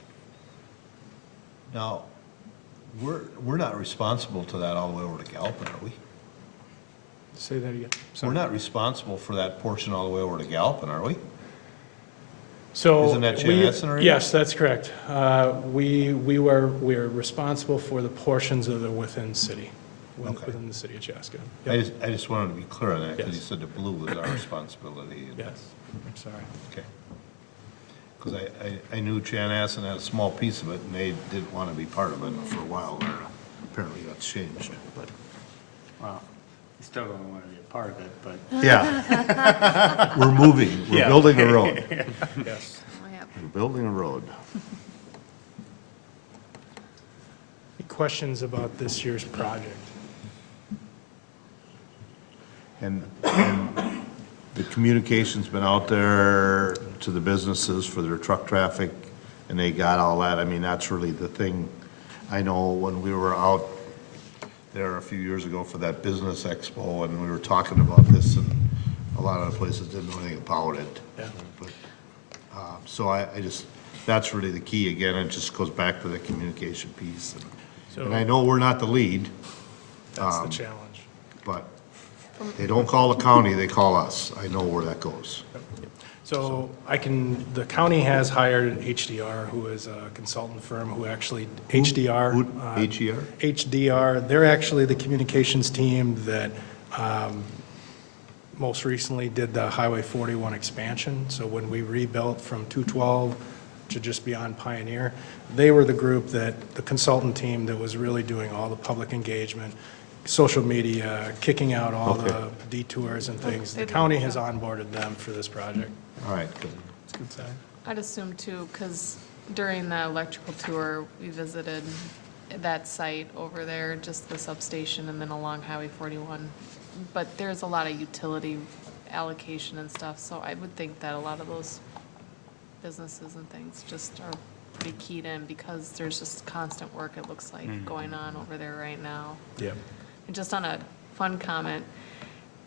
Now, we're not responsible to that all the way over to Galpin, are we? Say that again. We're not responsible for that portion all the way over to Galpin, are we? So Isn't that Chanhassen area? Yes, that's correct. We're responsible for the portions of the within city, within the city of Chaska. Yep. I just wanted to be clear on that, because you Yes. said the blue was our responsibility. Yes, I'm sorry. Okay. Because I knew Chanhassen had a small piece of it, and they didn't want to be part of it for a while there. Apparently that's changed, but. Well, you still don't want to be a part of it, but. Yeah. We're moving, we're building a road. Yes. We're building a road. Any questions about this year's project? And the communication's been out there to the businesses for their truck traffic, and they got all that. I mean, that's really the thing. I know when we were out there a few years ago for that business expo, and we were talking about this, and a lot of the places didn't know anything about it. Yeah. But, so I just, that's really the key. Again, it just goes back to the communication piece. And I know we're not the lead. That's the challenge. But they don't call the county, they call us. I know where that goes. So the county has hired HDR, who is a consultant firm who actually, HDR. HDR? HDR, they're actually the communications team that most recently did the Highway 41 expansion. So when we rebuilt from 212 to just beyond Pioneer. They were the group that, the consultant team that was really doing all the public engagement, social media, kicking out all the detours and things. The county has onboarded them for this project. All right, good. It's a good sign. I'd assume too, because during the electrical tour, we visited that site over there, just the substation and then along Highway 41. But there's a lot of utility allocation and stuff, so I would think that a lot of those businesses and things just are pretty keyed in because there's just constant work, it looks like, going on over there right now. Yeah. And just on a fun comment,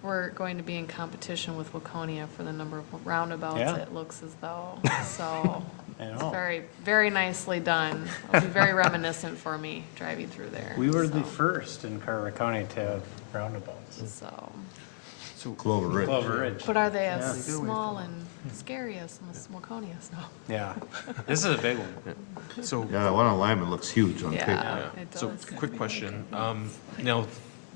we're going to be in competition with Waconia for the number of roundabouts, Yeah. it looks as though. So I it's know. very, very nicely done. It'll be very reminiscent for me driving through there. We were the so- first in Carver County to have roundabouts. So, Clover Ridge. Clover Ridge. but are they Yeah. as small and scary as Waconia? No. Yeah, this is a big one. So, Yeah, the one on Lyman looks huge on paper. Yeah, it so does. quick question. Now,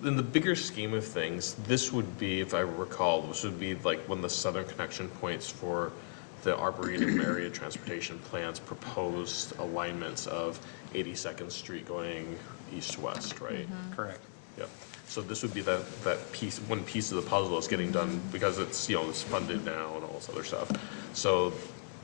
in the bigger scheme of things, this would be, if I recall, this would be like one of the southern connection points for the Arboretum area transportation plan's proposed alignments of 82nd Street going east-west, right? Correct. Yep. So this would be that piece, one piece of the puzzle that's getting done because it's, it's funded now and all this other stuff. So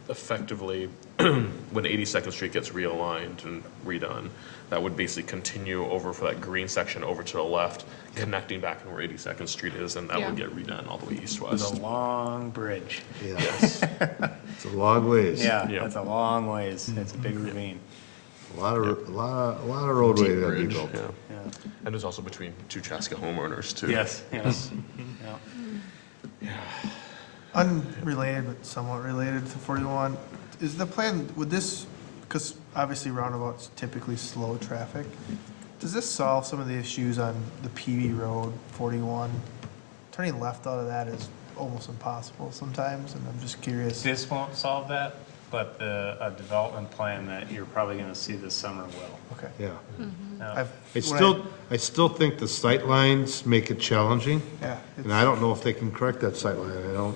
effectively, when 82nd Street gets realigned and redone, that would basically continue over for that green section over to the left, connecting back in where 82nd Street is, and that would Yeah. get redone all the way It's east-west. a long bridge. Yes. It's a long ways. Yeah, Yeah. that's a long ways. It's a big ravine. A lot of roadway Deep that we bridge, built. yeah. Yeah. And there's also between two Chaska homeowners, too. Yes, yes. Yeah. Unrelated, but somewhat related to 41, is the plan, would this, because obviously roundabouts typically slow traffic, does this solve some of the issues on the PV Road 41? Turning left out of that is almost impossible sometimes, and I'm just curious. This won't solve that, but a development plan that you're probably gonna see this summer will. Okay. Yeah. Yeah. I still think the sight lines make it challenging, Yeah. and I don't know if they can correct that sight line. I don't,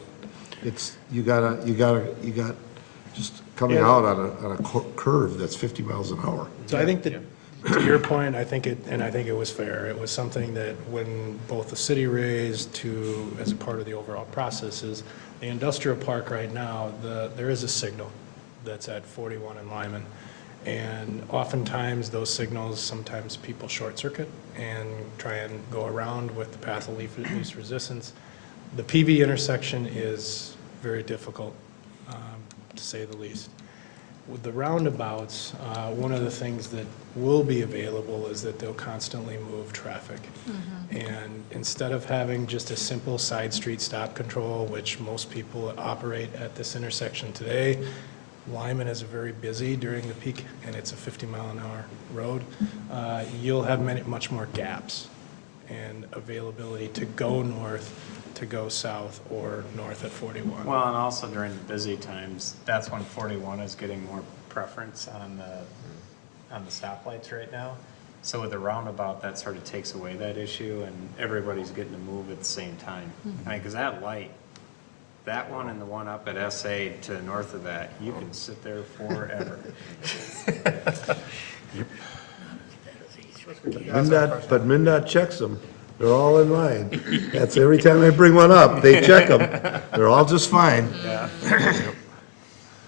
it's, you got just coming out on a curve that's 50 miles an hour. So I think that, to your point, I think it was fair. It was something that when both the city raised to, as a part of the overall process, is the industrial park right now, there is a signal that's at 41 in Lyman. And oftentimes, those signals, sometimes people short circuit and try and go around with the path of least resistance. The PV intersection is very difficult, to say the least. With the roundabouts, one of the things that will be available is that they'll constantly move traffic. And instead of having just a simple side street stop control, which most people operate at this intersection today, Lyman is very busy during the peak, and it's a 50-mile-an-hour road. You'll have much more gaps and availability to go north, to go south, or north at 41. Well, and also during the busy times, that's when 41 is getting more preference on the stoplights right now. So with the roundabout, that sort of takes away that issue, and everybody's getting to move at the same time. I mean, because that light, that one and the one up at SA to the north of that, you can sit there forever. But MnDOT checks them. They're all in line. That's every time I bring one up, they check them. They're all just fine. Yeah.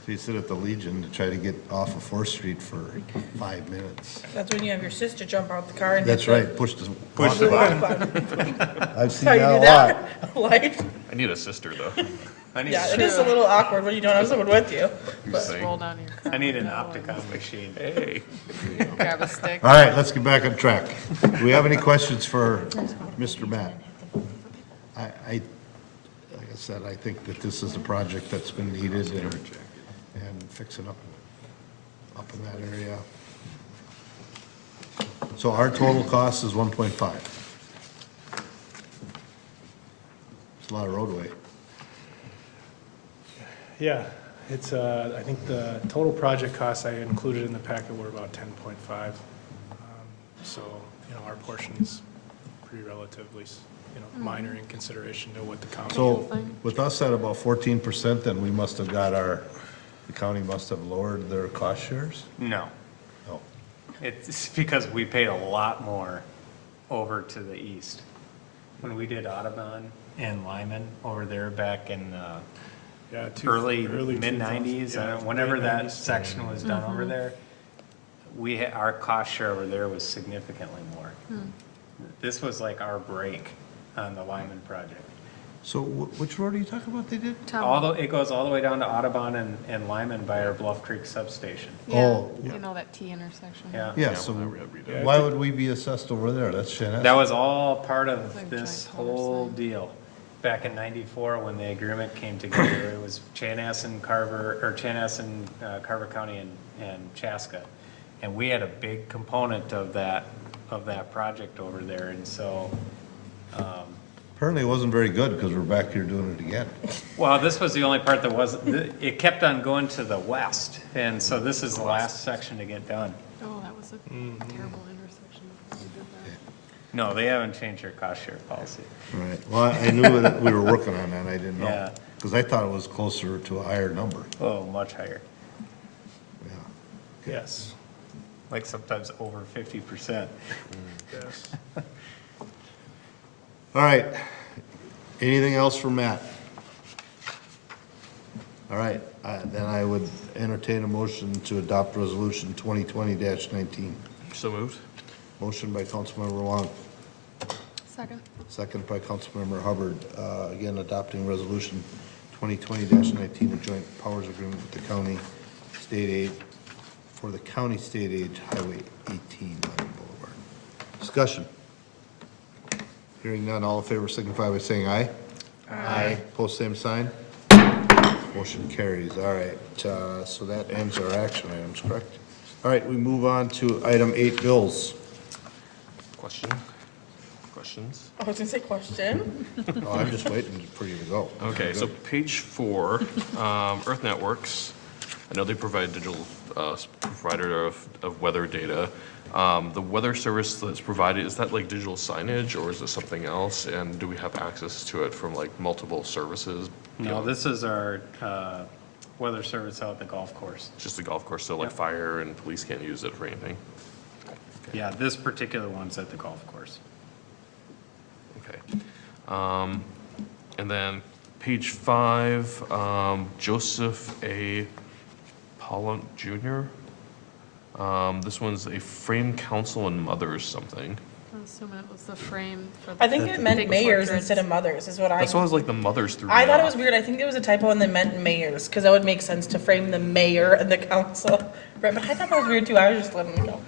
So you sit at the Legion to try to get off of 4th Street for 5 minutes. That's when you have your sister jump out the car and. That's hit the- right, push the Push the button. walk button. I've seen How you that do a lot. that? Light? I need a sister, though. Yeah, it is a little awkward when you don't have someone with you. Just roll down your car. I need an Opticon machine. Hey. Grab a stick. All right, let's get back on track. Do we have any questions for Mr. Matt? Like I said, I think that this is a project that's been needed and fixing up in that area. So our total cost is 1.5. It's a lot of roadway. Yeah, it's, I think the total project costs I included in the packet were about 10.5. So, our portion's pretty relatively, minor in consideration to what the council. So with us at about 14%, then we must have got our The county must have lowered their cost shares? No. No. It's because we paid a lot more over to the east. When we did Audubon and Lyman over there back in early, mid-90s, whenever late that 90s. section was done over there, our cost share over there was significantly more. This was like our break on the Lyman project. So which road are you talking about they did? It goes all the way down to Audubon and Lyman by our Bluff Creek substation. Oh. You know that T intersection? Yeah. Yeah, so why would we be assessed over there? That's Shannon. That was all part of Like this joint powers whole thing. deal. Back in '94, when the agreement came together, it was Chanhassen, Carver County and Chaska. And we had a big component of that project over there, and so, Apparently it wasn't very good because we're back here doing it again. well, this was the only part that wasn't, it kept on going to the west, and so this is the last section to get done. Oh, that was a terrible intersection. We did that. No, they haven't changed their cost share policy. Right, well, I knew that we were working on that, I didn't know. Yeah. Because I thought it was closer to a higher number. Oh, much higher, Yeah. Yes. like sometimes over 50%. Yes. All right, anything else for Matt? All right, then I would entertain a motion to adopt resolution 2020-19. So moved. Motion by Councilmember Wong, Second. second by Councilmember Hubbard. Again, adopting resolution 2020-19, a joint powers agreement with the county state aid for the county state aid Highway 18 Lyman Boulevard. Discussion. Hearing none, all in favor signify by saying aye. Aye. Post same sign. Motion carries. All right, so that ends our action items, correct? All right, we move on to item 8, bills. Questions? I was gonna say question. Oh, I'm just waiting for you to go. Okay, so page 4, Earth Networks. I know they provide digital provider of weather data. The weather service that's provided, is that like digital signage or is it something else? And do we have access to it from like multiple services? No, this is our weather service out at the golf course. Just the golf course, so like Yep. fire and police can't use it for anything? Yeah, this particular one's at the golf course. Okay. And then page 5, Joseph A. Pollant Jr. This one's a frame council and mothers something. I'm assuming it was the frame for. I think it meant big mayors portraits. instead of mothers, is what I. That's why I was like the mothers threw me I thought it off. was weird. I think there was a typo and they meant mayors, because that would make sense to frame the mayor and the council. Right, but I thought that was weird too. I was just letting them go.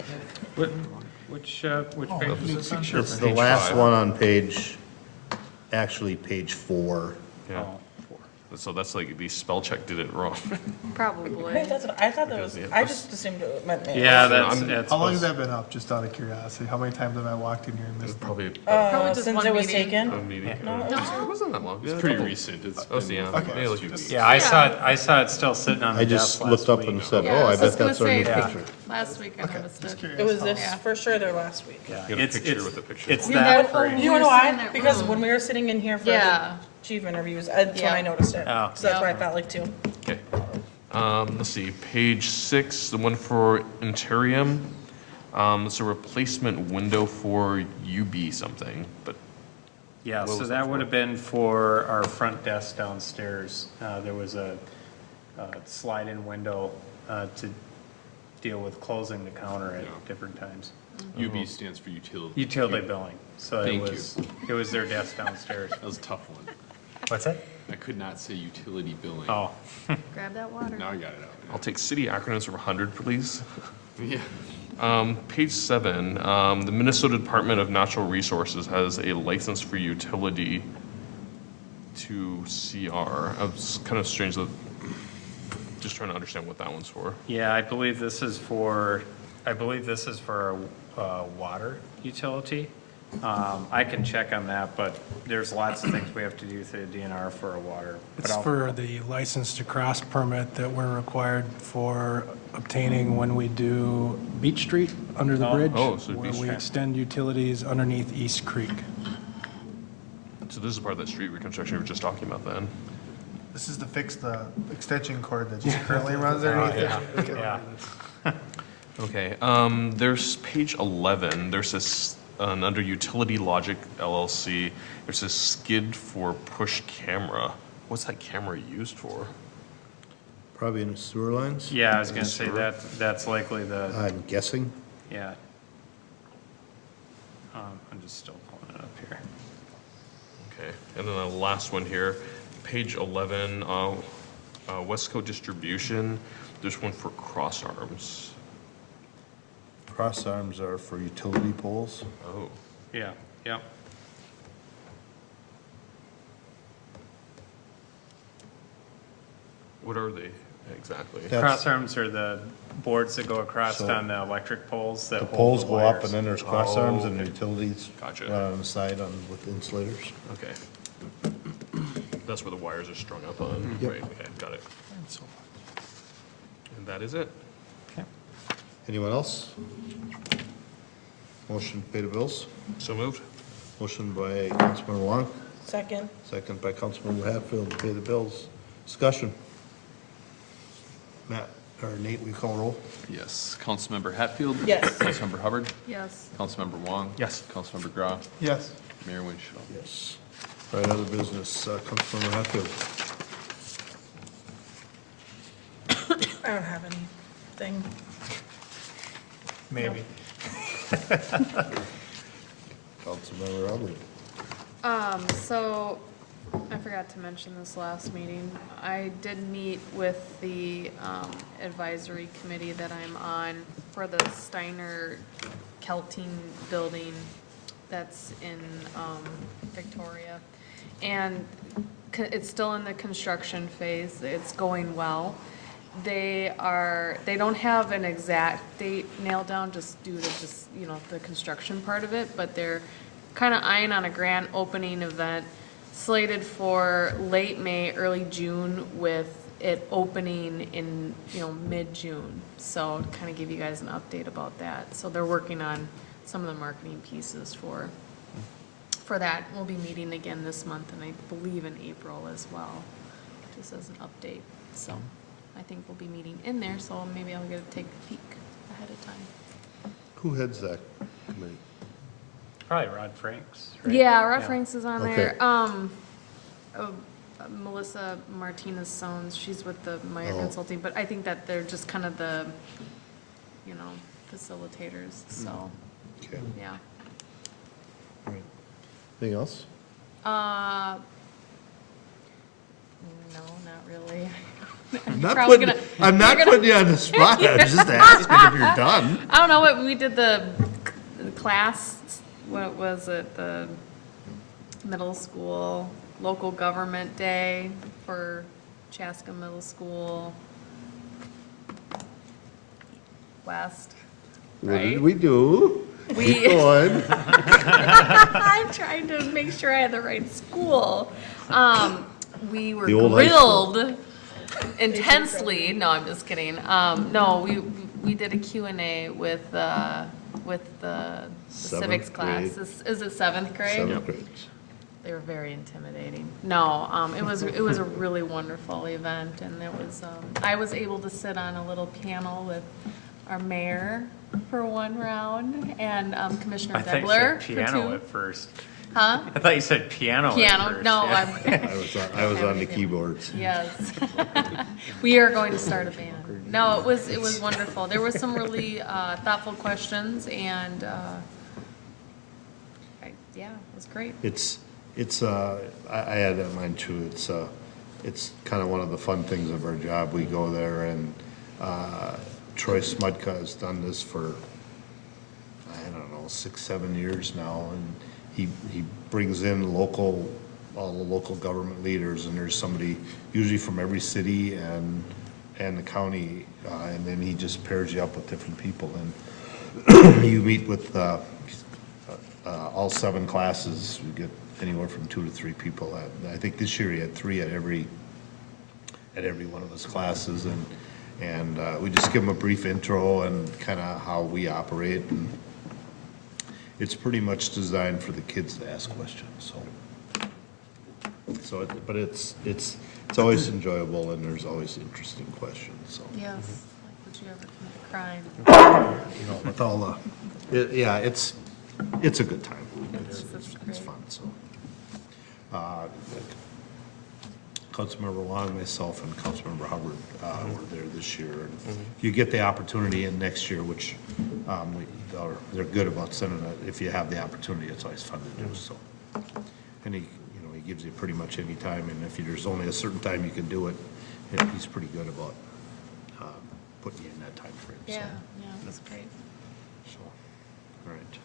Which page is this on? It's the Page last 5. one on page 4. Yeah. Oh. So that's like the spell check did it wrong. Probably. Wait, that's what I thought that was. Because, yeah, I that's- just assumed it meant mayor. Yeah, I'm- that's How long has supposed- that been up, just out of curiosity? How many times have I walked in here and missed it? Probably Probably just Since one it was meeting. taken. a meeting. No, It wasn't that long. It's pretty recent. It's Oh, been yeah. Okay. Maybe like a week. Yeah, I saw it still sitting on the I desk just last looked up week. and said, Yeah, oh, I was bet just gonna that's our new say, picture. Last week I noticed Just it. curious. It was this Yeah. for sure there last week. Yeah, Get a it's, picture it's, with the picture. it's You that know, frame. you know We were sitting in why? that Because room. when we were sitting in here for Yeah. the chief interviews, that's when Yeah. I noticed it. Oh. So that's Yeah. what I felt like too. Okay. Let's see, page 6, the one for Interium. It's a replacement window for UB something, but Yeah, What so was that that would have been for our front desk downstairs. There was a slide-in window to deal with closing the counter at different times. UB stands for utility. Utility billing, so Thank it was their desk downstairs. That was a tough one. What's that? I could not say utility billing. Oh, Grab that water. Now I got it out. I'll take city acronyms from 100, please. Yeah. Page 7, the Minnesota Department of Natural Resources has a license for utility to CR. It's kind of strange that, just trying to understand what that one's for. yeah, I believe this is for a water utility. I can check on that, but there's lots of things we have to do through the DNR for a water. but It's I'll- for the license to cross permit that we're required for obtaining when we do Beach Street under the Oh. bridge. Oh, so where Beach we Street. extend utilities underneath East Creek. So this is part of that street reconstruction we were just talking about then. This is to fix the extension cord that just currently runs underneath it. Yeah. Okay, there's page 11, there's this, under Utility Logic LLC, there's this skid for push camera. What's that camera used for? Probably in the sewer lines, Yeah, I was gonna say that, that's likely the, I'm guessing. yeah. I'm just still pulling it up here. Okay, and then the last one here, page 11, Westco Distribution, there's one for cross arms. Cross arms are for utility poles. Oh. Yeah, yeah. What are they exactly? That's- Cross arms are the boards that go across So- on the electric poles that The hold poles the go up wires. and then there's cross arms and okay. utilities Gotcha. run on the side with insulators. Okay. That's where the wires are strung up on, Yep. right, okay, got it. And that is it. Anyone else? Motion to pay the bills? So moved. Motion by Councilmember Wong, Second. second by Councilmember Hatfield to pay the bills. Discussion. Matt, or Nate, will you call roll? Yes. Councilmember Hatfield? Yes. Councilmember Hubbard? Yes. Councilmember Wong? Yes. Councilmember Grau? Yes. Mayor Winchell? Yes. All right, other business, Councilmember Hatfield. I don't have anything. Maybe. Councilmember Hubbard. So, I forgot to mention this last meeting. I did meet with the advisory committee that I'm on for the Steiner Kelting building that's in Victoria. And it's still in the construction phase. It's going well. They don't have an exact date nailed down just due to just, you know, the construction part of it, but they're kind of eyeing on a grand opening event slated for late May, early June, with it opening in, you know, mid-June. So kind of give you guys an update about that. So they're working on some of the marketing pieces for that. We'll be meeting again this month, and I believe in April as well, just as an update. So I think we'll be meeting in there, so maybe I'll get to take a peek ahead of time. Who heads that committee? Probably Rod Franks, right? Yeah, Rod Franks is on Okay. there. Melissa Martinez Sones, she's with the Meyer Oh. Consulting, but I think that they're just kind of the, you know, facilitators, so, Okay. yeah. All right. Anything else? No, not really. I'm not Probably putting, gonna- I'm not you're gonna- putting you on the spot. I'm just asking if you're done. I don't know what, we did the class, what was it, the middle school, local government day for Chaska Middle School West, What right? did we do? We- Keep going. I'm trying to make sure I had the right school. We were The old high school. grilled intensely. No, I'm just kidding. No, we did a Q&A with the civics Seventh class. grade. Is it seventh grade? Seventh grade. They were very intimidating. No, it was a really wonderful event, and it was I was able to sit on a little panel with our mayor for one round and Commissioner I thought you Debler said for piano two. at first. Huh? I thought you said piano at Piano? first. No, yeah. I was on the keyboards. Yes. We are going to start a band. No, it was wonderful. There was some really thoughtful questions, and yeah, it was great. I had that in mind too. It's kind of one of the fun things of our job. We go there and Troy Smudka has done this for, I don't know, 6-7 years now. And he brings in all the local government leaders, and there's somebody usually from every city and the county, and then he just pairs you up with different people. And you meet with all 7 classes. You get anywhere from 2 to 3 people. I think this year he had 3 at every one of his classes, and we just give them a brief intro and kind of how we operate. And it's pretty much designed for the kids to ask questions. But it's It's always enjoyable, and there's always interesting questions, so. Yes, like, would you ever commit a crime? You know, with all yeah, it's a good time. It's That's fun, so. Councilmember Wong, myself, and Councilmember Hubbard were there this year. And if you get the opportunity in next year, which they're good about sending it, if you have the opportunity, it's always fun to do, so. And he gives you pretty much any time, and if there's only a certain time you can do it, he's pretty good about putting you in that time frame. Yeah, yeah, that's great. So, all right.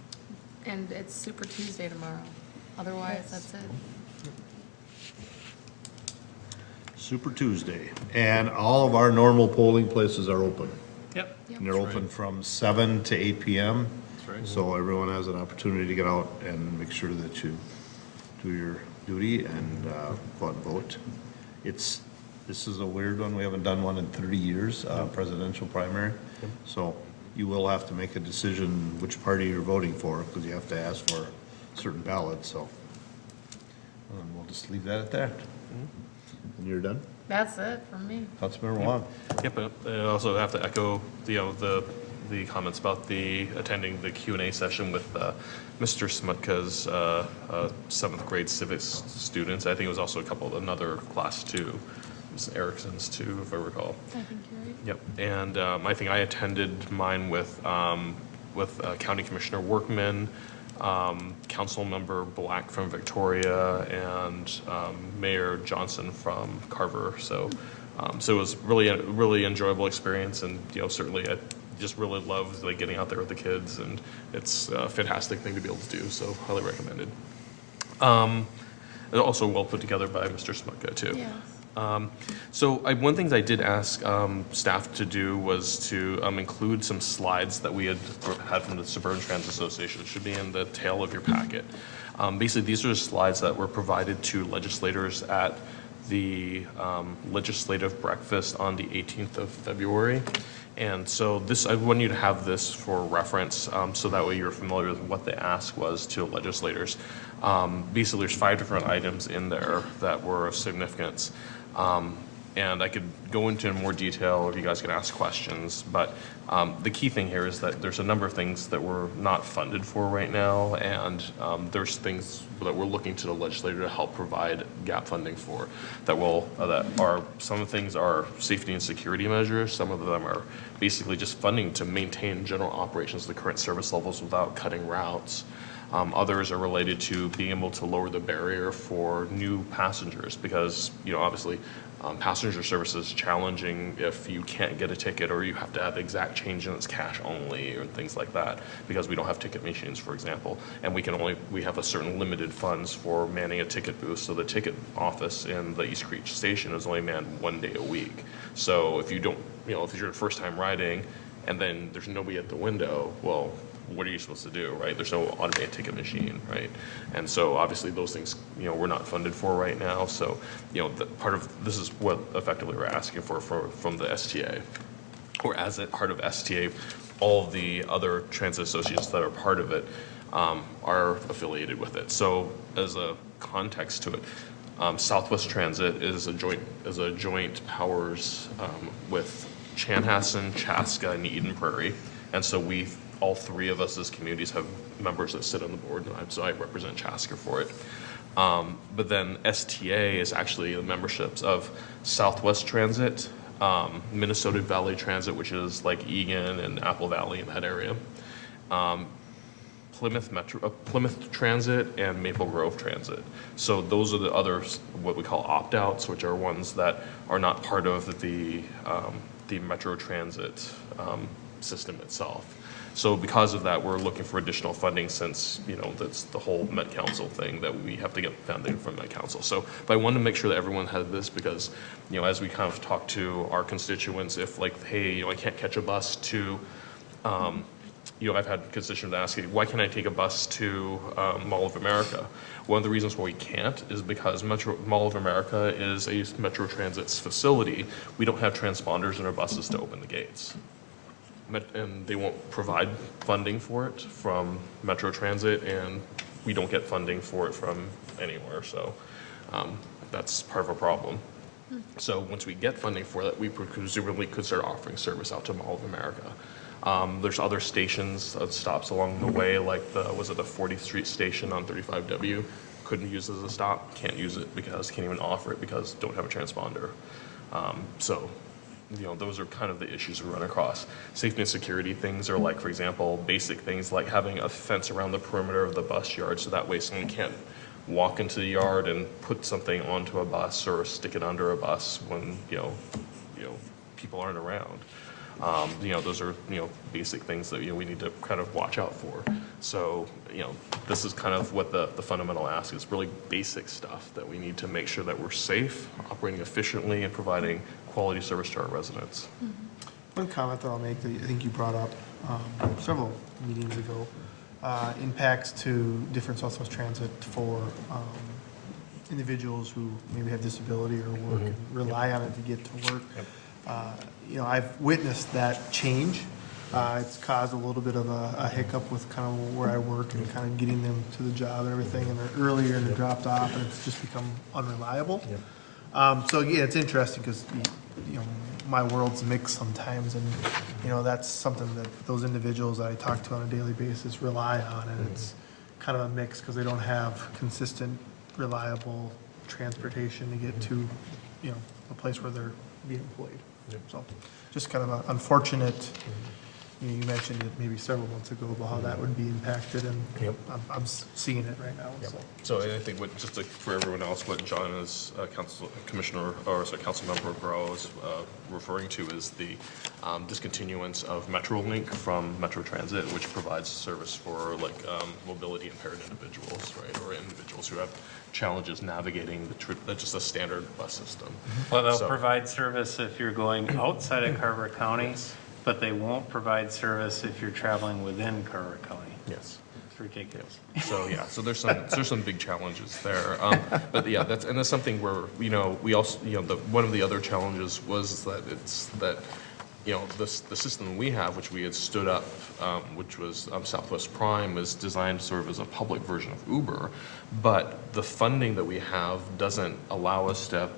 And it's Super Tuesday tomorrow. Otherwise, that's it. Super Tuesday, and all of our normal polling places are open. Yep. And they're open from 7 to 8 p.m. That's right. So everyone has an opportunity to get out and make sure that you do your duty and go out and vote. This is a weird one. We haven't done one in 30 years, presidential primary. So you will have to make a decision which party you're voting for, because you have to ask for a certain ballot, so. We'll just leave that at that. And you're done? That's it from me. Councilmember Wong. Yep, but I also have to echo, the comments about attending the Q&A session with Mr. Smutka's 7th grade civics students. I think it was also another class too, Ms. Erickson's too, if I recall. I think you're right. Yep, and I think I attended mine with County Commissioner Workman, Council Member Black from Victoria, and Mayor Johnson from Carver. So it was really enjoyable experience, and certainly I just really loved getting out there with the kids, and it's a fantastic thing to be able to do. So highly recommended. And also well put together by Mr. Smutka too. Yes. So one thing I did ask staff to do was to include some slides that we had from the Suburban Transit Association. It should be in the tail of your packet. Basically, these are the slides that were provided to legislators at the legislative breakfast on the 18th of February. And so I want you to have this for reference, so that way you're familiar with what the ask was to legislators. Basically, there's 5 different items in there that were of significance. And I could go into more detail if you guys can ask questions, but the key thing here is that there's a number of things that we're not funded for right now, and there's things that we're looking to the legislator to help provide gap funding for some of the things are safety and security measures, some of them are basically just funding to maintain general operations, the current service levels without cutting routes. Others are related to being able to lower the barrier for new passengers because, obviously, passenger service is challenging if you can't get a ticket or you have to have exact change and it's cash only or things like that because we don't have ticket machines, for example. And we have a certain limited funds for manning a ticket booth. So the ticket office in the East Creek station is only manned 1 day a week. So if you don't, if you're first time riding and then there's nobody at the window, well, what are you supposed to do, right? There's no automated ticket machine, right? And so obviously those things, we're not funded for right now. So, this is what effectively we're asking for from the STA. Or as a part of STA, all of the other transit associations that are part of it are affiliated with it. So as a context to it, Southwest Transit is a joint powers with Chanhassen, Chaska, and Eden Prairie. And so all 3 of us as communities have members that sit on the board, and so I represent Chaska for it. But then STA is actually the memberships of Southwest Transit, Minnesota Valley Transit, which is like Egan and Apple Valley in that area, Plymouth Transit, and Maple Grove Transit. So those are the others, what we call opt-outs, which are ones that are not part of the Metro Transit system itself. So because of that, we're looking for additional funding since, that's the whole Met Council thing that we have to get funding from Met Council. So, but I wanted to make sure that everyone had this because, as we kind of talk to our constituents, if hey, I can't catch a bus to, I've had constituents asking, why can't I take a bus to Mall of America? One of the reasons why we can't is because Mall of America is a Metro Transit's facility. We don't have transponders in our buses to open the gates. And they won't provide funding for it from Metro Transit, and we don't get funding for it from anywhere. So that's part of a problem. So once we get funding for that, we presumably could start offering service out to Mall of America. There's other stations, stops along the way, like the 40th Street station on 35W. Couldn't use it as a stop, can't use it because, can't even offer it because don't have a transponder. So, those are kind of the issues we run across. Safety and security things are like, for example, basic things like having a fence around the perimeter of the bus yard so that way someone can't walk into the yard and put something onto a bus or stick it under a bus when, people aren't around. Those are, basic things that, we need to kind of watch out for. So, this is kind of what the fundamental ask is, really basic stuff that we need to make sure that we're safe, operating efficiently, and providing quality service to our residents. One comment that I'll make that I think you brought up several meetings ago, impacts to different Southwest Transit for individuals who maybe have disability or work and rely on it to get to work. I've witnessed that change. It's caused a little bit of a hiccup with kind of where I work and kind of getting them to the job and everything, and they're earlier and they're dropped off, and it's just become unreliable. So again, it's interesting because my world's mixed sometimes, and that's something that those individuals that I talk to on a daily basis rely on, and it's kind of a mix because they don't have consistent, reliable transportation to get to a place where they're being employed. So just kind of an unfortunate. You mentioned it maybe several months ago about how that would be impacted, and I'm seeing it right now. So I think for everyone else, what John is council member Grow is referring to is the discontinuance of MetroLink from Metro Transit, which provides service for mobility impaired individuals, right, or individuals who have challenges navigating just a standard bus system. Well, they'll provide service if you're going outside of Carver County, but they won't provide service if you're traveling within Carver County. Yes. It's ridiculous. So there's some big challenges there. But yeah, that's something where, we also, one of the other challenges was that the system we have, which we had stood up, which was Southwest Prime, is designed sort of as a public version of Uber, but the funding that we have doesn't allow us to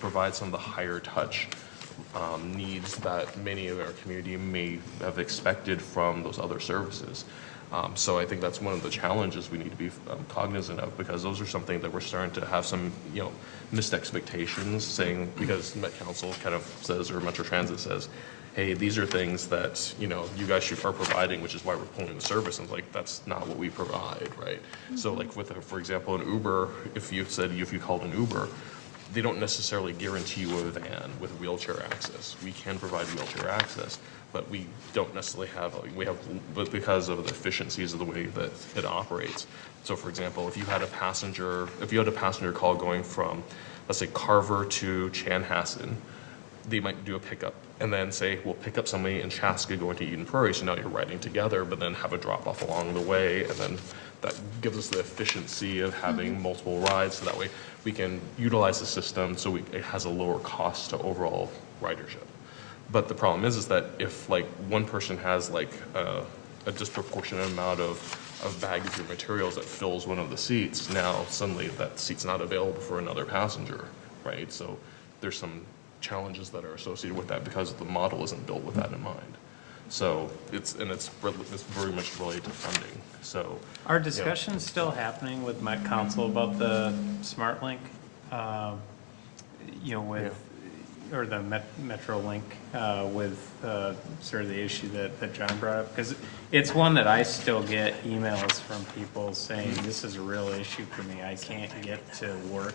provide some of the higher touch needs that many of our community may have expected from those other services. So I think that's one of the challenges we need to be cognizant of, because those are something that we're starting to have some, missed expectations, saying, because Met Council kind of says, or Metro Transit says, hey, these are things that, you guys are providing, which is why we're pulling the service. And it's like, that's not what we provide, right? So like for example, an Uber, if you called an Uber, they don't necessarily guarantee you a van with wheelchair access. We can provide wheelchair access, but we don't necessarily but because of the efficiencies of the way that it operates. So for example, if you had a passenger call going from, let's say, Carver to Chanhassen, they might do a pickup and then say, we'll pick up somebody in Chaska going to Eden Prairie, so now you're riding together, but then have a drop off along the way, and then that gives us the efficiency of having multiple rides, so that way we can utilize the system so it has a lower cost to overall ridership. But the problem is that if one person has a disproportionate amount of baggage or materials that fills one of the seats, now suddenly that seat's not available for another passenger, right? So there's some challenges that are associated with that because the model isn't built with that in mind. So it's very much related to funding. So Are discussions still happening with Met Council about the SmartLink, or the MetroLink, with sort of the issue that John brought up? Because it's one that I still get emails from people saying, this is a real issue for me. I can't get to work.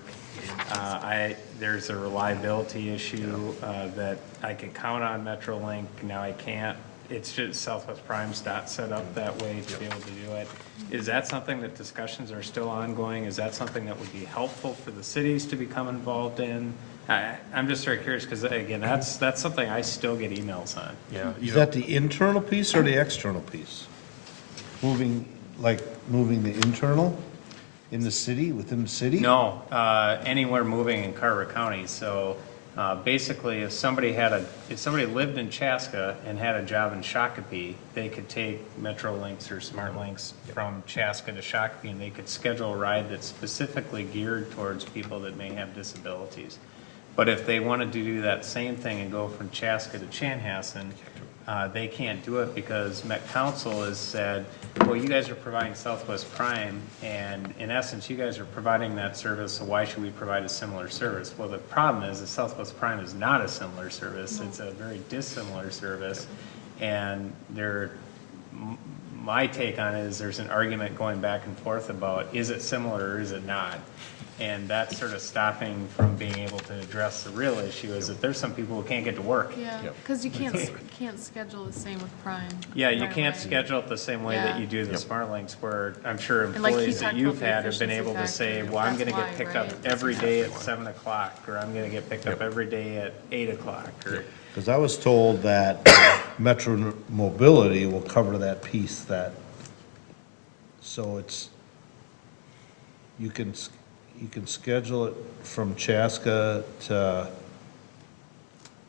There's a reliability issue that I could count on MetroLink. Now I can't. It's just Southwest Prime's not set up that way to be able to do it. Is that something that discussions are still ongoing? Is that something that would be helpful for the cities to become involved in? I'm just very curious, because again, that's something I still get emails on. Yeah. Is that the internal piece or the external piece? Moving the internal in the city, within the city? No, anywhere moving in Carver County. So Basically, if somebody lived in Chaska and had a job in Shakopee, they could take Metrolinks or SmartLinks from Chaska to Shakopee, and they could schedule a ride that's specifically geared towards people that may have disabilities. But if they wanted to do that same thing and go from Chaska to Chanhassen, they can't do it because Met Council has said, well, you guys are providing Southwest Prime, and in essence, you guys are providing that service, so why should we provide a similar service? Well, the problem is that Southwest Prime is not a similar service. It's a very dissimilar service, and my take on it is there's an argument going back and forth about, is it similar or is it not? And that's sort of stopping from being able to address the real issue, is that there's some people who can't get to work. Yeah, because you can't schedule the same with Prime. Yeah, you Prime can't Way. schedule it the same way that you do the SmartLinks, where I'm sure And like he employees that talked you've about the had have been efficiency able to say, factor. well, I'm That's gonna get why, picked up right? every day at 7 o'clock, or I'm gonna get picked up every day at 8 o'clock, or. Because I was told that Metro Mobility will cover that piece so it's, you can schedule it from Chaska to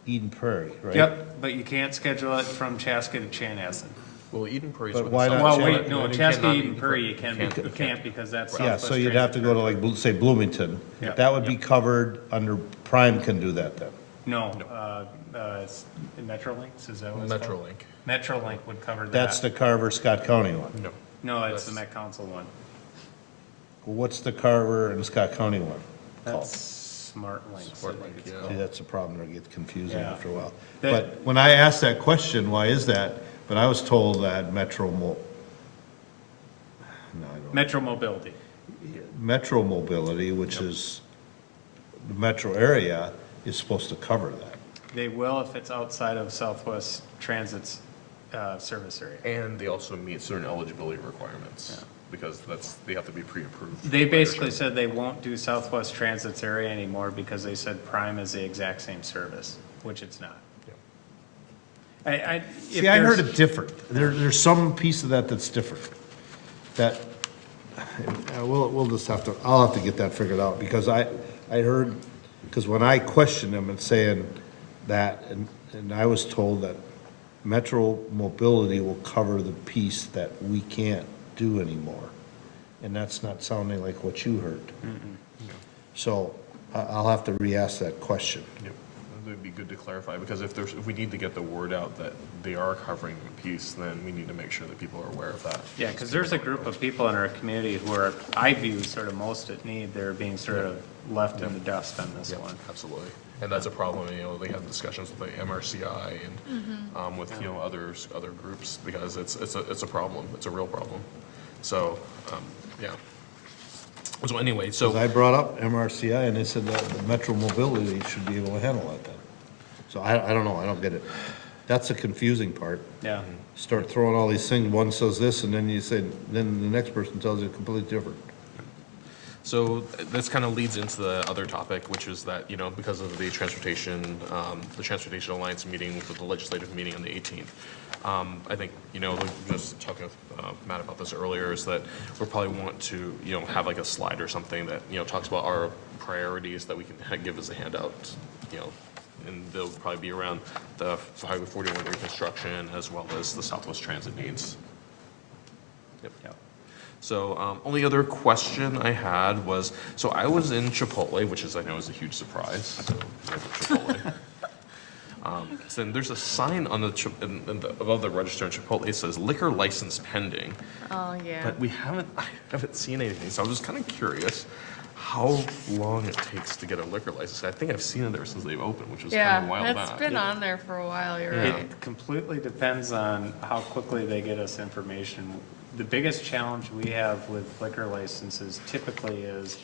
Eden Prairie, right? Yep, but you can't schedule it from Chaska to Chanhassen. Well, Eden Prairie is But with why the not Well, Chan- wait, no, You Chaska, cannot Eden Prairie, you can't because that's Yeah, Southwest so you'd have to go to like, say Bloomington. Yep. That would be covered under, Prime can do that then. No, it's Metrolinks, is that what it's called? Metrolink. Metrolink would cover that. That's the Carver, Scott County one. No. No, it's the Met Council one. Well, what's the Carver and Scott County one called? That's SmartLinks. I think it's See, called. that's the problem, it gets confusing Yeah. after a while. That- But when I asked that question, why is that? But I was told that Metro Mobility. Metro Mobility, which is the metro area, is supposed to cover that. They will if it's outside of Southwest Transit's service area. And they also meet certain eligibility requirements, because they have to be pre-approved. They basically said they won't do Southwest Transit's area anymore because they said Prime is the exact same service, which it's not. See, I heard it different. There's some piece of that that's different. That, we'll just have to, I'll have to get that figured out, because I heard, because when I questioned them and saying that, and I was told that Metro Mobility will cover the piece that we can't do anymore. And that's not sounding like what you heard. So I'll have to re-ask that question. Yep. It would be good to clarify, because if we need to get the word out that they are covering the piece, then we need to make sure that people are aware of that. Yeah, because there's a group of people in our community who are, I view, sort of most at need. They're being sort of left in the dust on this one. Absolutely. And that's a problem, they have discussions with the MRCI and, with, other groups, because it's a problem, it's a real problem. So, yeah. So anyway, so. 'Cause I brought up MRCI and they said that the Metro Mobility should be able to handle that then. So I don't know, I don't get it. That's the confusing part. Yeah. Start throwing all these things, one says this and then you say, then the next person tells you completely different. So this kind of leads into the other topic, which is that, because of the Transportation Alliance meeting with the legislative meeting on the 18th, I think, just talking with Matt about this earlier, is that we'll probably want to, have like a slide or something that, talks about our priorities that we can give as a handout, and they'll probably be around the Highway 41 reconstruction as well as the Southwest Transit needs. Yep. So, only other question I had was, so I was in Chipotle, which I know is a huge surprise. So, Chipotle. So there's a sign on above the register in Chipotle, it says liquor license pending. Oh, yeah. But I haven't seen anything, so I was kind of curious how long it takes to get a liquor license. I think I've seen it there since they've opened, which was kind of a while back. It's been on there for a while, you're right. It completely depends on how quickly they get us information. The biggest challenge we have with liquor licenses typically is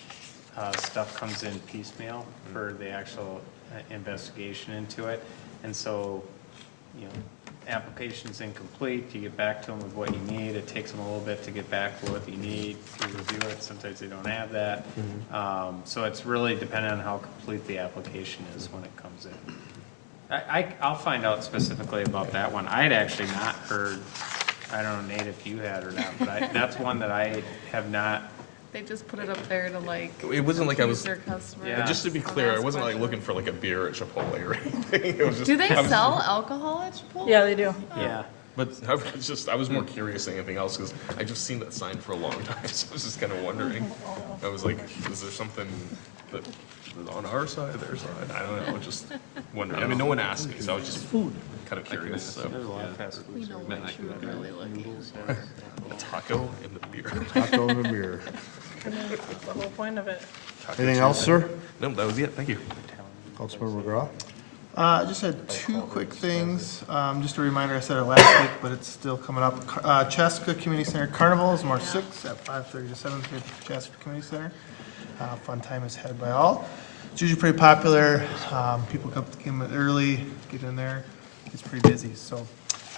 stuff comes in piecemeal for the actual investigation into it. And so, application's incomplete, you get back to them with what you need, it takes them a little bit to get back with what you need to review it, sometimes they don't have that. So it's really dependent on how complete the application is when it comes in. I'll find out specifically about that one. I had actually not heard, I don't know, Nate, if you had or not, but that's one that I have not They just put it up there to like. It wasn't like I was, appease their customers. Yeah. just to be Don't clear, I ask wasn't like looking questions. for like a beer at Chipotle or anything. It was just. Do they I was- sell alcohol at Chipotle? Yeah, they do. Yeah. But I was more curious than anything else because I just seen that sign for a long time, so I was just kind of wondering. I was like, is there something that is on our side, their side? I don't know, just wondering. I mean, no one asked me, so I was just kind of curious. So There's a lot of fast food. We know what you were really looking for. a taco and the beer. Taco and a beer. That's the whole point of it. Anything else, sir? No, that was it. Thank you. Councilmember McGraw? I just had two quick things. Just a reminder, I said it last week, but it's still coming up. Chaska Community Center Carnival is March 6th at 5:30 to 7:30 at the Chaska Community Center. Fun time is had by all. It's usually pretty popular. People come early, get in there. It's pretty busy, so.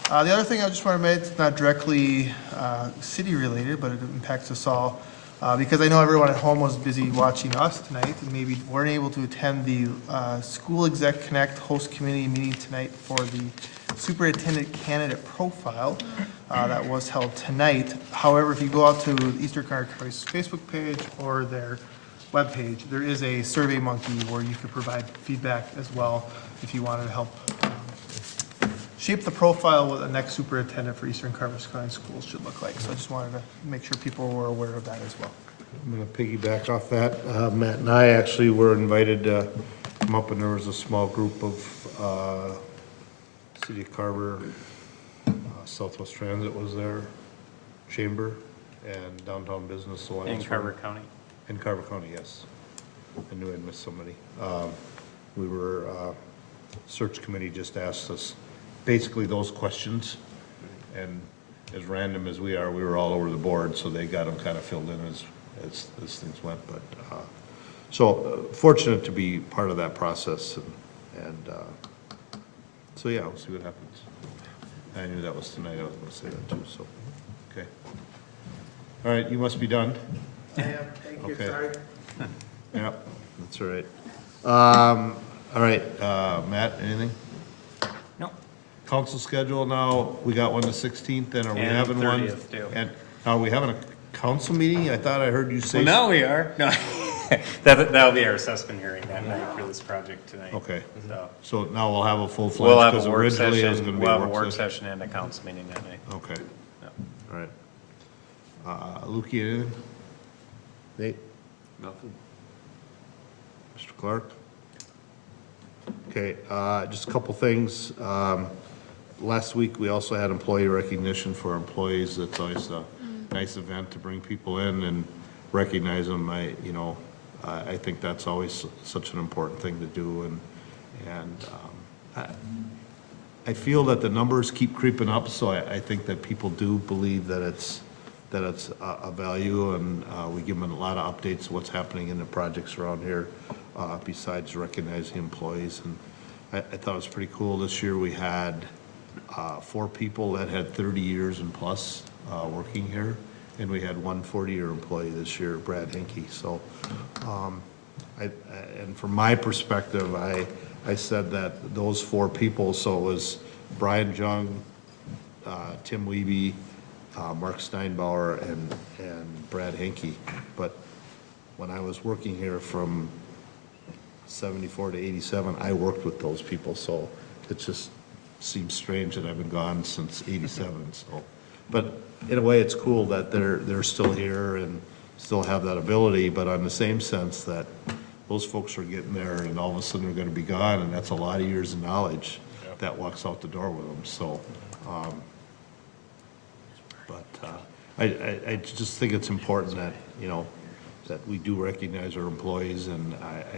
The other thing I just want to make, it's not directly city related, but it impacts us all. Because I know everyone at home was busy watching us tonight and maybe weren't able to attend the School Exec Connect host committee meeting tonight for the superintendent candidate profile that was held tonight. However, if you go out to the Eastern Carter County's Facebook page or their webpage, there is a Survey Monkey where you could provide feedback as well if you wanted to help shape the profile what the next superintendent for Eastern Carver County Schools should look like. So I just wanted to make sure people were aware of that as well. I'm going to piggyback off that. Matt and I actually were invited to come up, and there was a small group of City of Carver, Southwest Transit was there, Chamber, and Downtown Business Alliance. In Carver County. In Carver County, yes. I knew I'd missed somebody. We were, search committee just asked us basically those questions, and as random as we are, we were all over the board, so they got them kind of filled in as things went, but, so fortunate to be part of that process, and so yeah, we'll see what happens. I knew that was tonight, I was gonna say that too, so, okay. All right, you must be done. I am, thank you, Okay. sorry. Yeah, that's all right. All right, Matt, anything? No. Council schedule now, we got one the 16th, and are we And having one? 30th too. And are we having a council meeting? I thought I heard you say. Well, now we are. No. That'll be our assessment hearing that night for this project tonight. Okay, So so now we'll have a full-fledged, we'll have because a work originally it was session, gonna be we'll a have a work work session. session and a council meeting that night. Okay, Yep. all right. Lukey, anything? Nate? Nothing. Mr. Clark? Okay, just a couple things. Last week, we also had employee recognition for employees. That's always a nice event to bring people in and recognize them. I think that's always such an important thing to do, and I feel that the numbers keep creeping up, so I think that people do believe that it's a value, and we give them a lot of updates of what's happening in the projects around here, besides recognizing employees. And I thought it was pretty cool. This year, we had 4 people that had 30 years and plus working here, and we had one 40-year employee this year, Brad Henke. So, and from my perspective, I said that those 4 people, so it was Brian Jung, Tim Wiebe, Mark Steinbauer, and Brad Henke. But when I was working here from 74 to 87, I worked with those people, so it just seems strange that I've been gone since 87, so. But in a way, it's cool that they're still here and still have that ability, but on the same sense that those folks are getting there and all of a sudden they're gonna be gone, and that's a lot of years of knowledge that walks out the door with them, so. I just think it's important that, that we do recognize our employees, and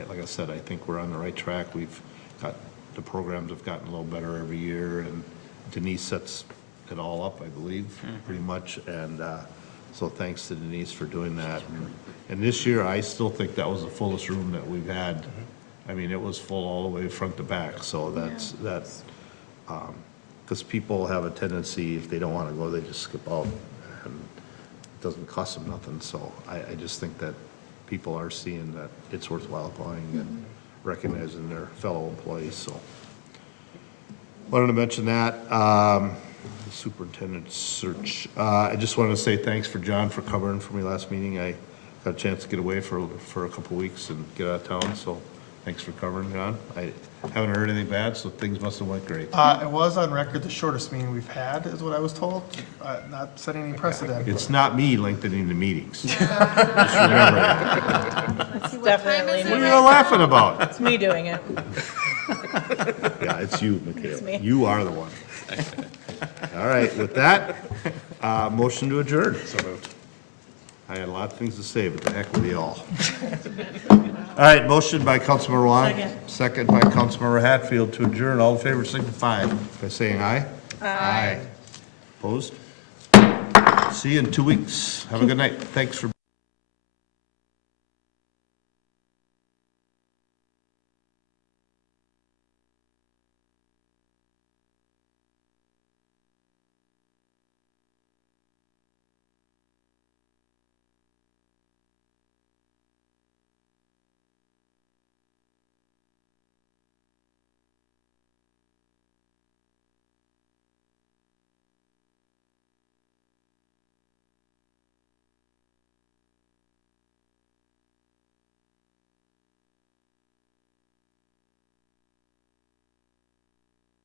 like I said, I think we're on the right track. The programs have gotten a little better every year, and Denise sets it all up, I believe, pretty much, and so thanks to Denise for doing that. And this year, I still think that was the fullest room that we've had. I mean, it was full all the way front to back, so that's, because people have a tendency, if they don't want to go, they just skip out, and it doesn't cost them nothing, so I just think that people are seeing that it's worthwhile going and recognizing their fellow employees, so. Wanted to mention that, the superintendent search. I just wanted to say thanks for John for covering for me last meeting. I got a chance to get away for a couple weeks and get out of town, so thanks for covering, John. I haven't heard anything bad, so things must have went great. It was on record the shortest meeting we've had, is what I was told. Not setting any precedent. It's not me lengthening the meetings. Just remember that. It's definitely What are me. you laughing about? It's me doing it. Yeah, it's you, It's Michaela. me. You are the one. All right, with that, motion to adjourn. So moved. I had a lot of things to say, but the heck with you all. All right, motion by Councilmember Wong. Second by Councilmember Hatfield to adjourn. All in favor signify by saying aye. Aye. Opposed? See you in 2 weeks. Have a good night. Thanks for